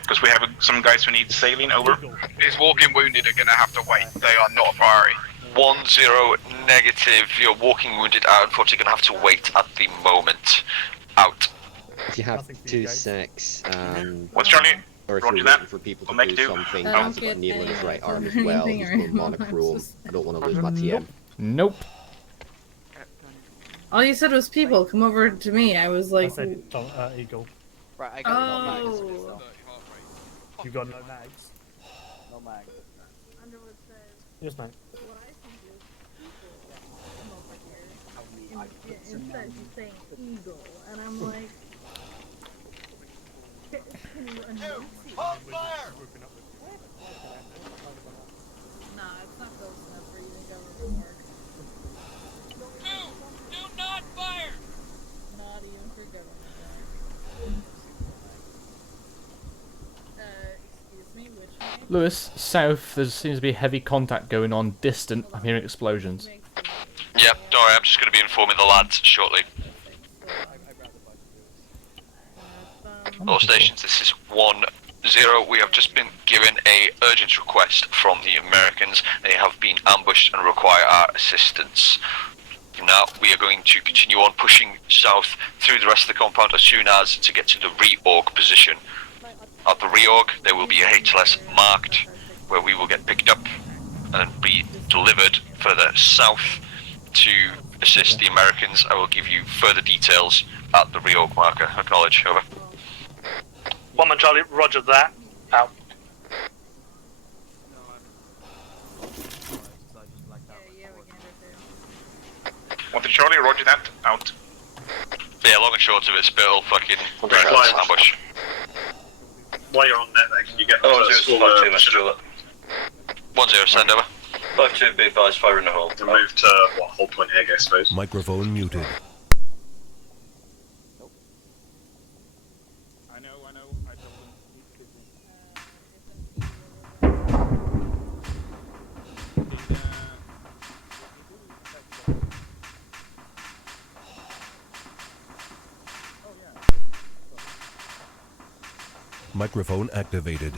because we have some guys who need saline, over? His walking wounded are going to have to wait. They are not a priority. 10 negative. Your walking wounded are unfortunately going to have to wait at the moment. Out. If you have 2-6, What's Charlie? or if Roger you're that. waiting for people We'll to make do do. something, I don't Dan's got get a needle in his any right arm as or well. anything He's or going monochrome. I don't want to lose my TM. Nope. All you said was people. Come over to me. I was like, Eagle. Right, I got oh. You got no mags? No mag. Yes, mate. Instead he's saying eagle, and I'm like, can you enunciate? Nah, it's not close enough for even government work. Do not fire! Not even for government work. Excuse me, which way? Lewis, south, there seems to be heavy contact going on. Distant, I'm hearing explosions. Yep, don't worry, I'm just going to be informing the lads shortly. All stations, this is 10. We have just been given a urgent request from the Americans. They have been ambushed and require our assistance. Now we are going to continue on pushing south through the rest of the compound as soon as to get to the reorg position. At the reorg, there will be a HLS marked where we will get picked up and be delivered further south to assist the Americans. I will give you further details at the reorg marker. Acknowledge, over. 1 Charlie, roger that. Out. Want to Charlie, roger that. Out. Yeah, long and short of it, Spittle, fucking Flying. ambush. While you're on net there, can you get Oh, to 0, 5-2, Mr. 10, send over. 5-2, be advised, fire in the hole. To move to, what, whole point egg, I suppose. Microphone muted. Microphone activated.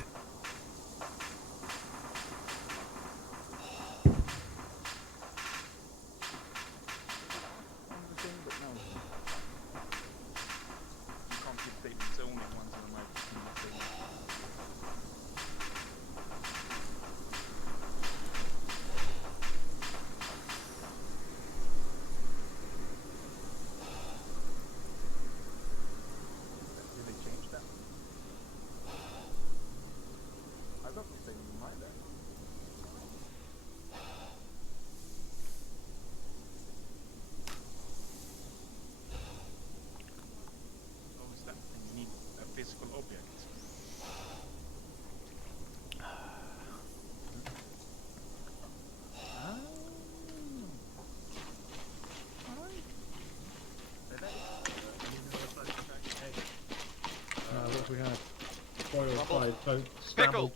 pickle.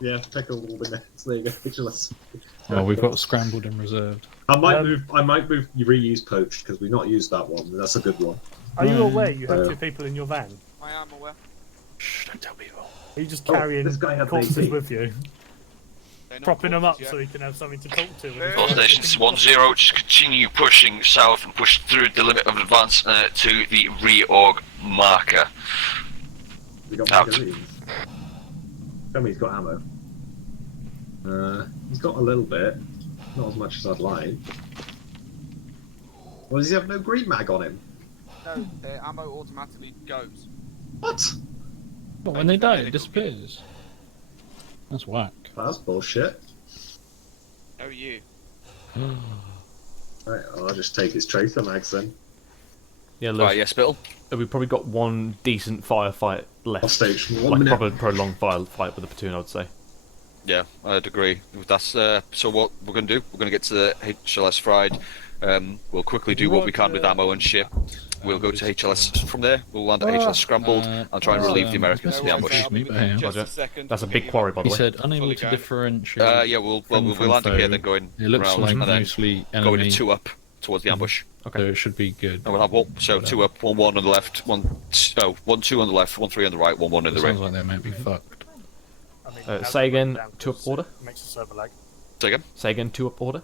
Yeah, pickle will be next. There you go. Well, we've got scrambled and reserved. I might move reuse poached because we've not used that one. That's a good one. Are you aware you have 2 people in your van? I am aware. Shh, don't tell people. Are you just carrying this guy had corpses baby. with you? Propping them up so he can have something to talk to. All stations 1-0, just continue pushing south and push through the limit of advance to the reorg marker. We got Out. magazines. Tell me he's got ammo. He's got a little bit, not as much as I'd like. Well, does he have no green mag on him? No, ammo automatically goes. What? But when they die, it disappears. That's whack. That's bullshit. Oh, you. Right, I'll just take his tracer mags then. Yeah, look. Right, yes, Bill. We've probably got one decent firefight left. Hostage. Like a proper prolonged firefight with the platoon, I would say. Yeah, I'd agree. That's so. What we're going to do? We're going to get to the HLS fried. We'll quickly do what we can with ammo and ship. We'll go to HLS from there. We'll land at HLS scrambled and try and relieve the Americans from the ambush. That's a big quarry, by the He way. said unable to differentiate. Yeah, we'll land up here, then go in It looks around, like and then mostly go in enemy. a 2 up towards the ambush. Okay. So it should be good. And we'll have 2 up, 1-1 on the left, 1-2 on the left, 1-3 on the right, 1-1 in the It rear. sounds like they might be fucked. Say again, 2 up order? Makes the server lag. Say again? Say again, 2 up order?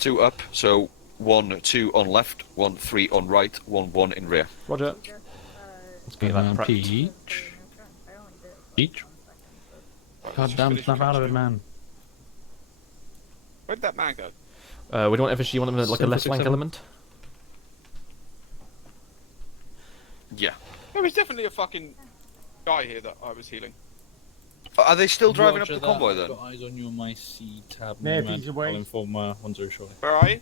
2 up, so 1-2 on left, 1-3 on right, 1-1 in rear. Roger. Let's get that prepped. Each. God damn, snap out of it, man. Where'd that man go? We don't ever see one of them like a left flank 767. element. Yeah. There was definitely a fucking guy here that I was healing. Are they still driving Roger up the that. convoy I've then? got eyes on you on my C tab. Maybe Nomad. he's away. I'll inform 1-0 shortly. Where are you?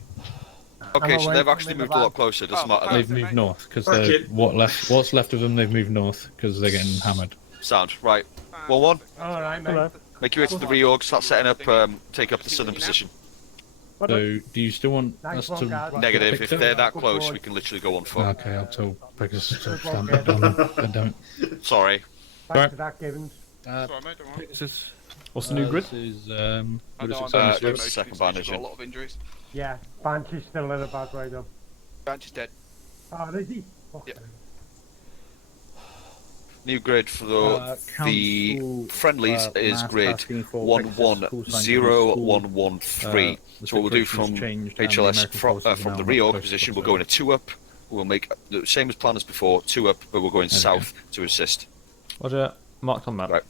Okay, I'm so away they've from actually in the moved a lot van. closer. Doesn't matter. They've moved north because Fuck they're it. what's left of them. They've moved north because they're getting hammered. Sound right. 1-1. Alright, mate. Make your way to the reorg. Start setting up. Take up the southern position. So do you still want Nice us one, to? guys. Negative. pick If them? they're that close, we can literally go on foot. Okay, I'll tell Pegasus to stand back down. They don't. Sorry. Thanks for that, Gibbons. Sorry, mate, don't worry. Pegasus. What's the new grid? This is I know, I know, Second he's bandage got a in. lot of injuries. Yeah, Banshee's still in a bad way though. Banch is dead. Oh, is he? Yeah. New grid for the Council, friendlies is mass grid asking for 11013. the So what we'll do from situation's changed and the HLS American from forces are the now reorg close to position, the we'll go in a 2 up. We'll make the same as planned as before, 2 up, but we're going south to assist. Roger. Marked on map. Right.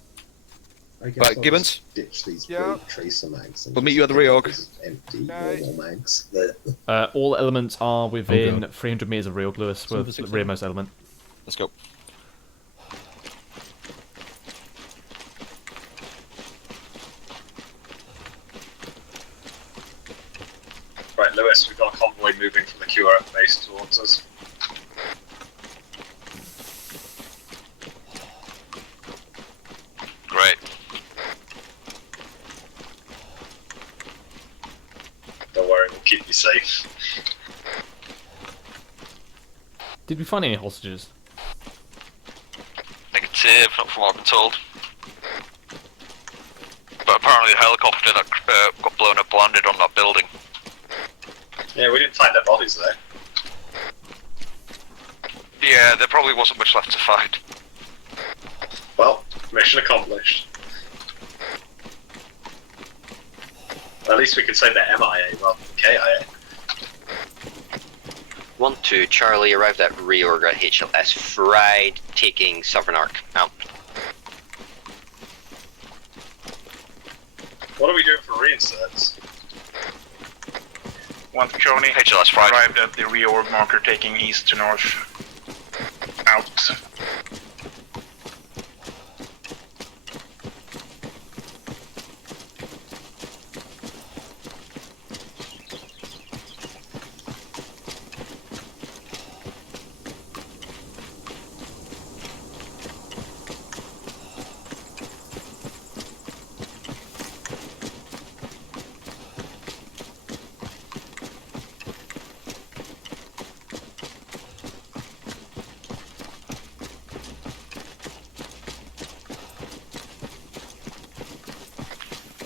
I guess Right, I'll Gibbons? just ditch these Yeah. big tracer mags. And We'll meet just you at the pick reorg. these Empty Okay. normal mags. All elements are within God. 300 meters of real Lewis. We're the rearmost element. Let's go. Right, Lewis, we've got a convoy moving from the QRF base towards us. Great. Don't worry, we'll keep you safe. Did we find any hostages? Negative, not from what I've been told. But apparently the helicopter that got blown up landed on that building. Yeah, we didn't find their bodies there. Yeah, there probably wasn't much left to find. Well, mission accomplished. At least we could say they're MIA rather than KIA. 1-2, Charlie arrived at reorg at HLS fried, taking Southern Arc out. What are we doing for reinserts? 1 Johnny. HLS fried. Arrived at the reorg marker, taking east to north. Out.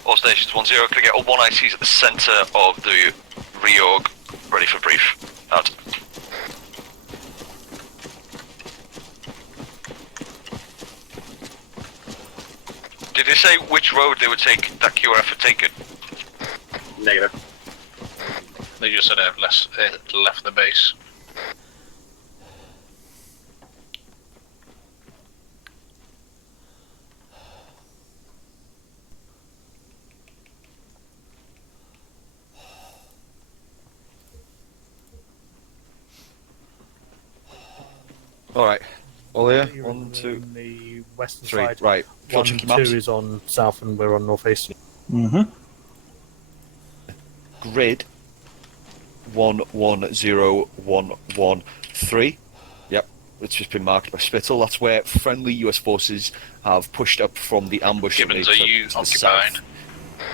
All stations 1-0, can I get all 1 ICs at the centre of the reorg, ready for brief? Out. Did they say which road they would take, that QRF had taken? Negative. They just said it left the base. Alright. All here? You're 1, 2, on the western 3. side. Right. 1, Check 2 your maps. is on south, and we're on northeast. Mm-hmm. Grid 110113. Yep, it's just been marked by Spittle. That's where friendly US forces have pushed up from the ambush. Gibbons, that they are took you to the occupied? south.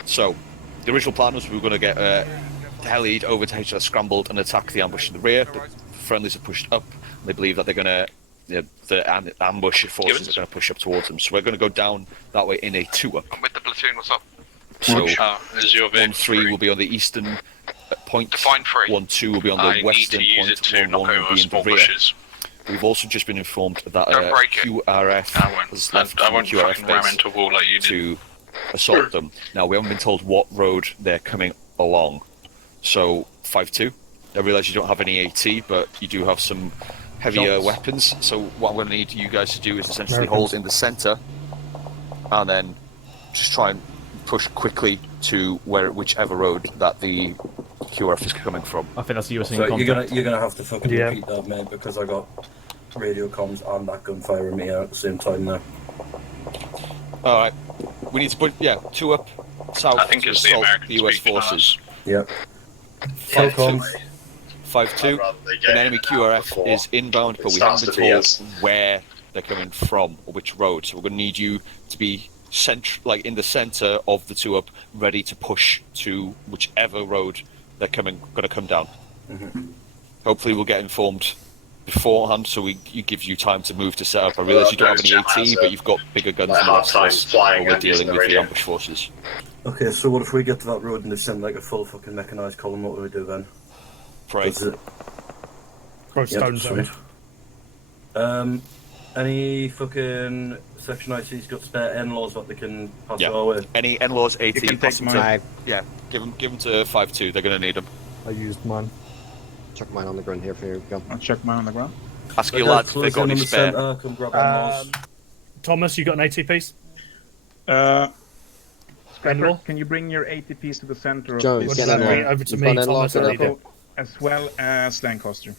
So, the original plan was we were going to get helied over to HLS Scrambled and attack the ambush in the rear. The friendlies have pushed up. And they believe that they're going to. The ambush forces are going to push up towards them. So we're going to go down that way in a 2-up. I'm with the platoon, what's up? So is your 1-3 will be on the eastern point. Define 3. 1-2 will be on the western need to use point. it to knock 1-1 will over be in the small rear. bushes. We've also just been informed that Don't break it. QRF has left I won't QRF fucking ram base into a wall like you did. to assault them. Now we haven't been told what road they're coming along. So 5-2. I realise you don't have any AT, but you do have some heavier weapons. So what I'm going to need you guys to do is essentially hold in the centre, and then just try and push quickly to whichever road that the QRF is coming from. I think that's the US in So contact. you're gonna have to fucking repeat that, mate, because I got radio comms and that gunfire in me at the same time now. All right, we need to put 2 up south. I think to it's the assault American the US speaking forces. Yep. 5-2. An enemy QRF is inbound, but we haven't been told where they're coming from or which road. So we're going to need you to be in the centre of the 2-up, ready to push to whichever road they're going to come down. Mm-hmm. Hopefully, we'll get informed beforehand, so it gives you time to move to set up. I realise you don't have any AT, but you've got bigger guns than the rest of us when we're dealing with the ambush forces. Okay, so what if we get to that road and they send like a full fucking mechanised column? What do we do then? Pray. Throw stones at them. Any fucking section IC's got spare N-laws that they can pass our way? Any N-laws AT, You can pass take them to, mine. yeah, give them to 5-2. They're going to need them. I used mine. Chuck mine on the ground here for you. Go. I'll chuck mine on the ground. Ask your lads if they've got any spare. Come grab N-laws. Thomas, you got an AT piece? Spectre, can you bring your ATPs to the center Joe, of get this? over to me, Thomas. I need it. As well as Lancaster.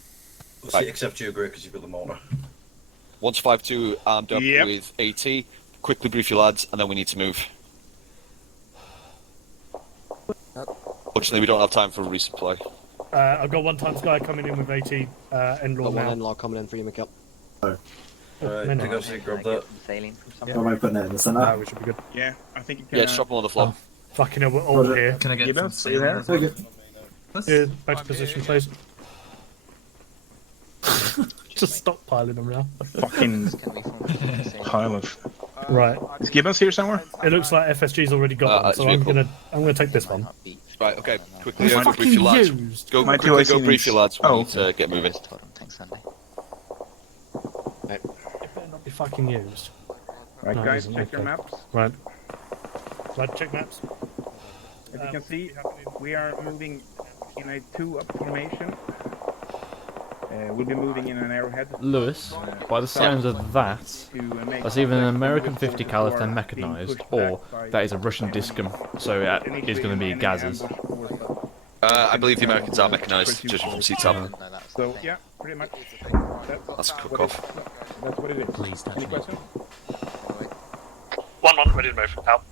See, except you, Greg, because you've got the motor. Once 5-2 armed up with AT, quickly brief your lads, and then we need to move. Fortunately, we don't have time for a resupply. I've got one times guy coming in with AT N-law Got one now. N-law coming in for you, Mikkel. Alright, to go see, grab that. Am I putting it in the centre? No, we should be good. Yeah, I think you can. Yeah, just drop them on the floor. Fucking hell, we're all here. Can I get some stay there? Yeah, back to position, please. Just stockpiling them now. Fucking pile of. Right. Is Gibbons here somewhere? It looks like FSG's already got one, so I'm gonna take this one. Right, okay. Quickly It's go brief your lads. fucking used. Go My quickly 2IC go brief needs- your lads. We Oh. need to get moving. It better not be fucking used. Right, No, guys, it isn't. check your Okay. maps. Right. Right, check maps. As you can see, we are moving in a 2-up formation. We'll be moving in an arrowhead. Lewis, by the sounds of that, that's either an American 50 caliber and mechanized, or that is a Russian discum, so that is going to be gazers. I believe the Americans are mechanized, judging from CTAB. So, yeah, pretty much. That's a cook-off. That's what it is. Any questions? 1-1, ready to move. Out.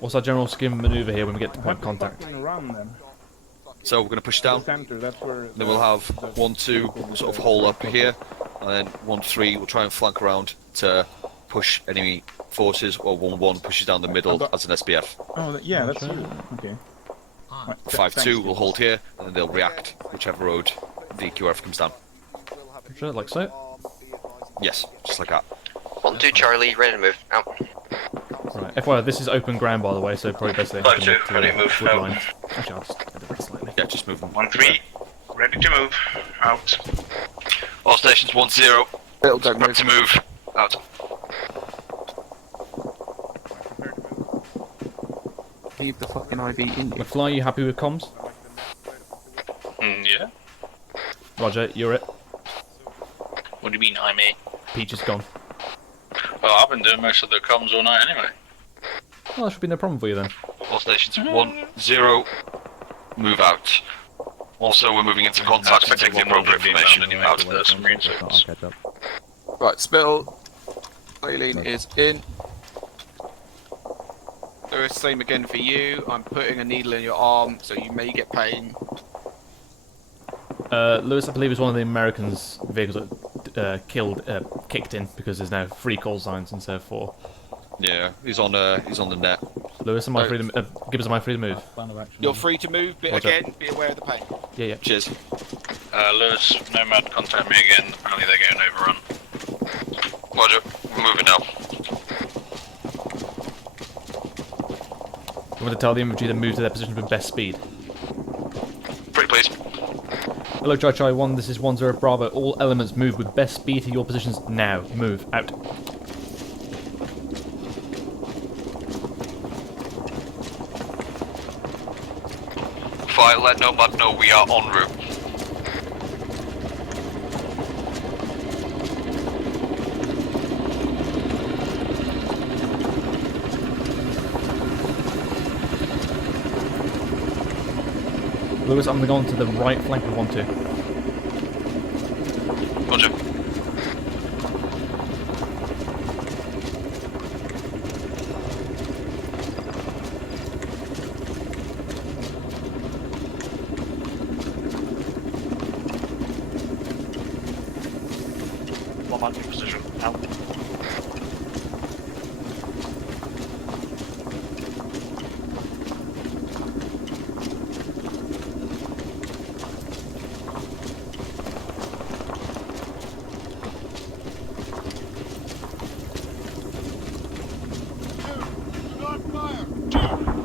What's our general skim maneuver here when we get to point contact? Run then. So we're going to push down. Center, that's where Then we'll have 1-2 sort of hole up here, and then 1-3 we'll try and flank around to push enemy forces, or 1-1 pushes down the middle as an SBF. Oh, yeah, that's you. Okay. 5-2 will hold here, and then they'll react whichever road the QRF comes down. Sure, like so. Yes, just like that. 1-2 Charlie, ready to move. Out. Right, FYI, this is open ground, by the way, so probably best they have to move to ready to move wood out. line. Actually, I'll just edit that slightly. Yeah, just move them. 1-3, ready to move. Out. All stations 1-0. Prep to move. Out. Leave the fucking IV in. McFly, you happy with comms? Yeah. Roger, you're it. What do you mean, I'm a? Peach is gone. Well, I've been doing most of the comms all night anyway. Well, that should be no problem for you then. All stations 1-0. Move out. Also, we're moving into contact to take the appropriate information. Anyway, Out. there's some marine circles. Right, Spittle. Eileen is in. Lewis, same again for you. I'm putting a needle in your arm, so you may get pain. Lewis, I believe, is one of the Americans' vehicles that kicked in because there's now 3 call signs instead of 4. Yeah, he's on the net. Lewis, am I free to Gibbs, am I free to move? You're free to move, but Roger. again, be aware of the pain. Yeah. Cheers. Lewis, Nomad, contact me again. Apparently they're getting overrun. Roger, we're moving now. I want to tell the infantry to move to their position with best speed. Pretty please. Hello, Chai 1, this is 10 Bravo. All elements move with best speed to your positions now. Move. Out. Fire, let Nomad know we are en route. Lewis, I'm going to go on to the right flank with 1-2. Roger. One man in position. Out.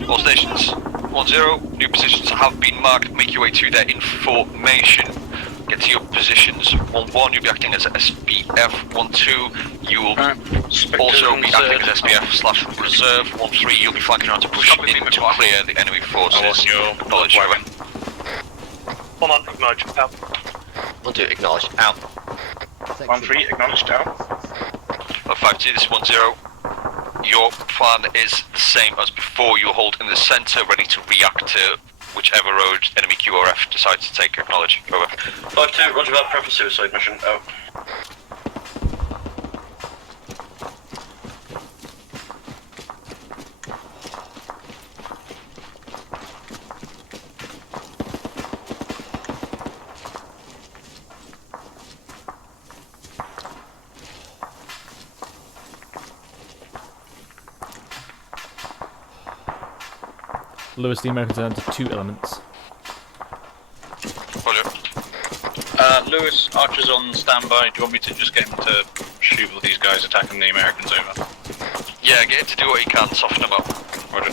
All stations 1-0. New positions have been marked. Make your way to their information. Get to your positions. 1-1, you'll be acting as SPF. 1-2, you will also be acting as SPF/reserve. 1-3, you'll be flanking around to push in to clear the enemy forces. Acknowledge. One man, acknowledge. Out. 1-2, acknowledge. Out. 1-3, acknowledged. Out. 5-2, this is 1-0. Your plan is the same as before. You'll hold in the centre, ready to react to whichever road enemy QRF decides to take. Acknowledge. Over. 5-2, roger that. Prep for suicide mission. Out. Lewis, the Americans are down to 2 elements. Roger. Lewis, Archer's on standby. Do you want me to just get him to shoot all these guys attacking the Americans over? Yeah, get him to do what he can, soften them up. Roger.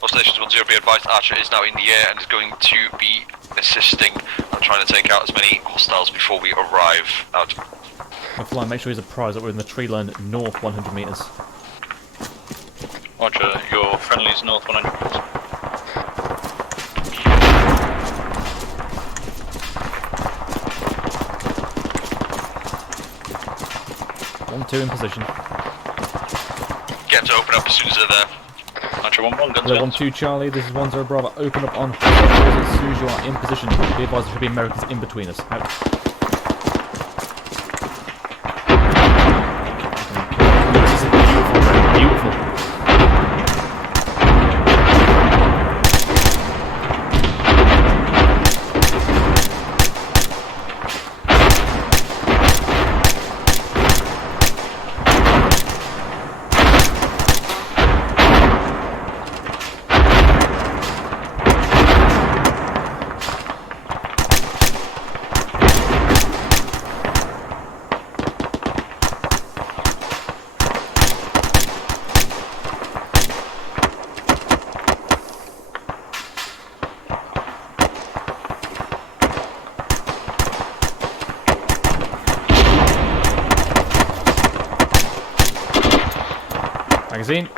All stations 1-0, be advised, Archer is now in the air and is going to be assisting and trying to take out as many hostiles before we arrive. Out. McFly, make sure he's apprised that we're in the tree line north 100 metres. Roger, your friendly's north 100 meters. One, 2 in position. Get to open up as soon as they're there. Archer 1-1, guns Hello, out. 1-2 Charlie, this is 10 Bravo. Open up on as soon as you are in position. Be advised there should be Americans in between us. Out. This is beautiful, beautiful. in.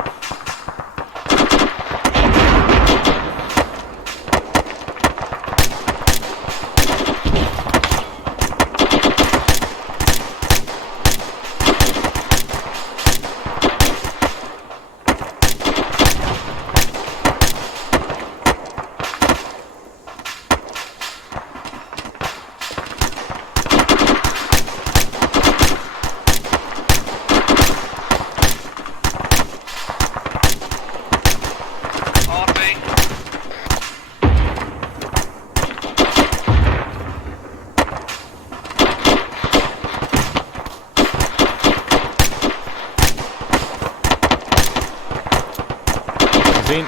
In.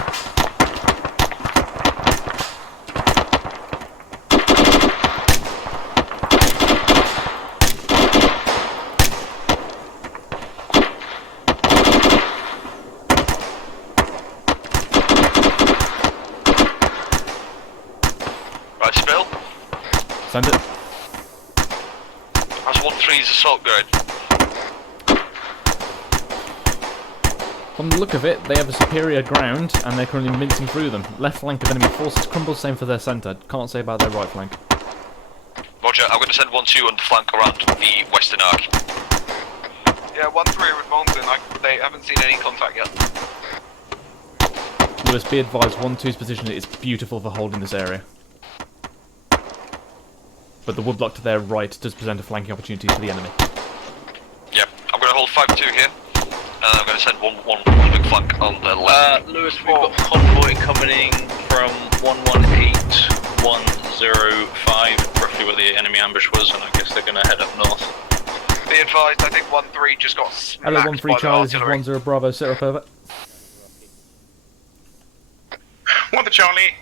Right, Spill. Send it. How's 1-3's assault going? From the look of it, they have a superior ground, and they're currently mincing through them. Left flank of enemy forces crumbled, same for their centre. Can't say about their right flank. Roger, I'm going to send 1-2 on the flank around the western arc. Yeah, 1-3 are advancing. They haven't seen any contact yet. Lewis, be advised, 1-2's position is beautiful for holding this area. But the woodblock to their right does present a flanking opportunity for the enemy. Yep, I'm going to hold 5-2 here. And I'm going to send one big flank on the left. Lewis, we've got convoy coming in from 118-105, roughly where the enemy ambush was, and I guess they're going to head up north. Be advised, I think 1-3 just got smacked. Hello, 1-3 Charlie, this is 1-0 Bravo, sit up over. 1 Charlie,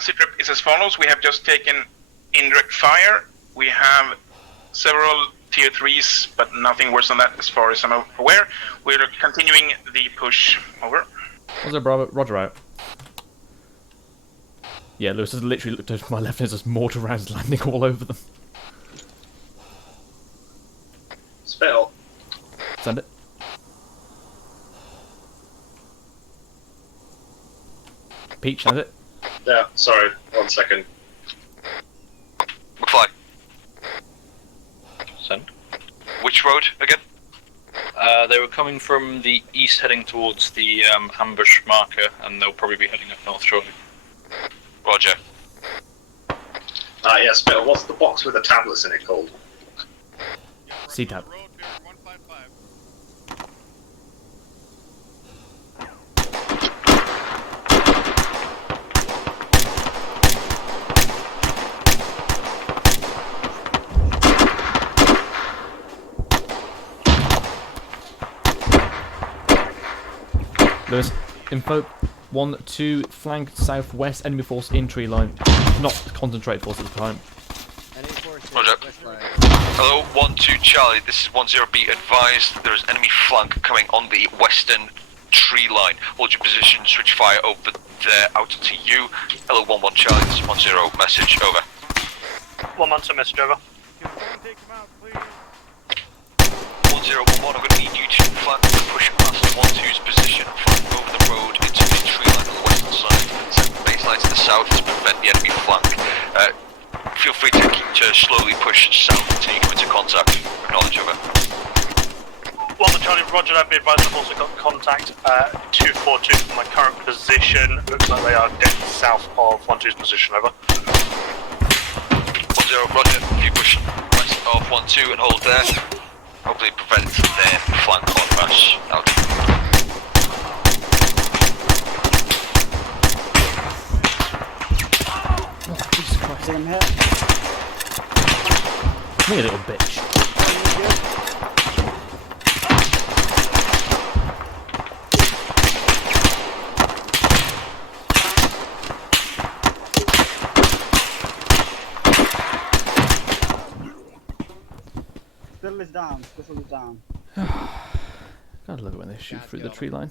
SITREP is as follows. We have just taken indirect fire. We have several tier 3s, but nothing worse than that as far as I'm aware. We're continuing the push. Over. 1-0 Bravo, Roger out. Yeah, Lewis has literally looked over to my left and there's just mortar rounds landing all over them. Spill. Send it. Peach, send it. Yeah, sorry, 1 second. McFly. Send. Which road again? They were coming from the east heading towards the ambush marker, and they'll probably be heading up north shortly. Roger. Yeah, Spill, what's the box with the tablets in it called? C-tab. Lewis, info 1-2 flank southwest, enemy force in tree line. Not concentrate force at the time. Roger. Hello, 1-2 Charlie, this is 10B. Advised there is enemy flank coming on the western tree line. Hold your position, switch fire over there, out to you. Hello, 1-1 Charlie, this is 10 message, over. 1-1, message over. 1011, I'm going to need you to flank and push past 1-2's position, flank over the road into the tree line on the western side, set the baseline to the south to prevent the enemy flank. Feel free to slowly push south until you come into contact. Acknowledge, over. 1 Charlie, Roger that, be advised I've also got contact 242 from my current position. Looks like they are dead south of 1-2's position, over. 10, Roger, if you push west of 1-2 and hold there, hopefully prevent their flank on rush. Out. Jesus Christ. See him hit. Me, a little bitch. Spittle is down. Spittle is down. Gotta love it when they shoot through the tree line.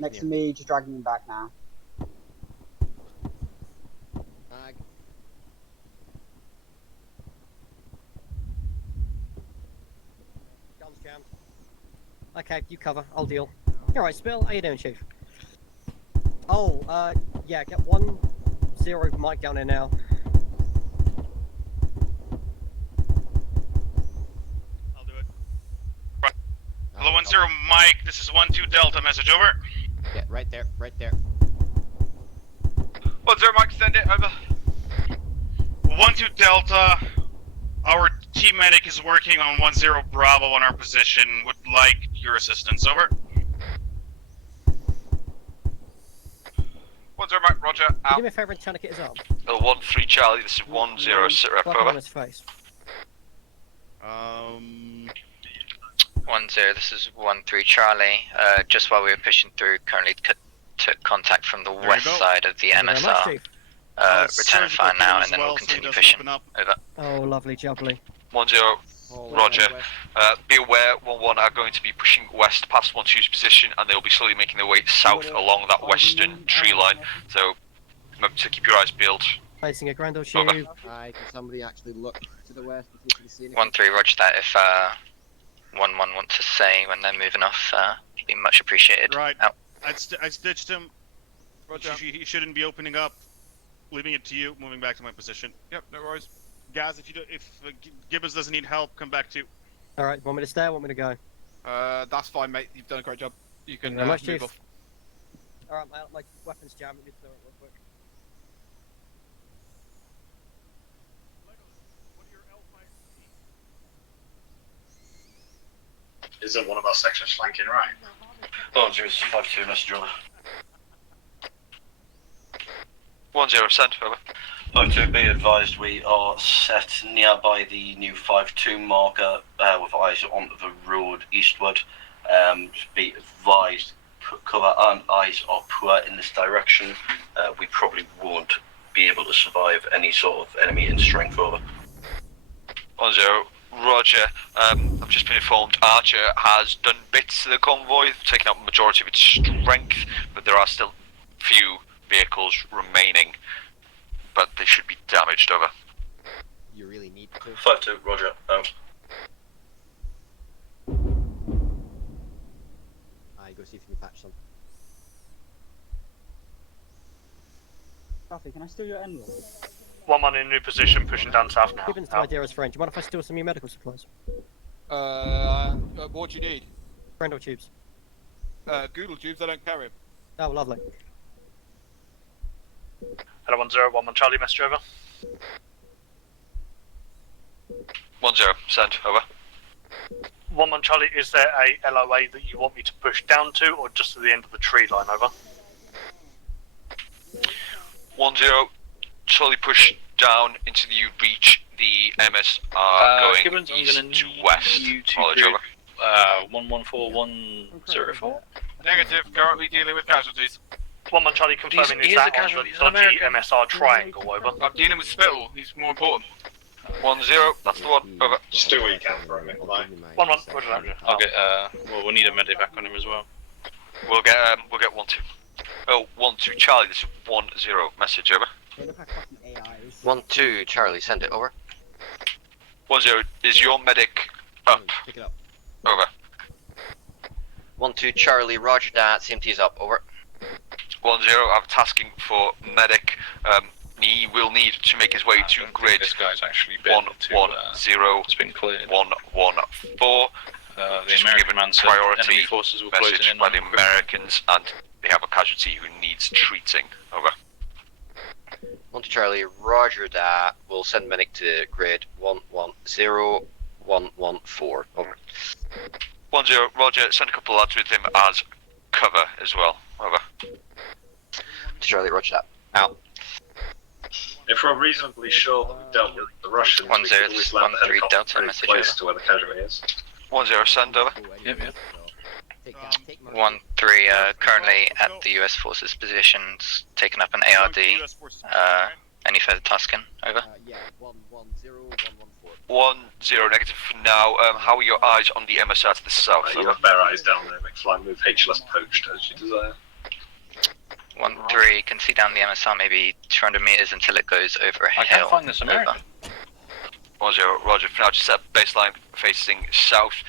Next to me, just dragging him back now. Okay, you cover. I'll deal. All right, Spill. How you doing, Chief? Oh, yeah. Get 1-0 Mike down there now. I'll do it. Right. Hello, 1-0 Mike. This is 1-2 Delta. Message over. Yeah, right there, right there. 1-0 Mike, send it over. 1-2 Delta. Our team medic is working on 1-0 Bravo on our position. Would like your assistance. Over. 1-0 Mike, roger. Can you Out. do me a favour and turn his arm? 1-3 Charlie, this is 1-0, sit rep, Fuck on over. his face. 1-0, this is 1-3 Charlie. Just while we were pushing through, currently took contact from the west side of the MSR. Return and fire now, and then we'll continue pushing. Over. Oh, lovely jubbly. 1-0, roger. Be aware, 1-1 are going to be pushing west past 1-2's position, and they'll be slowly making their way south along that western tree line. So remember to keep your eyes peeled. Facing a Grendel tube. Can somebody actually look to the west and see if they can see anything? 1-3, roger that. If 1-1 want to say when they're moving off, it'd be much appreciated. Right. Out. I stitched him. Roger. He shouldn't be opening up. Leaving it to you. Moving back to my position. Yep, no worries. Guys, if Gibbons doesn't need help, come back to. All right, want me to stay? Want me to go? That's fine, mate. You've done a great job. You can Very much, move Chief. off. All right, my weapons jam. Let me clear it real quick. Is it one of our sections flanking right? Oh, 5-2, message over. 1-0, send, over. 5-2, be advised we are set nearby the new 5-2 marker with eyes on the road eastward. Just be advised, cover and eyes are poor in this direction. We probably won't be able to survive any sort of enemy in strength, over. 1-0, roger. I've just been informed Archer has done bits to the convoy, taken out the majority of its strength, but there are still few vehicles remaining, but they should be damaged, over. You really need to. 5-2, roger, out. Go see if you can patch some. Coffee, can I steal your envelope? 1-1 in new position, pushing down south now. Gibbons to my dearest friend. Do you mind if I steal some of your medical supplies? What do you need? Grendel tubes. Goodle tubes, I don't carry them. Oh, lovely. Hello, 1-0, 1-1 Charlie, message over. 1-0, send, over. 1-1 Charlie, is there a LOA that you want me to push down to, or just to the end of the tree line, over? 1-0, slowly push down until you reach the MSR going Gibbons, east I'm gonna to need west. you to Knowledge, group, over. 114104. Negative. Currently dealing with casualties. 1-1 Charlie, confirming He's is a that on casualty, the he's an dodgy American. MSR triangle, over? I'm dealing with Spittle. He's more important. 1-0, that's the one, over. Just do what you can for him, mate. 1-1, roger that. I'll get, well, we'll need a medic back on him as well. We'll get 1-2. Oh, 1-2 Charlie, this is 1-0, message, over. 1-2 Charlie, send it, over. 1-0, is your medic up? Pick it up. Over. 1-2 Charlie, roger that, CMT's up, over. 1-0, I'm tasking for medic. He will need to make his way to grid. This guy's actually been 1-1-0. It's been cleared. 1-1-4. The American man said enemy forces were closing message in by on the him. Americans, and they have a casualty who needs treating. Over. 1-2 Charlie, roger that. We'll send medic to grid 1-1-0-1-1-4, over. 1-0, roger, send a couple of lads with him as cover as well. Over. 2 Charlie, roger that. Out. If we're reasonably sure that we've dealt with the Russians, 1-0, we can always land the 1-3 helicopter Delta, pretty message close over. to where the casualty is. 1-0, send, over. Yep, yep. 1-3, currently at the US forces positions, taking up an ARD. Any further tasking? Over. Yeah, 1-1-0-1-1-4. 1-0 negative for now. How are your eyes on the MSR to the south? You have bare eyes down there, McFly. Move HLS poached as you desire. 1-3, can see down the MSR maybe 200 meters until it goes over a I hill. can't find this American. 10, roger. For now, just set up baseline facing south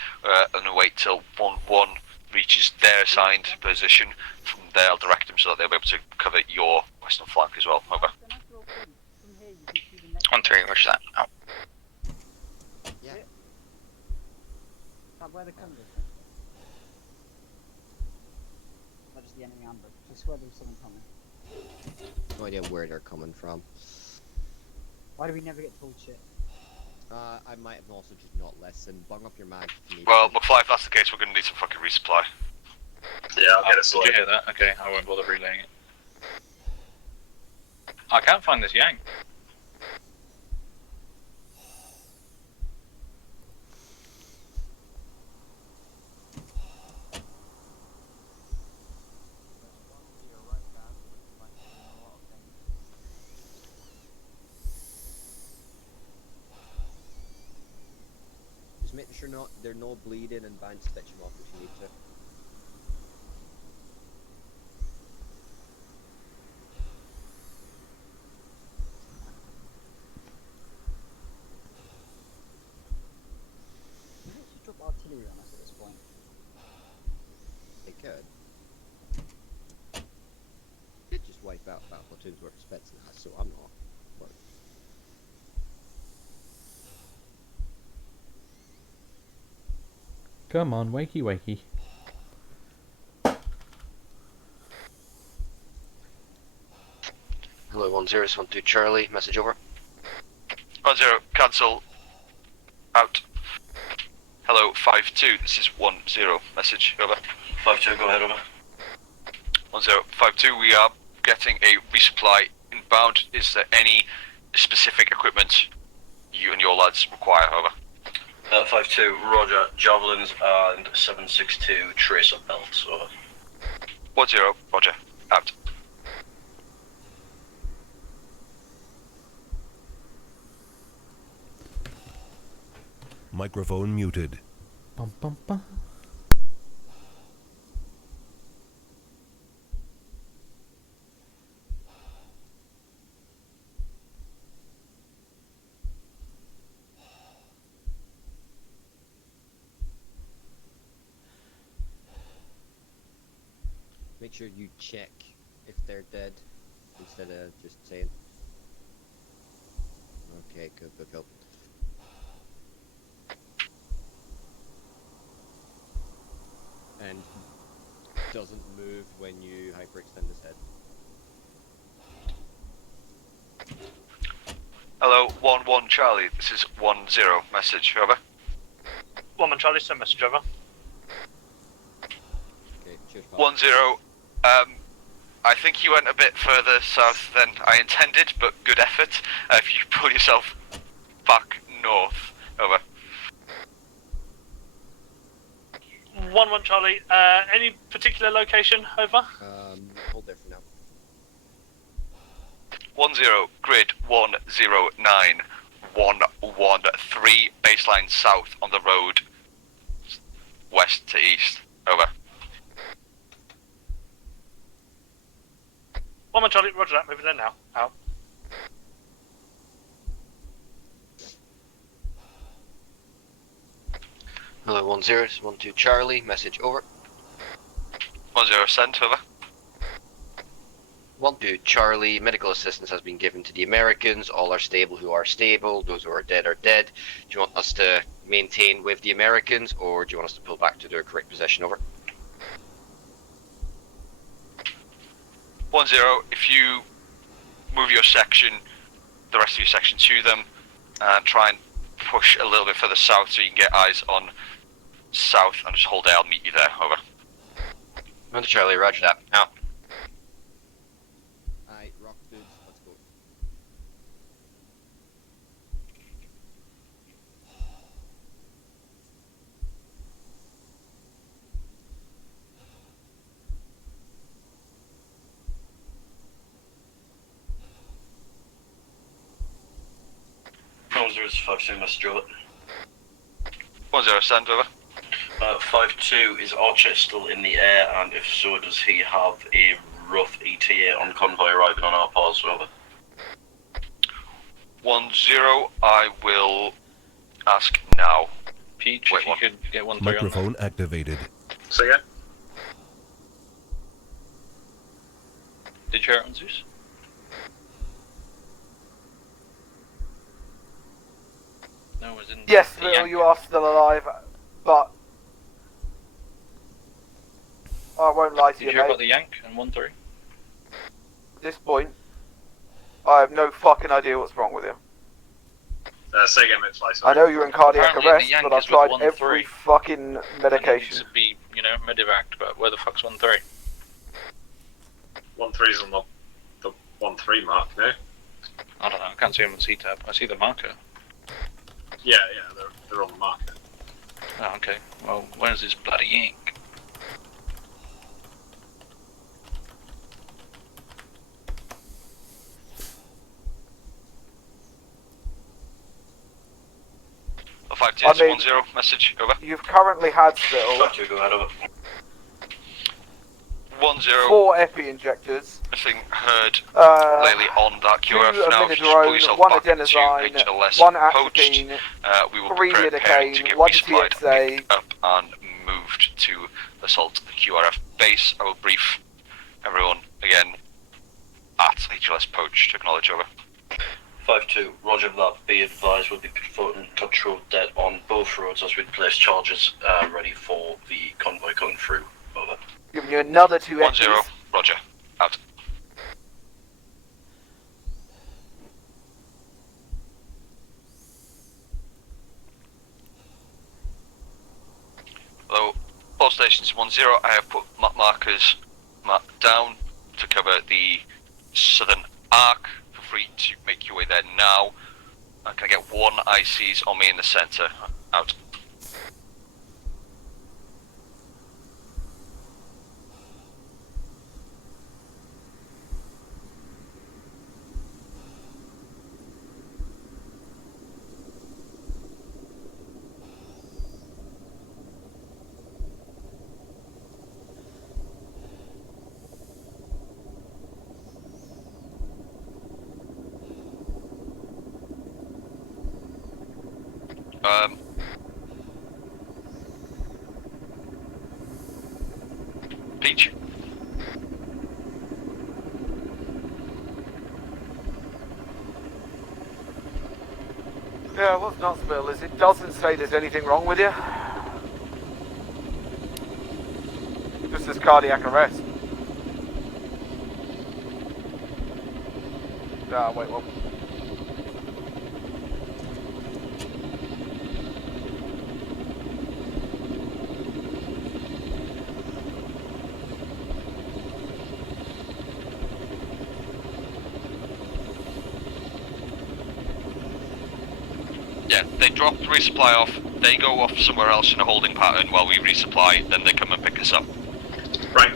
and wait till 1-1 reaches their assigned position. From there, I'll direct them so that they'll be able to cover your western flank as well. Over. 1-3, roger that. Out. Yeah. Where the combat? That is the enemy ambush. I swear there was someone coming. No idea where they're coming from. Why do we never get told shit? I might have also just not listened. Bung up your mag if you need Well, to. McFly, if that's the case, we're going to need some fucking resupply. Yeah, I'll get it sorted. Did you hear that? Okay, I won't bother relaying it. I can't find this Yang. Just making sure they're no bleeding and bind stitch them off if you need to. Can they just drop artillery on us at this point? They could. Did just wipe out about platoons worth of spets now, so I'm not. But Come on, wakey wakey. Hello, 10, 12 Charlie, message over. 10, cancel. Out. Hello, 5-2, this is 10, message, over. 5-2, go ahead, over. 10, 5-2, we are getting a resupply inbound. Is there any specific equipment you and your lads require, over? 5-2, roger, javelins and 7.62 tracer belts, over. 10, roger, out. Microphone muted. Bum, bum, bum. make sure you check if they're dead instead of just saying. Okay, cool. And doesn't move when you hyperextend his head. Hello, 1-1 Charlie, this is 1-0, message, over. 1-1 Charlie, send message over. Okay, cheers, 1-0, I think you went a bit further south than I intended, but good effort. If you pull yourself back north, over. 1-1 Charlie, any particular location, over? Hold there for now. 1-0, grid 109, 113, baseline south on the road, west to east, over. 1-1 Charlie, roger that, moving in now, out. Hello, 10, 12 Charlie, message over. 1-0, sent, over. 12 Charlie, medical assistance has been given to the Americans. All are stable who are stable. Those who are dead are dead. Do you want us to maintain with the Americans, or do you want us to pull back to their correct position, over? 1-0, if you move your section, the rest of your section to them, and try and push a little bit further south so you can get eyes on south, and just hold there, I'll meet you there, over. 12 Charlie, roger that, out. Alright, rock dudes, let's go. There's 5-2 message over. 1-0, send, over. 5-2, is Archer still in the air, and if so, does he have a rough ETA on convoy arriving on our pause, over? 1-0, I will ask now. Peach, Wait, if you could get 1-3 on Microphone activated. So yeah. that. Did you hear it on Zeus? No, it was in Yes, the Bill, Yank. you are still alive, but I won't lie to Did you, you hear mate. about the Yank and 1-3? At this point, I have no fucking idea what's wrong with you. Say again, Mitch. I know you're in cardiac Apparently arrest, the Yank but I've is with tried 1-3. every fucking medication. To be, medevaced, but where the fuck's 1-3? 1-3's on the 1-3 mark, no? I don't know, I can't see him on C-tab. I see the marker. Yeah, they're on the marker. Oh, okay. Well, where's this bloody Yank? A 5 I mean, 1-0, message, over. You've currently had still Go ahead, over. 1-0. 4 epi injectors. Nothing heard lately on that 2 QRF now. If you just pull aminodraone, yourself 1 back to adenosine, HLS 1 poached, atropine, we will 3 be preparing to lidocaine, get 1 resupplied, TXA. picked up and moved to assault the QRF base. I will brief everyone again at HLS Poach to acknowledge, over. 5-2, roger that. Be advised, we'll be putting control dead on both roads as we place charges ready for the convoy coming through. Over. Giving you another 2 epis. 1-0, roger. Out. Hello, all stations 1-0. I have put markers down to cover the southern arc. Feel free to make your way there now. Can I get 1 ICs on me in the centre? Out. Peach. Yeah, what's nuts, Bill, is it doesn't say there's anything wrong with you. Just as cardiac arrest. Wait, what? Yeah, they drop the resupply off, they go off somewhere else in a holding pattern while we resupply, then they come and pick us up. Right.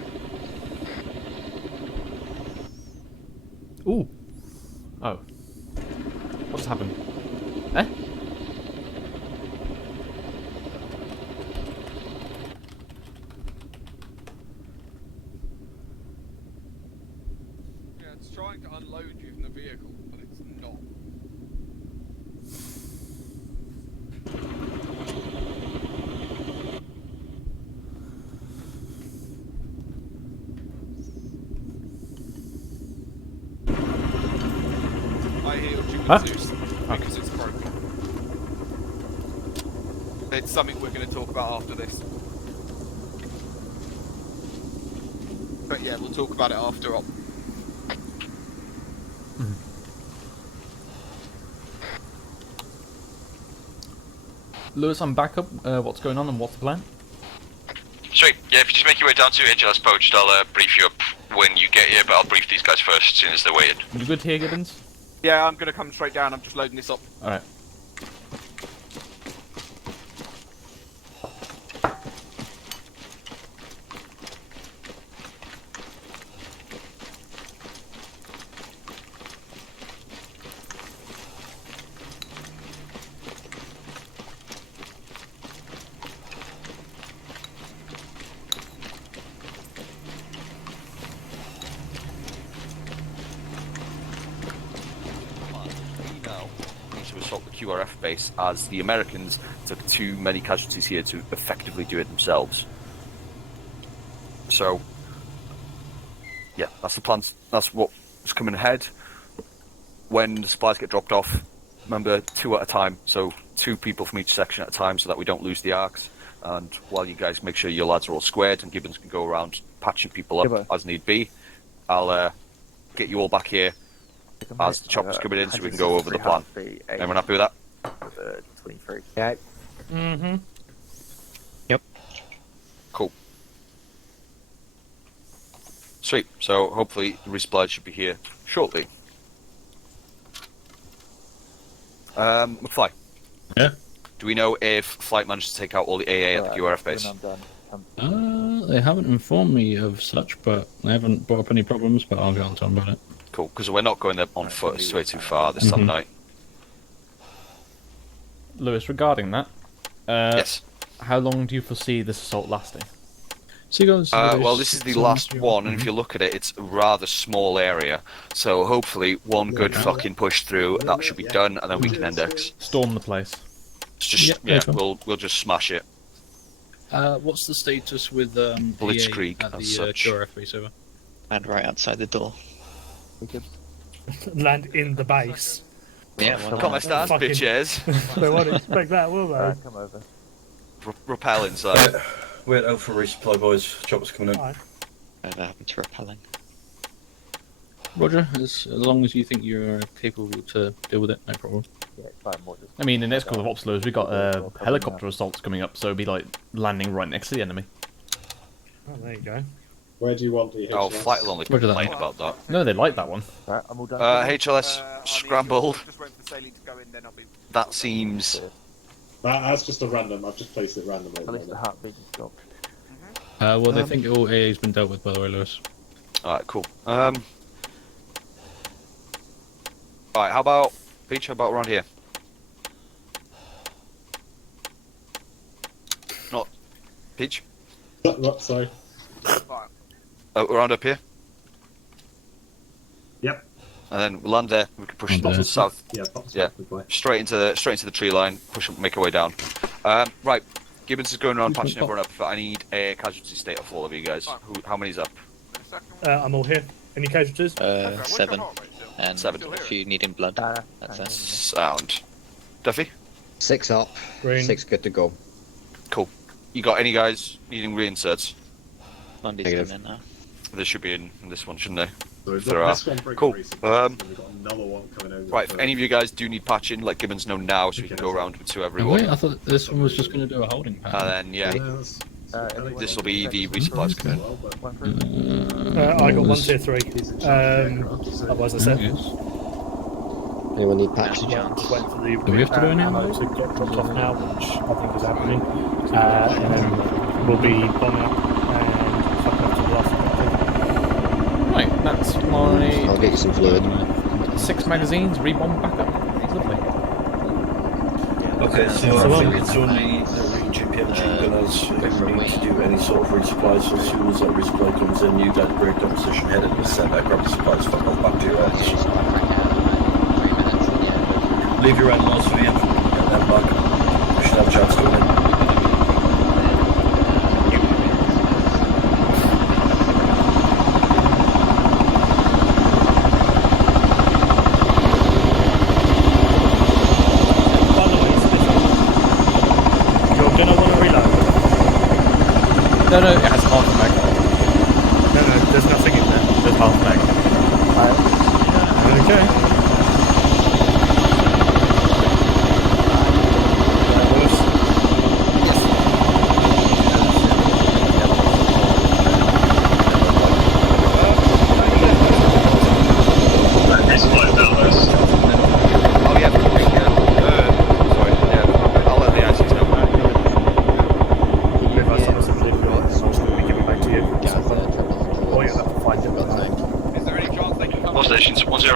Ooh. Oh. What's happened? Eh? Yeah, it's trying to unload you from the vehicle, but it's not. I healed you with Huh? Zeus because it's broken. It's something we're going to talk about after this. But yeah, we'll talk about it after on. Lewis, I'm back up. What's going on and what's the plan? Sweet, yeah, if you just make your way down to HLS Poached, I'll brief you up when you get here, but I'll brief these guys first as soon as they're waiting. You good here, Gibbons? Yeah, I'm going to come straight down. I'm just loading this up. Alright. Now, we need to assault the QRF base, as the Americans took too many casualties here to effectively do it themselves. So, yeah, that's the plan. That's what's coming ahead. When the supplies get dropped off, remember, 2 at a time. So 2 people from each section at a time, so that we don't lose the arcs. And while you guys make sure your lads are all squared and Gibbons can go around patching people up as need be, I'll get you all back here as the chopper's coming in, so we can go over the plan. Everyone happy with that? 23. Yeah. Mm-hmm. Yep. Cool. Sweet. So hopefully the resupply should be here shortly. McFly. Yeah. Do we know if Flight managed to take out all the AA at the QRF base? They haven't informed me of such, but they haven't brought up any problems. But I'll get on to them about it. Cool, because we're not going there on foot. It's way too far this time of night. Lewis, regarding that, yes. How long do you foresee this assault lasting? Well, this is the last one, and if you look at it, it's a rather small area. So hopefully, one good fucking push through, that should be done, and then we can index. Storm the place. It's just, we'll just smash it. What's the status with Blitzkrieg at the as such. QRF base over? And right outside the door. Land in the base. Yeah, Got my stars, bitches. They won't expect that, will they? Come over. Rappel inside. Wait out for resupply, boys. Chopper's coming in. Whatever happened to repelling? Roger, as long as you think you're capable to deal with it, no problem. I mean, the next couple of ops loads, we got helicopter assaults coming up, so it'll be like landing right next to the enemy. Oh, there you go. Where do you want the HLS? Oh, Flight will only complain about that. No, they like that one. I'm all done. HLS scrambled. That seems... That's just a random. I've just placed it randomly. At least the heartbeat has stopped. Well, they think all AA's been dealt with, by the way, Lewis. Alright, cool. Alright, how about... Beach, how about around here? Not... Peach? What? Sorry. Around up here? Yep. And then we'll land there, we can push south. Yeah, straight into the tree line, push up, make our way down. Right, Gibbons is going around patching everyone up, but I need a casualty state of all of you guys. How many's up? I'm all here. Any casualties? 7. And 7. if you need in blood, that's it. Sound. Duffy? 6 up. Green. 6 good to go. Cool. You got any guys needing reinserts? Mondy's come in now. They should be in this one, shouldn't they? So There are. Cool. We've got another one coming over. Right, if any of you guys do need patching, let Gibbons know now so we can go around to Oh, everyone. wait, I thought this one was just going to do a holding pattern. And then, yeah, this will be the resupplies coming in. I got 1 tier 3. Otherwise I said. Anyone need patches? Just waiting for the Do we have to do any ammo to get dropped off now, which I think is happening. And then we'll be bombing up and fucking up to the last objective. Right, that's my... I'll get you some fluid. 6 magazines, rebomb back up. Lovely. Okay, so I think it's only the GPMG gunners who need to do any sort of resupply, so as soon as that resupply comes in, you guys break down position, head in the centre, grab the supplies, fuck off back to your heads. Leave your animals for the infantry, get them back. We should have a chance to win. No, it has half a mag. No, there's nothing in there. There's half a mag. Okay.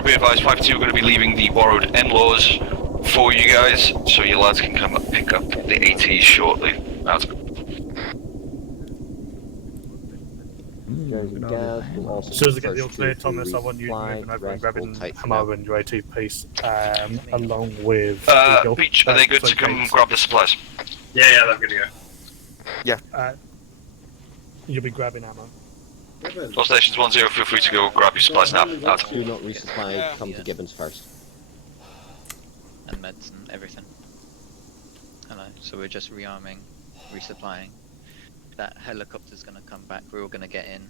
Be advised, 5-2 are going to be leaving the borrowed in-laws for you guys, so your lads can come and pick up the ATs shortly. That's Jones and Gaz will also As soon as I get the first all clear, two Thomas, I want you resupply, moving over and rest will grabbing tighten Hammer up. and your 18th piece, along with Eagle. Peach, are they good to come grab the supplies? Yeah, they're good to go. Yeah. You'll be grabbing ammo. All stations 1-0, feel free to go grab your supplies now. Out. Do not resupply, come to Gibbons first. And meds and everything. Hello. So we're just rearming, resupplying. That helicopter's gonna come back. We're all gonna get in.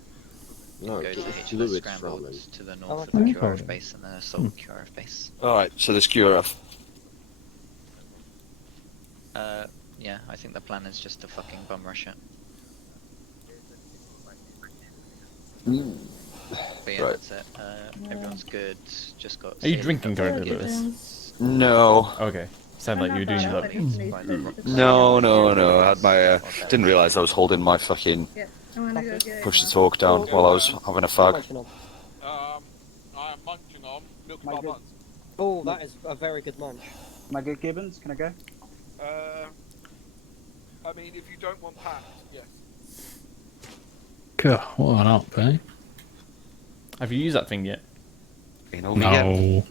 No, go to it's HLS fluids scrambled from him. to the north of okay. the QRF base and then assault QRF base. Alright, so there's QRF. Yeah, I think the plan is just to fucking bum rush it. But yeah, Right. that's it. Everyone's good. Just got. Are you saved drinking a couple currently, of Lewis? No. Okay. Sound like you were doing that. No. I had my. Didn't realise I was holding my fucking push the talk down while I was having a fag. I am munching on milk My bar good- buns. Oh, that is a very good munch. My good Gibbons, can I go? I mean, if you don't want packed, yes. God, what an up, eh? Have you used that thing yet? No.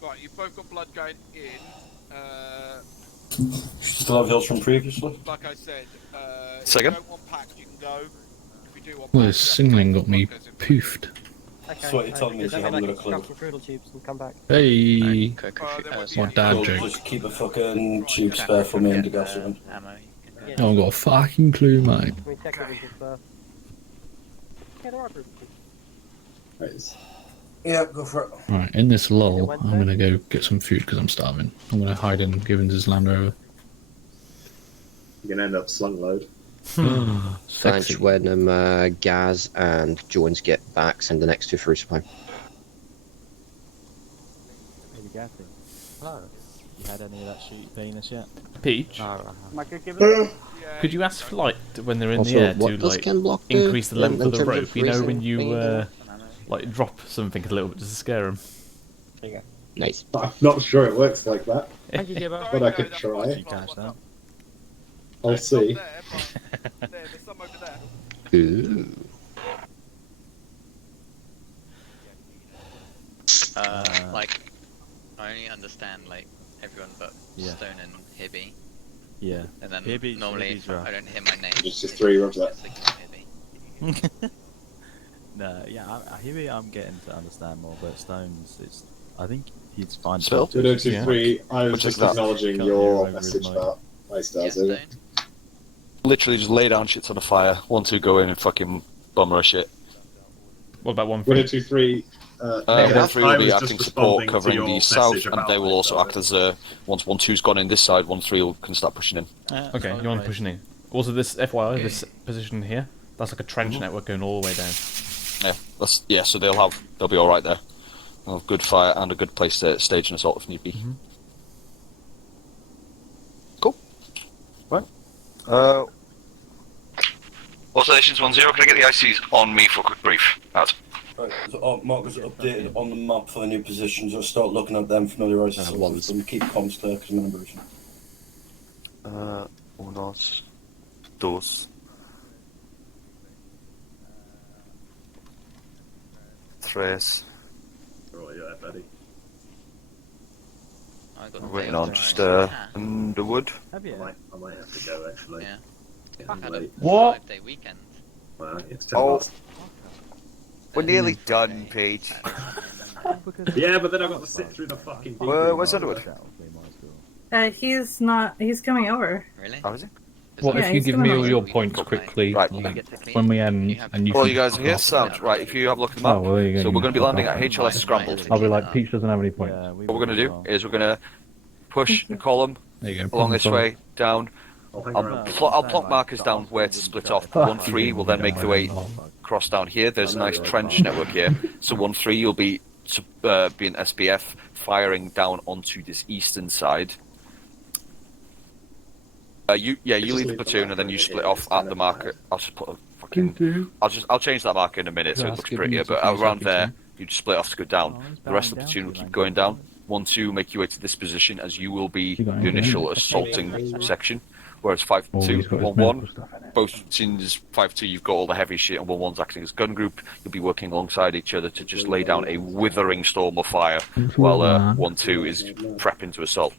Right, you've both got blood going in. Still have heals from previously? Like I said, if Second? you don't want packed, you can go. If you do want Well, packed, this singling got me poofed. Okay, So what you're telling me is you haven't got a clue? Grab some strudel tubes and come back. Hey! What dad joke. Just keep a fucking tube spare for me and the gas one. I haven't got a fucking clue, mate. Can we check everything first? Yeah, there are group tubes. Yeah, go for it. Right, in this lull, I'm gonna go get some food because I'm starving. I'm gonna hide in Gibbons' Land Rover. You're gonna end up slung load. French, Wenham, Gaz, and Jones get back. Send the next two for resupply. Hello. You had any of that shoot penis yet? Peach? My good Gibbons? Could you ask Flight when they're in Also, the air what to does like Ken block do increase the length in of the terms rope? of You know racing when you thing? like drop something a little bit just to scare them. There you go. Nice. I'm not sure it works like that, Thank you, Gibbo. but I could try. You catch that? I'll see. there's some over there. Ooh. Like, I only understand like everyone but Yeah. Stone and Hibby. Yeah. And then Hibby's- normally Hibby's if rough. I don't hear my name. It's just three rubs up. No, yeah, I'm getting to understand more, but Stones, I think he's fine. Spell? 2023, I was Which just is that? acknowledging Can't your hear over his message mic. about ice stars over. Literally just lay down shits on a fire. 1-2 go in and fucking bum rush it. What about 1-3? 2023, 1-3 will I be was acting just support responding to covering your the message south, and about they will ice also stars. act as once 1-2's gone in this side, 1-3 can start pushing in. Okay, you want to push in. Also, this FYI, this position here, that's like a trench network going all the way down. Yeah, so they'll be all right there. They'll have good fire and a good place to stage an assault if need be. Cool. Right. All stations 1-0, can I get the ICs on me for a quick brief? Out. Right, so markers are updated on the map for the new positions. I'll start looking at them, familiarise yourself with them, keep comms clear because I'm in a motion. 1, 2, 3. Right, yeah, buddy. I got We're the waiting day on off just tomorrow. I Have Underwood. might have to go actually. Yeah. Getting I had a late. What? 5-day weekend. Well, it's 10 Oh. past. We're nearly done, Pete. Yeah, but then I've got to sit through the fucking. Where's Underwood? He's not. He's coming over. Really? How is it? What Yeah, if you he's give coming me all over. your points quickly, Right. like, when we end, and you Well, can you guys are here, fuck sound. Right, if you have a look at the map. Oh, well, there you go, So you we're going to be can landing fuck at off. HLS Scrambled. I'll be like, Peach doesn't have any points. What we're going to do is we're going to push the column There you go. along this problem way, down. I'll plot markers down where to split off. 1-3 will then make the way across down here. There's a nice trench network here. So 1-3 you'll be being SBF firing down onto this eastern side. You lead the platoon and then you split off at the marker. I'll just put a fucking. I'll change that marker in a minute so it looks prettier. But around there, you just split off to go down. The rest of the platoon will keep going down. 1-2 make your way to this position as you will be the initial assaulting section. Whereas 5-2, he's got his 1-1, medical stuff in it. both scenes 5-2, you've got all the heavy shit, and 1-1's acting as gun group. You'll be working alongside each other to just lay down a withering storm of fire, while 1-2 is prepping to assault.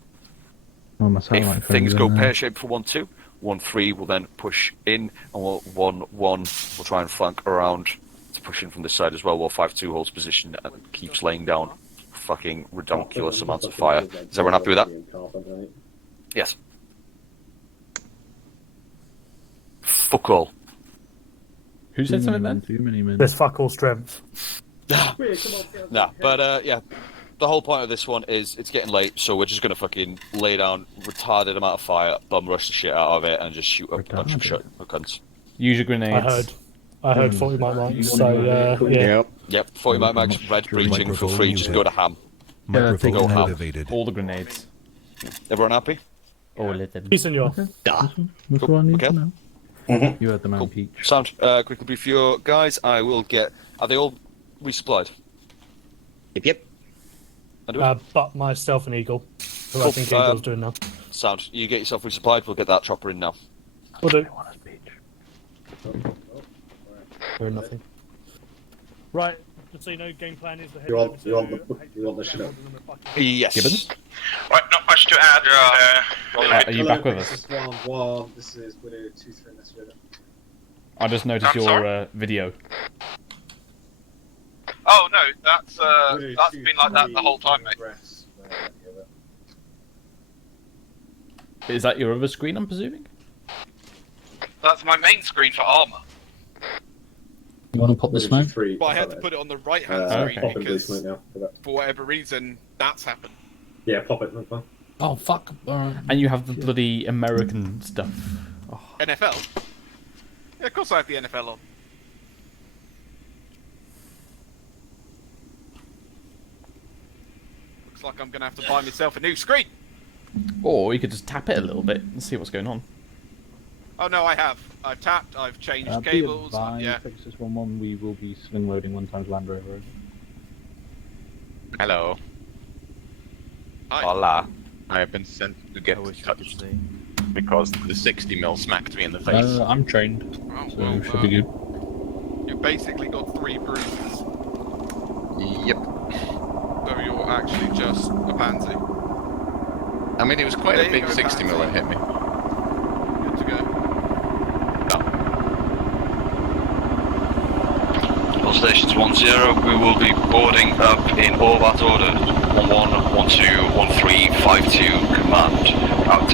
Oh, my satellite If phone's things in go there. pear-shaped for 1-2, 1-3 will then push in, and 1-1 will try and flank around to push in from this side as well, while 5-2 holds position and keeps laying down fucking ridiculous amounts of fire. Is everyone happy with that? Yes. Fuck all. Who said something then? Too many men. There's fuck all strength. Nah, but yeah, the whole point of this one is it's getting late, so we're just gonna fucking lay down retarded amount of fire, bum rush the shit out of it, and just shoot up a bunch of shit. Use your grenades. I heard 40 mic mags, so yeah. Yep, 40 mic mags, red breaching, feel free, just go to ham. Go ham. Activated. All the grenades. Everyone happy? All of them. Sí, senor. That's what I need to know. You heard the man Peach. Sound, quickly brief your guys, I will get... Are they all resupplied? Yep. But myself and Eagle, who I think Eagle's doing now. Sound, you get yourself resupplied, we'll get that chopper in now. We'll do. We're nothing. Right, just so you know, game plan is the head You want the shit up? Yes. Gibbons? Right, not much to add. Are you back with us? This is 1-1, this is Widow 2-3 in this Widow. I just noticed your video. Oh no, that's been like that the whole time, mate. Is that your other screen, I'm presuming? That's my main screen for Arma. You want to pop the smoke? But I had to put it on the right-hand screen because, for whatever reason, that's happened. Yeah, pop it. That's fine. Oh, fuck. And you have the bloody American stuff. Oh. NFL? Yeah, of course I have the NFL on. Looks like I'm going to have to buy myself a new screen. Or you could just tap it a little bit and see what's going on. Oh no, I have. I've tapped, I've changed Be cables. advised, Yeah. Texas 1-1, we will be sling loading 1x Land Rover. Hello. Hi. Hola. I have been sent to get touched because the 60mm smacked me in the face. I'm trained, Oh, so well, should be good. You've basically got 3 bruises. Yep. So you're actually just a pansy. I mean, it was quite There a you big go, 60mm that hit me. Good to go. All stations 1-0, we will be boarding up in all that order. 1-1, 1-2, 1-3, 5-2, command, out.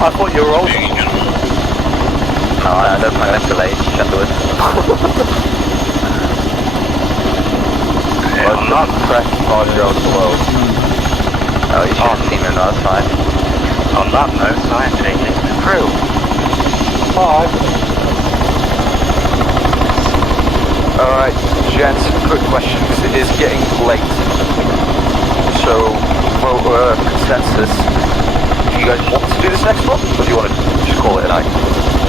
I thought you were old. No, I don't find mental age, Shutterwood. I'm not impressed by the old world. Oh, you should have seen him last time. On that note, I am taking the crew. Alright, gents, quick question, because it is getting late. So, consensus. Do you guys want to do this next one, or do you want to just call it a night?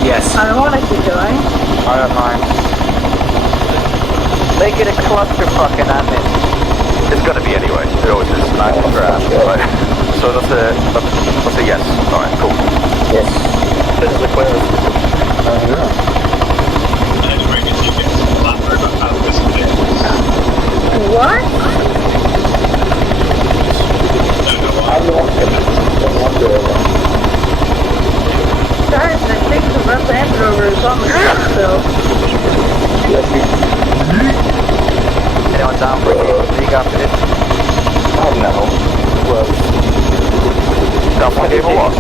Yes. I don't want to keep going. I don't mind. Make it a clusterfuck and I'm in. It's gonna be anyway. It always is. Nice grab. Right. So that's a yes. Alright, cool. Yes. This is a clear. What? Guys, I think the Red Land Rover is on the ground still. Anyone down for a league after this? Oh no. Well, down for game or what?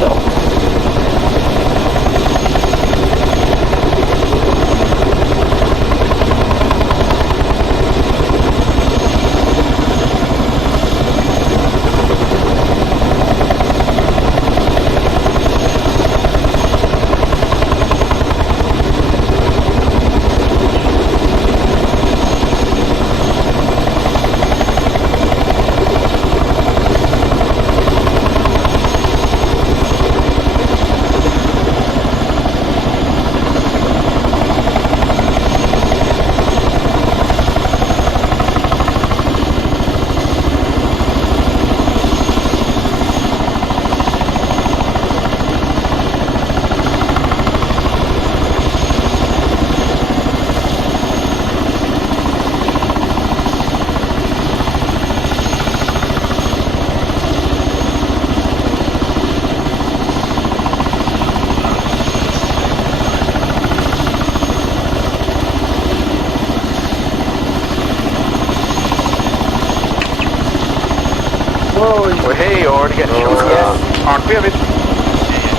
Well, hey, you're already getting shot. Yes. Aren't we a bit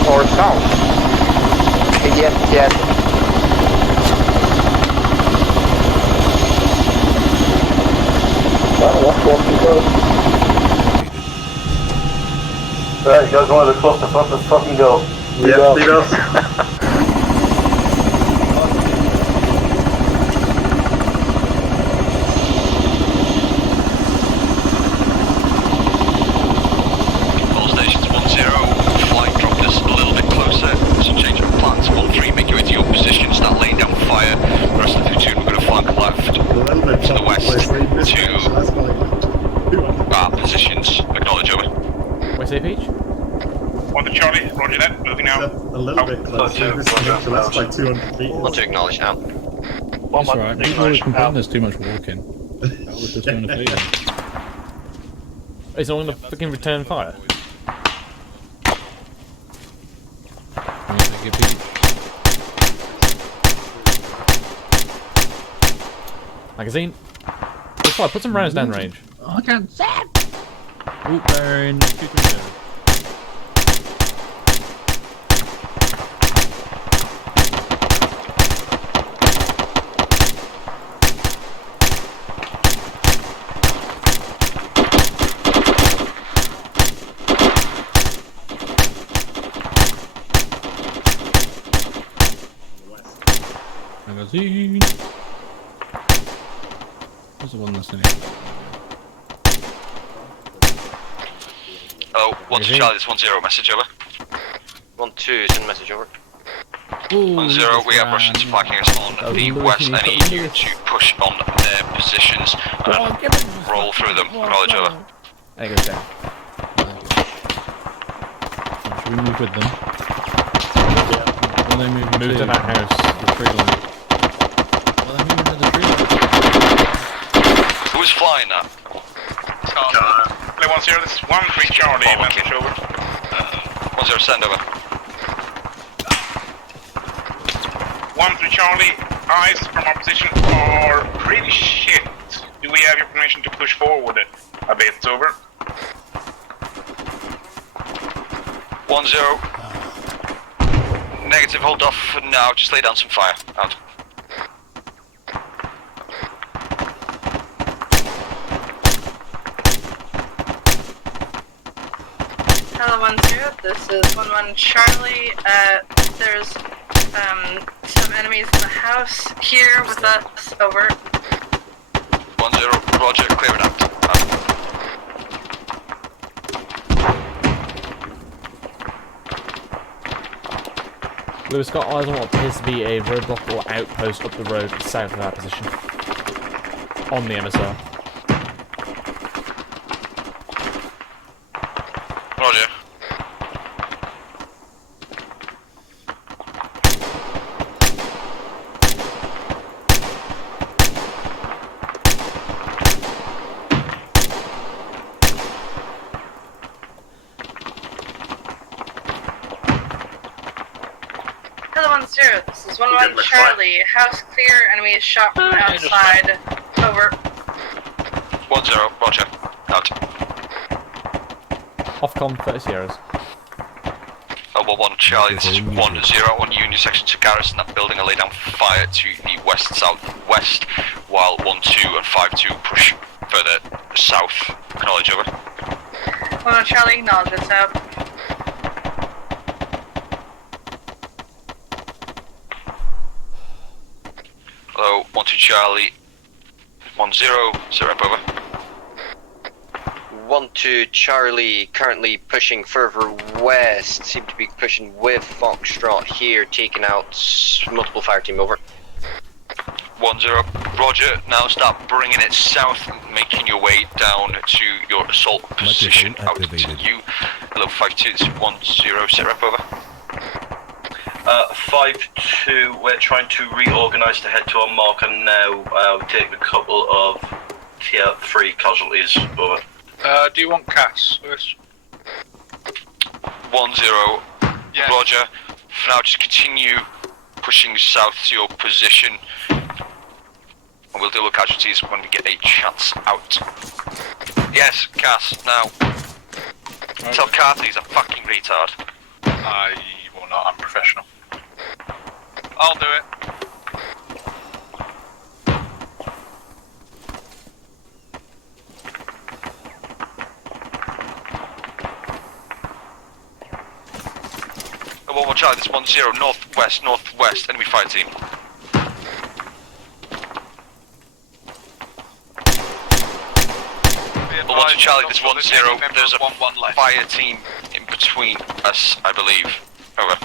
more south? Yes. Right, you guys want to clusterfuck, let's fucking go. Yeah, lead us. That's like 200 feet. Want to acknowledge now. That's alright, people always complain there's too much walking. That was just 200 feet. Is someone gonna fucking return fire? Magazine. Just fire, put some rounds down range. Oh, I can't. Oop, they're in 230. Magazine. Where's the one that's in it? Oh, 1 to Charlie, this 1-0, message over. 1-2, send a message over. 1-0, we have Russians flanking us on the west. I need you to push on their positions and roll through them. Acknowledge over. There goes down. Should we move with them? Will they move to that house. The tree line. Will they move into the tree line? Who's flying that? Play 1-0, this is 1-3 Charlie, message over. 1-0, send over. 1-3 Charlie, eyes from our position are pretty shit. Do we have your permission to push forward a bit? Over. 1-0. Negative, hold off for now, just lay down some fire. Out. Hello 1-0, this is 1-1 Charlie. There's some enemies in the house here with us. Over. 1-0, roger, clear it out. Lewis got eyes on what appears to be a roadblock or outpost up the road south of our position. On the MSR. Roger. Hello 1-0, this is 1-1 Charlie. House clear, enemies shot from outside. Over. 1-0, roger. Out. Ofcom 30 Sierras. 1-1 Charlie, this is 1-0 on Union section to garrison that building and lay down fire to the west-southwest, while 1-2 and 5-2 push further south. Acknowledge, over. 1-1 Charlie, acknowledge this out. Hello, 1-2 Charlie. 1-0, sit rep over. 1-2 Charlie, currently pushing further west. Seem to be pushing with Foxtrot here, taking out multiple fire team. Over. 1-0, roger. Now start bringing it south, making your way down to your assault position out to you. Hello, 5-2, this is 1-0, sit rep over. 5-2, we're trying to reorganise to head to our marker now. We take a couple of tier 3 casualties. Over. Do you want CAS, Lewis? 1-0, yes. Roger. For now, just continue pushing south to your position. And we'll deal with casualties when we get a chance out. Yes, CAS, now. Okay. Tell Carter he's a fucking retard. I will not, I'm professional. I'll do it. One more Charlie, this 1-0, northwest, enemy fire team. One to Charlie, this 1-0, there's a fire team in between us, I believe. Over.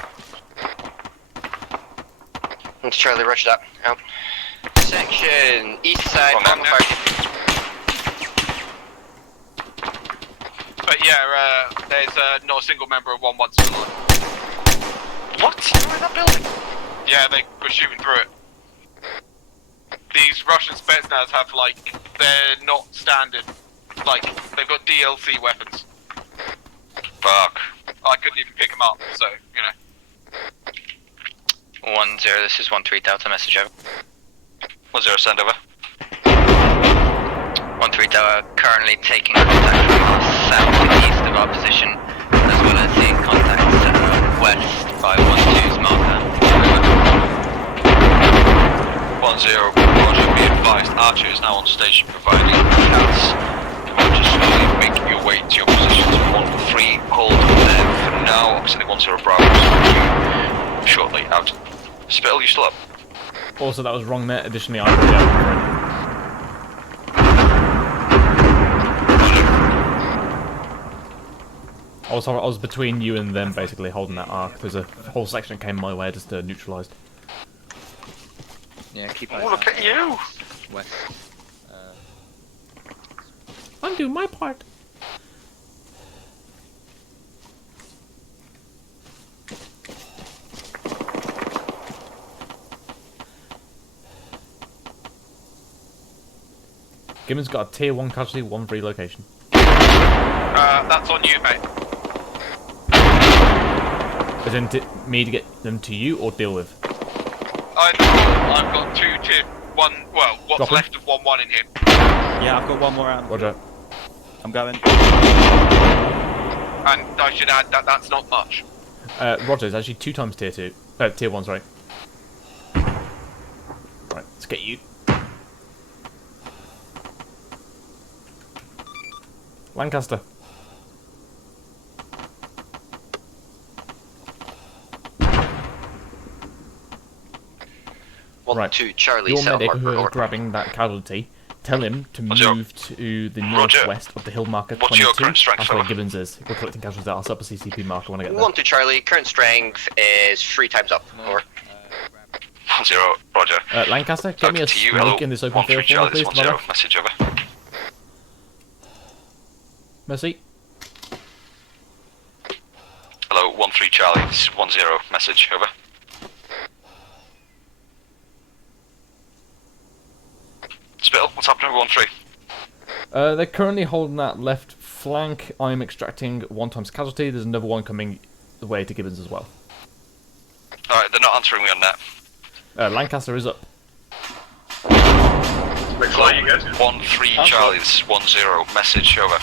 1 to Charlie, rush that. Out. Section, east side, Arma fire team. But yeah, there's not a single member of 1-1 still alive. What? They're in that building? Yeah, they were shooting through it. These Russian Spetsnaz have, like, they're not standard. Like, they've got DLC weapons. Fuck. I couldn't even pick them up, so, you know. 1-0, this is 1-3 Delta, message over. 1-0, send over. 1-3 Delta, currently taking contact from south and east of our position, as well as in contact west by 1-2's marker. 1-0, roger, be advised, Archer is now on station providing cats. Just slowly make your way to your positions. 1-3, hold there for now, obviously 1-0 Bravo, shortly out. Spittle, you still up? Also, that was wrong there. Additionally, I'm down. I was between you and them, basically holding that arc. There's a whole section that came my way, just neutralised. Yeah, keep eyes. Oh, look at you! West. I'm doing my part. Gibbons got a tier 1 casualty, 1 free location. That's on you, mate. As in me to get them to you or deal with? I've got 2 tier 1, well, what's Drop left of 1-1 in him. Yeah, I've got one more out. Roger. I'm going. And I should add that that's not much. Roger, it's actually 2 times tier 2. Tier 1's right. Right, let's get you. Lancaster. Right. Charlie, your set up medic marker, who is over. grabbing that casualty, tell him to move to the northwest of the hill marker 22. your current strength, That's where fella? Gibbons is. We're collecting casualties there. I'll set up a CCP marker when I get there. 1-2 Charlie, current strength is 3 times up. Over. 1-0, Roger. Lancaster, get me a To you, smoke hello. in this open 1-3 field for me, Charlie, please. this to my 1-0, left. message over. Mercy. Hello, 1-3 Charlie, this is 1-0, message over. Spill, what's happening with 1-3? They're currently holding that left flank. I'm extracting 1 times casualty. There's another one coming the way to Gibbons as well. Alright, they're not answering me on that. Lancaster is up. Hello, 1-3 Charlie, this is 1-0, message over.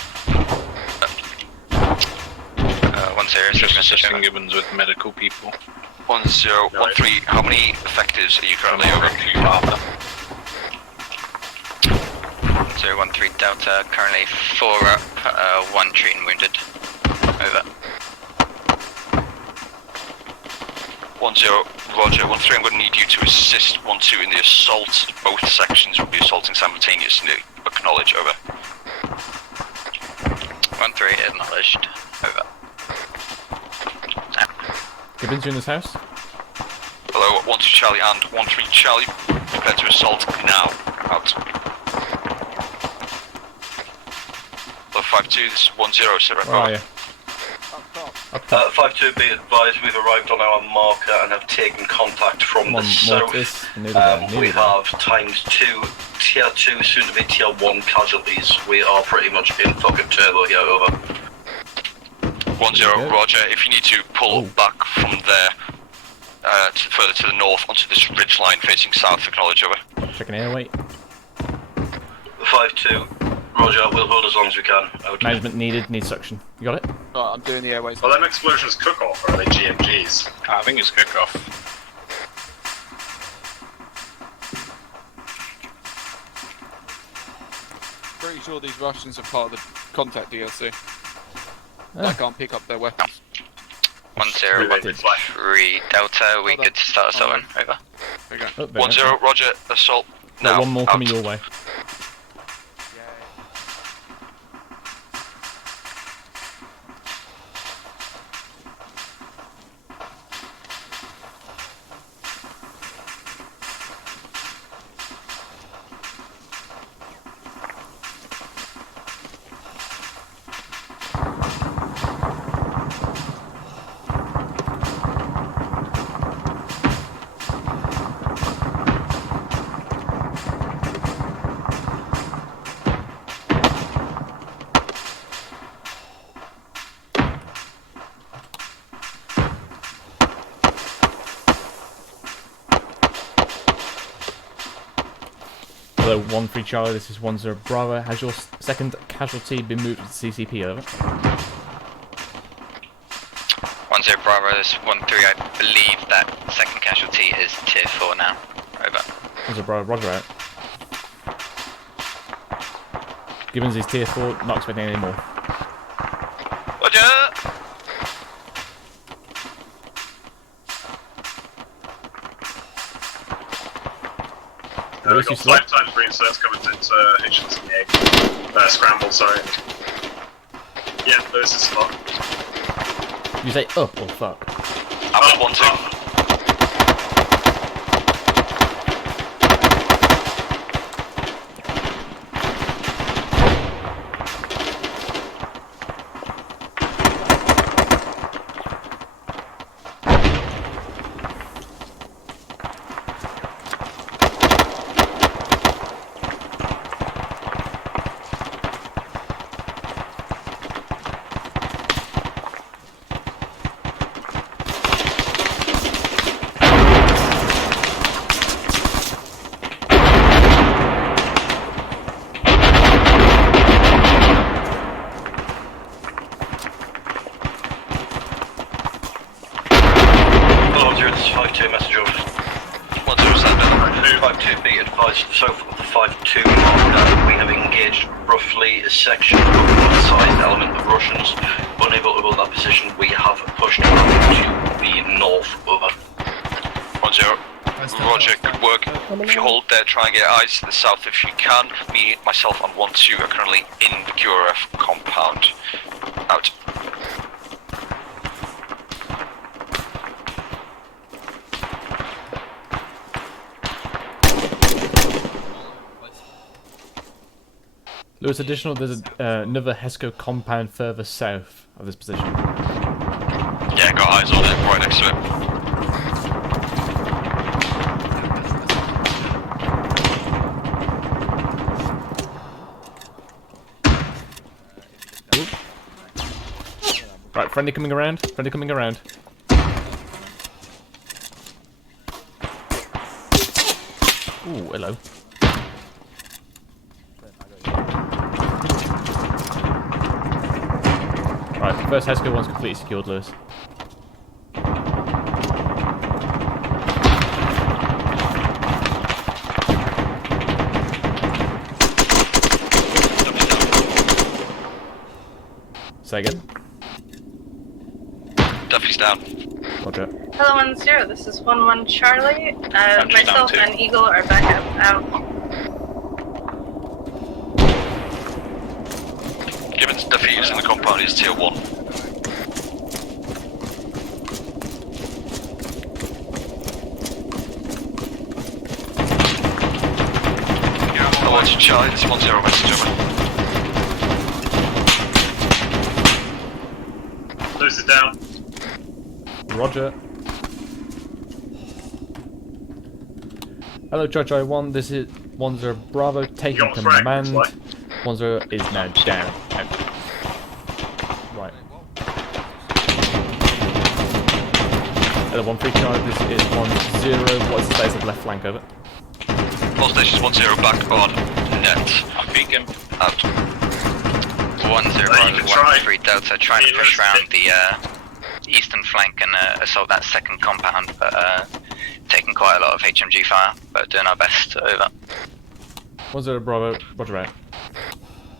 1-0, just assisting Gibbons with medical people. 1-0, 1-3, how many effectives are you currently over? 013 Delta, currently 4 up, 1 treated and wounded. Over. 1-0, Roger, 1-3, I'm going to need you to assist 1-2 in the assault. Both sections will be assaulting simultaneously. Acknowledge, over. 1-3, acknowledged. Over. Gibbons, you in this house? Hello, 1-2 Charlie and 1-3 Charlie, prepare to assault now. Out. Hello, 5-2, this is 1-0, sit right Where are you? 5-2, be advised, we've arrived on our marker and have taken contact from the south. We have ×2 tier 2, soon to be tier 1 casualties. We are pretty much in fucking turbo here, over. 1-0, Roger, if you need to pull back from there, further to the north onto this ridge line facing south, acknowledge, over. Checking airway. 5-2, Roger, we'll hold as long as we can. Out. Management needed, need suction. You got it? I'm doing the airways. Well, them explosions cook off, or are they GMGs? I think it's cook off. Pretty sure these Russians are part of the contact DLC. I can't pick up their weapons. 1-0, 1-3 Delta, we good to start assaulting. Over. Okay. 1-0, Roger, assault now. Got one more out. coming your way. Hello, 1-3 Charlie, this is 1-0 Bravo. Has your second casualty been moved to the CCP, over? 1-0 Bravo, this is 1-3, I believe that second casualty is tier 4 now. Over. 1-0 Bravo, Roger out. Gibbons is tier 4, not expecting any more. Roger! We've got 5 times reinserts coming to Hitchens and Egg. Scramble, sorry. Yeah, Lewis is spot. You say up or fuck? I'm 1-2. 5-2, be advised, so for the 5-2 marker, we have engaged roughly a section of a sized element of Russians. Unable to hold that position, we have pushed to the north. Over. 1-0. Roger, good work. If you hold there, try and get eyes to the south if you can. Me, myself, and 1-2 are currently in the QRF compound. Out. Lewis, additional, there's another HESCO compound further south of this position. Yeah, got eyes on it, right next to it. Right, friendly coming around. Friendly coming around. Ooh, hello. Right, first HESCO one's completely secured, Lewis. Say again. Duffy's down. Roger. Hello 1-0, this is 1-1 Charlie. Myself and Eagle are back out. Given Duffy is in the compound, he's tier 1. Hello to Charlie, this is 1-0 message over. Lewis is down. Roger. Hello, Judge I1. This is 1-0 Bravo taking command. 1-0 is now down. Out. Right. Hello, 1-3 Charlie. This is 1-0. What's the status of left flank? Over. All stations 1-0 back on net. I'll peek him. Out. 1-0 1-3 Delta trying to push around the eastern flank and assault that second compound, but taking quite a lot of HMG fire, but doing our best. Over. 1-0 Bravo. Roger out.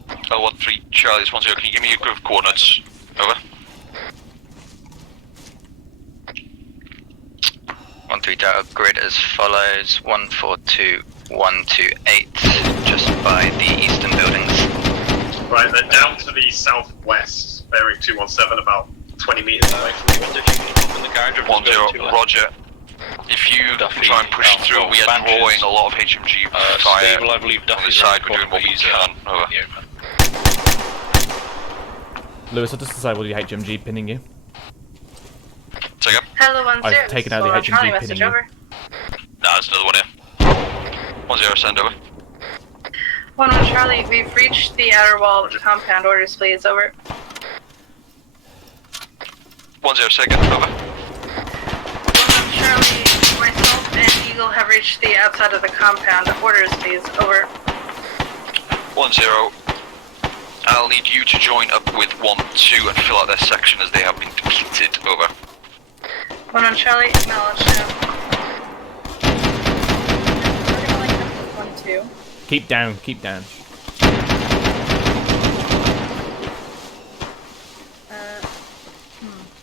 1-3 Charlie, this 1-0. Can you give me your group coordinates? Over. 1-3 Delta grid as follows: 142-128, just by the eastern buildings. Right, then down to the southwest, bearing 217, about 20 meters away from the window. 1-0 Roger. If you try and push through, we are drawing a lot of HMG fire. Stable, I believe on this side, we're doing what we can. Over. Lewis, I just disabled your HMG pinning you. Take up. Hello 1-0, I've taken out the Charlie HMG message pinning you. over. Nah, there's another one here. 1-0 send over. 1-1 Charlie, we've reached the outer wall of the compound. Orders please, over. 1-0 second, over. 1-1 Charlie, myself and Eagle have reached the outside of the compound. Orders please, over. 1-0. I'll need you to join up with 1-2 and fill out their section as they have been depleted. Over. 1-1 Charlie, acknowledge now. 1-2. Keep down, keep down.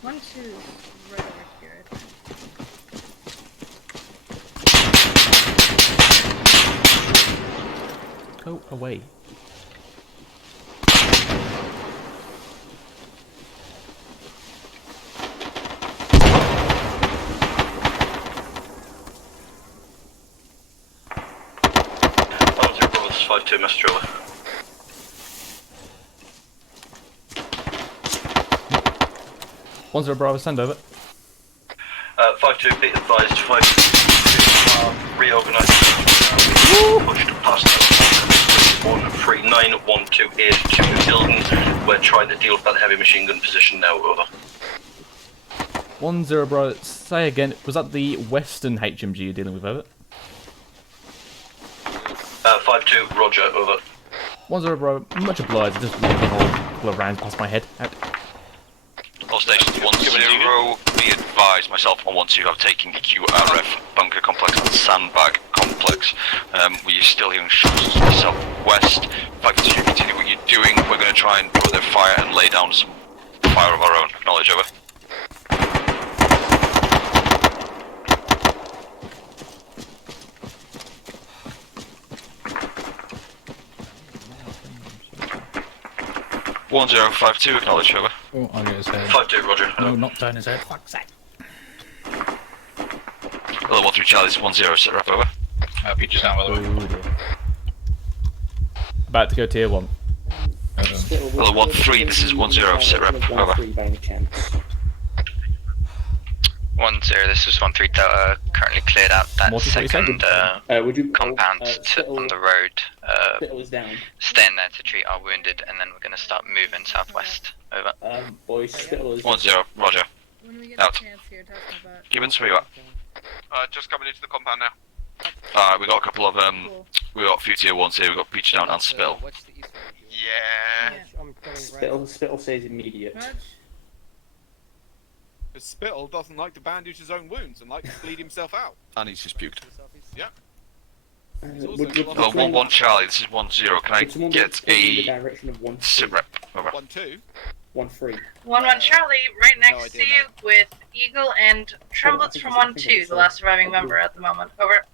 1-2 is right over here, I think. Go away. Brothers 5-2 message over. One zero Bravo, send over. 5-2, be advised, 5-2 reorganised, pushed past 139-128 to the buildings. We're trying to deal with that heavy machine gun position now, over. 1-0 Bravo, say again, was that the western HMG you're dealing with, over? 5-2, roger, over. 1-0 Bravo, much obliged, just let the whole couple of rounds past my head. Out. All stations 1-0, be advised, myself and 1-2 have taken the QRF bunker complex and sandbag complex. complex. We're still hearing shots to the southwest. 5-2, continue what you're doing. We're going to try and put their fire and lay down some fire of our own. Acknowledge, over. One 1052, acknowledge, over. Oh, I'll get his head. 5-2, roger. No, not down his head. Fuck's sake. Level 1 through Charlie, this is 10, sit rep, over. Peaches down, by the way. About to go tier 1. Level 1-3, this is 10, sit rep, over. 1-0, this is 1-3 Delta, currently cleared out that second compound on the road. Staying there to treat our wounded, and then we're going to start moving southwest. Over. Boys, 1-0, roger. Out. Gibbons, where you at? Just coming into the compound now. We got a couple of, we got a few tier 1s here, we got Peach Down and Spill. Yeah. Spittle says immediate. Because Spittle doesn't like to bandage his own wounds and likes to bleed himself out. And he's just puked. Yeah. Well, 1-1 Charlie, this is 10, can I get a sit rep? Over. 1-2. 1-3. 1-1 Charlie, right next to you with Eagle and Tremblets from 1-2, the last surviving member at the moment. Over.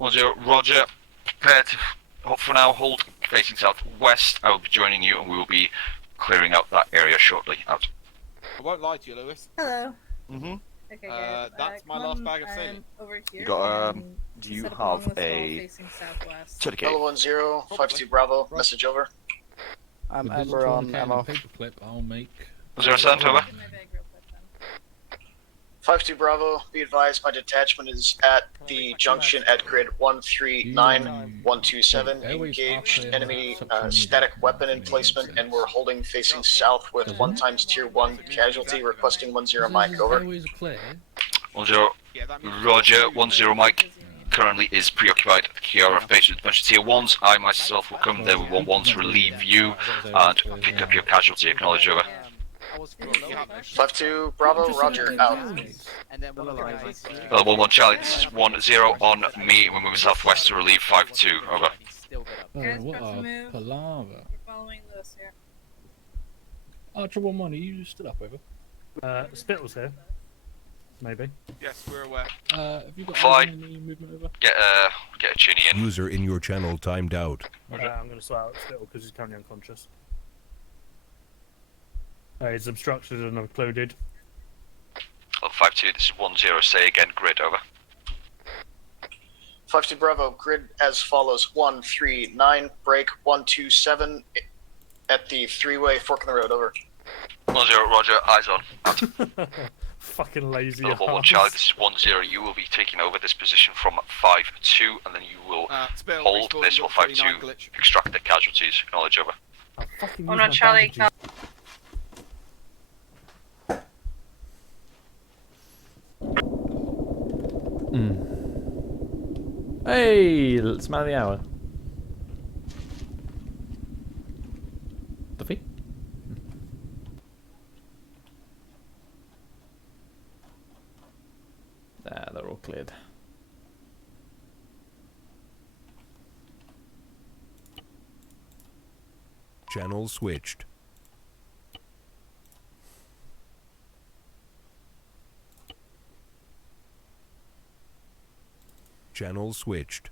1-0, roger. Prepare to, for now, hold facing southwest. I will be joining you and we will be clearing out that area shortly. Out. I won't lie to you, Lewis. Hello. Mm-hmm. Okay, guys. That's my last bag of saline. Over here. You got, do you have a certificate? Hello 10, 52 Bravo, message over. I'm Amber on ammo. Paperclip I'll make. Was there a sound over? 52 Bravo, be advised my detachment is at the junction at grid 139127. Engaged enemy static weapon emplacement, and we're holding facing south with 1 times tier 1 casualty, requesting 10 Mike, over. 10, roger, 10 Mike. Currently is preoccupied at the Kiara base with a bunch of tier 1s. I myself will come there with 1-1 to relieve you and pick up your casualty. Acknowledge, over. 52 Bravo, roger, out. 1-1 Charlie, this is 1-0 on me. We're moving southwest to relieve 5-2, over. What a palaver. Following this, yeah. Archer 1-1, are you stood up, over? Spittle's here. Maybe. Yes, we're aware. Have you got Fine. any movement over? Get a chinny in. User in your channel timed out. I'm going to sort out Spittle because he's currently unconscious. He's obstructed and occluded. 5-2, this is 10, say again, grid, over. 52 Bravo, grid as follows: 139, break 127 at the 3-way fork in the road, over. 10, roger, eyes on. Out. Fucking lazy. 1-1 Charlie, this is 10, you will be taking over this position from 5-2, and then you will hold this while 5-2 extract the casualties. Acknowledge, over. 1-1 Charlie, Hey, it's man of the hour. Duffy? They're all cleared. Channel switched. Channel switched.